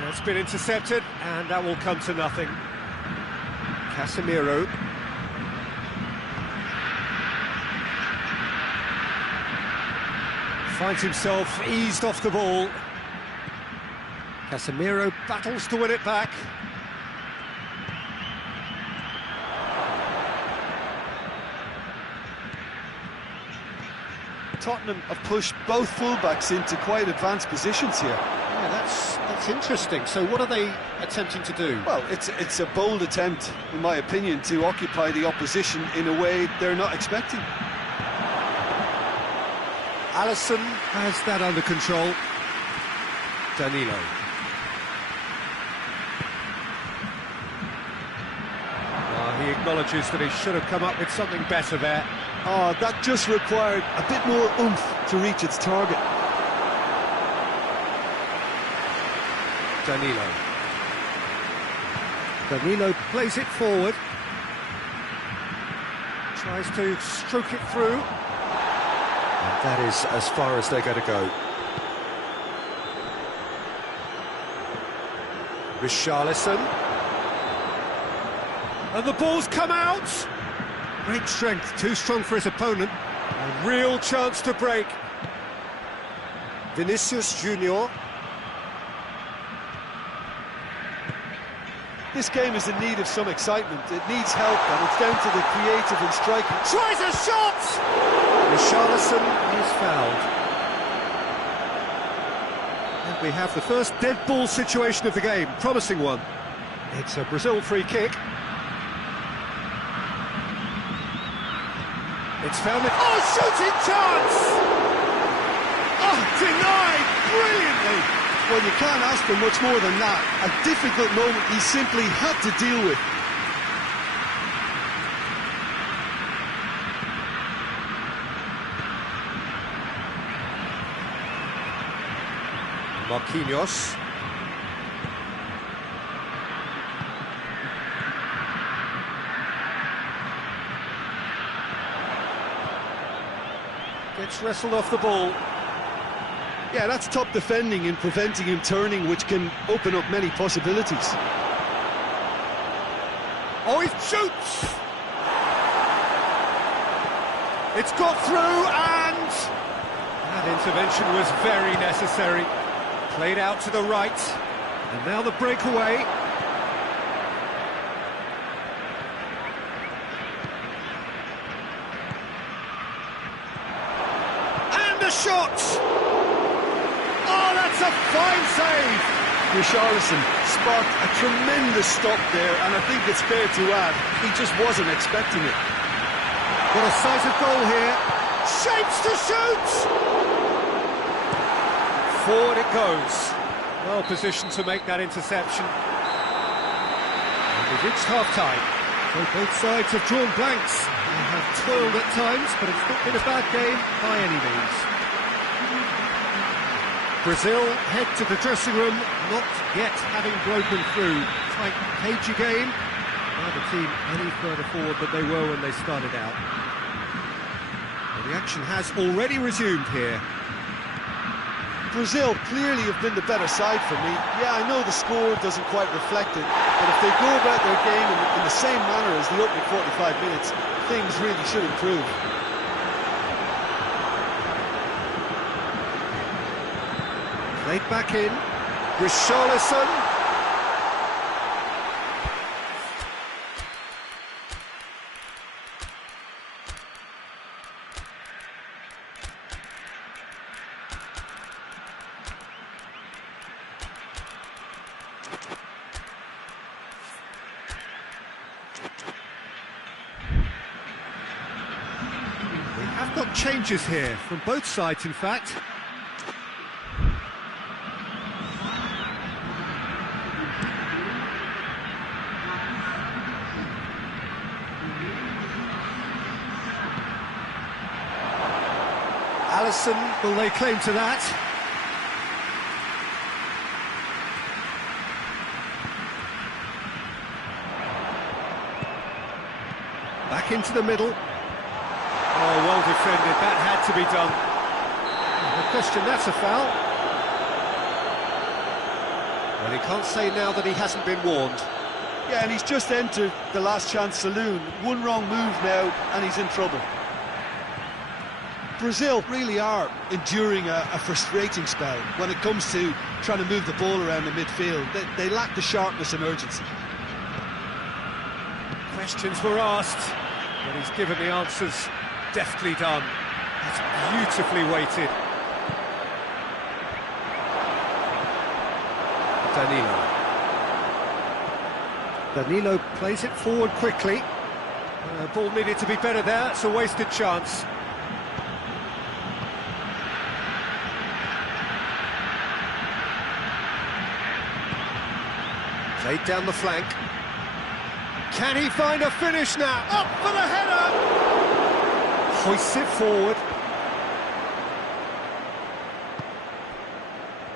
It's been intercepted, and that will come to nothing. Casemiro. Finds himself eased off the ball. Casemiro battles to win it back. Tottenham have pushed both fullbacks into quite advanced positions here. Yeah, that's interesting. So what are they attempting to do? Well, it's a bold attempt, in my opinion, to occupy the opposition in a way they're not expecting. Alisson has that under control. Danilo. He acknowledges that he should have come up with something better there. Oh, that just required a bit more oomph to reach its target. Danilo plays it forward. Tries to stroke it through. And that is as far as they're going to go. Richarlison. And the ball's come out! Great strength, too strong for his opponent. A real chance to break. Vinicius Junior. This game is in need of some excitement. It needs help, and it's down to the creative and striking. Tries a shot! Richarlison is fouled. And we have the first dead ball situation of the game, promising one. It's a Brazil free kick. It's found it. Oh, shooting chance! Oh, denied brilliantly. Well, you can't ask for much more than that. A difficult moment he simply had to deal with. Marquinhos. Gets wrestled off the ball. Yeah, that's top defending and preventing him turning, which can open up many possibilities. Oh, he shoots! It's got through, and that intervention was very necessary. Played out to the right, and now the breakaway. And the shot! Oh, that's a fine save! Richarlison sparked a tremendous stop there, and I think it's fair to add, he just wasn't expecting it. Got a sight of goal here. Shapes to shoot! Forward it goes. Well positioned to make that interception. And we've reached half-time. So both sides have drawn blanks. They have toiled at times, but it's not been a bad game by any means. Brazil head to the dressing room, not yet having broken through. Tight, cagey game. Neither team any further forward than they were when they started out. Well, the action has already resumed here. Brazil clearly have been the better side for me. Yeah, I know the score doesn't quite reflect it, but if they go about their game in the same manner as the opening 45 minutes, things really should improve. Played back in. Richarlison. We have got changes here from both sides, in fact. Alisson will lay claim to that. Back into the middle. Oh, well defended. That had to be done. No question, that's a foul. Well, he can't say now that he hasn't been warned. Yeah, and he's just entered the last chance saloon. One wrong move now, and he's in trouble. Brazil really are enduring a frustrating spell when it comes to trying to move the ball around the midfield. They lack the sharpness and urgency. Questions were asked, but he's given the answers deftly done. That's beautifully weighted. Danilo plays it forward quickly. Ball needed to be better there, it's a wasted chance. Played down the flank. Can he find a finish now? Up for the header! Hoists it forward.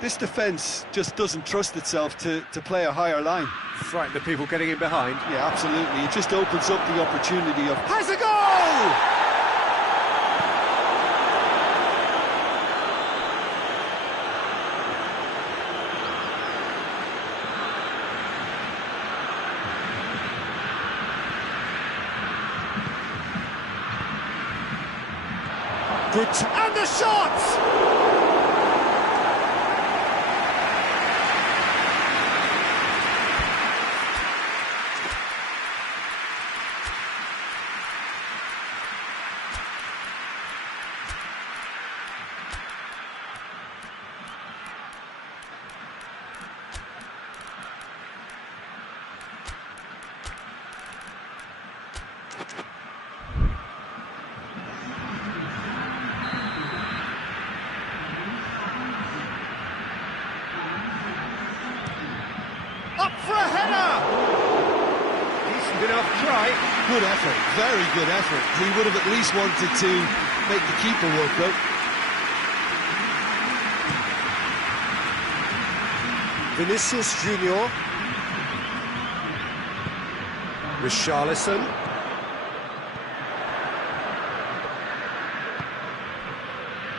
This defence just doesn't trust itself to play a higher line. Frighten the people getting in behind. Yeah, absolutely. It just opens up the opportunity of... Has a goal! Good, and the shot! Up for a header! Decent enough try. Good effort, very good effort. He would have at least wanted to make the keeper work though. Vinicius Junior. Richarlison.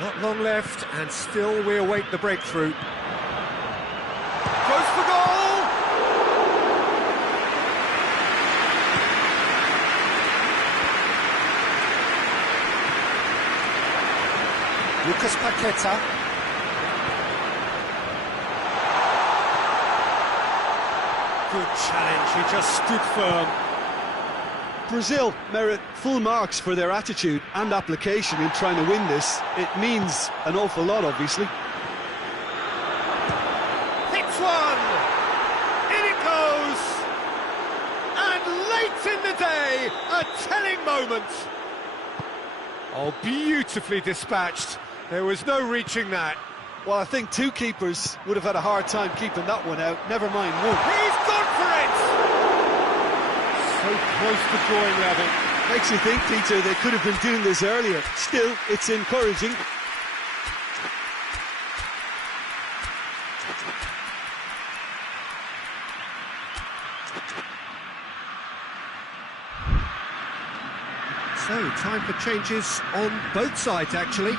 Not long left, and still we await the breakthrough. Goes for goal! Lucas Paqueta. Good challenge, he just stood firm. Brazil merit full marks for their attitude and application in trying to win this. It means an awful lot, obviously. Hits one! In it goes! And late in the day, a telling moment. Oh, beautifully dispatched. There was no reaching that. Well, I think two keepers would have had a hard time keeping that one out, never mind one. He's gone for it! So close to drawing level. Makes you think, Peter, they could have been doing this earlier. Still, it's encouraging. So, time for changes on both sides, actually.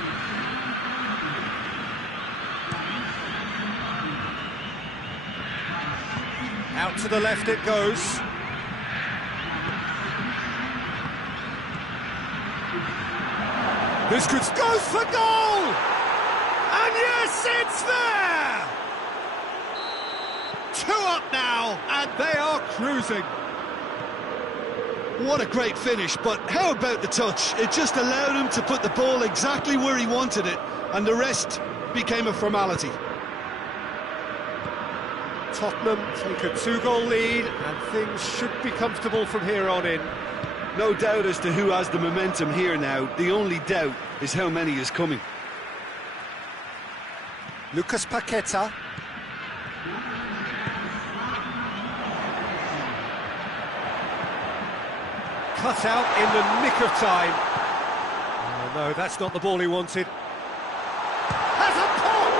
Out to the left it goes. This goes for goal! And yes, it's there! 2 up now, and they are cruising. What a great finish, but how about the touch? It just allowed him to put the ball exactly where he wanted it, and the rest became a formality. Tottenham take a 2-goal lead, and things should be comfortable from here on in. No doubt as to who has the momentum here now. The only doubt is how many is coming. Lucas Paqueta. Cut out in the nick of time. Oh no, that's not the ball he wanted. Has a pop!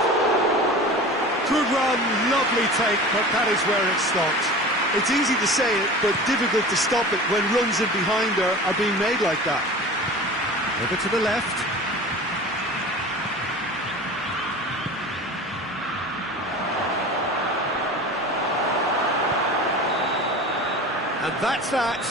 Good run, lovely take, but that is where it stopped. It's easy to say it, but difficult to stop it when runs in behind her are being made like that. Over to the left. And that's that.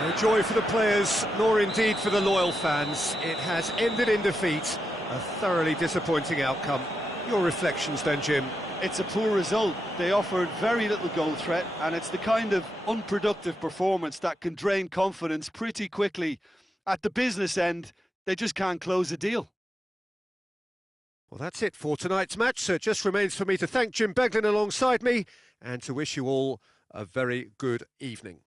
No joy for the players, nor indeed for the loyal fans. It has ended in defeat. A thoroughly disappointing outcome. Your reflections then, Jim? It's a poor result. They offered very little goal threat, and it's the kind of unproductive performance that can drain confidence pretty quickly. At the business end, they just can't close a deal. Well, that's it for tonight's match, so it just remains for me to thank Jim Beglin alongside me and to wish you all a very good evening.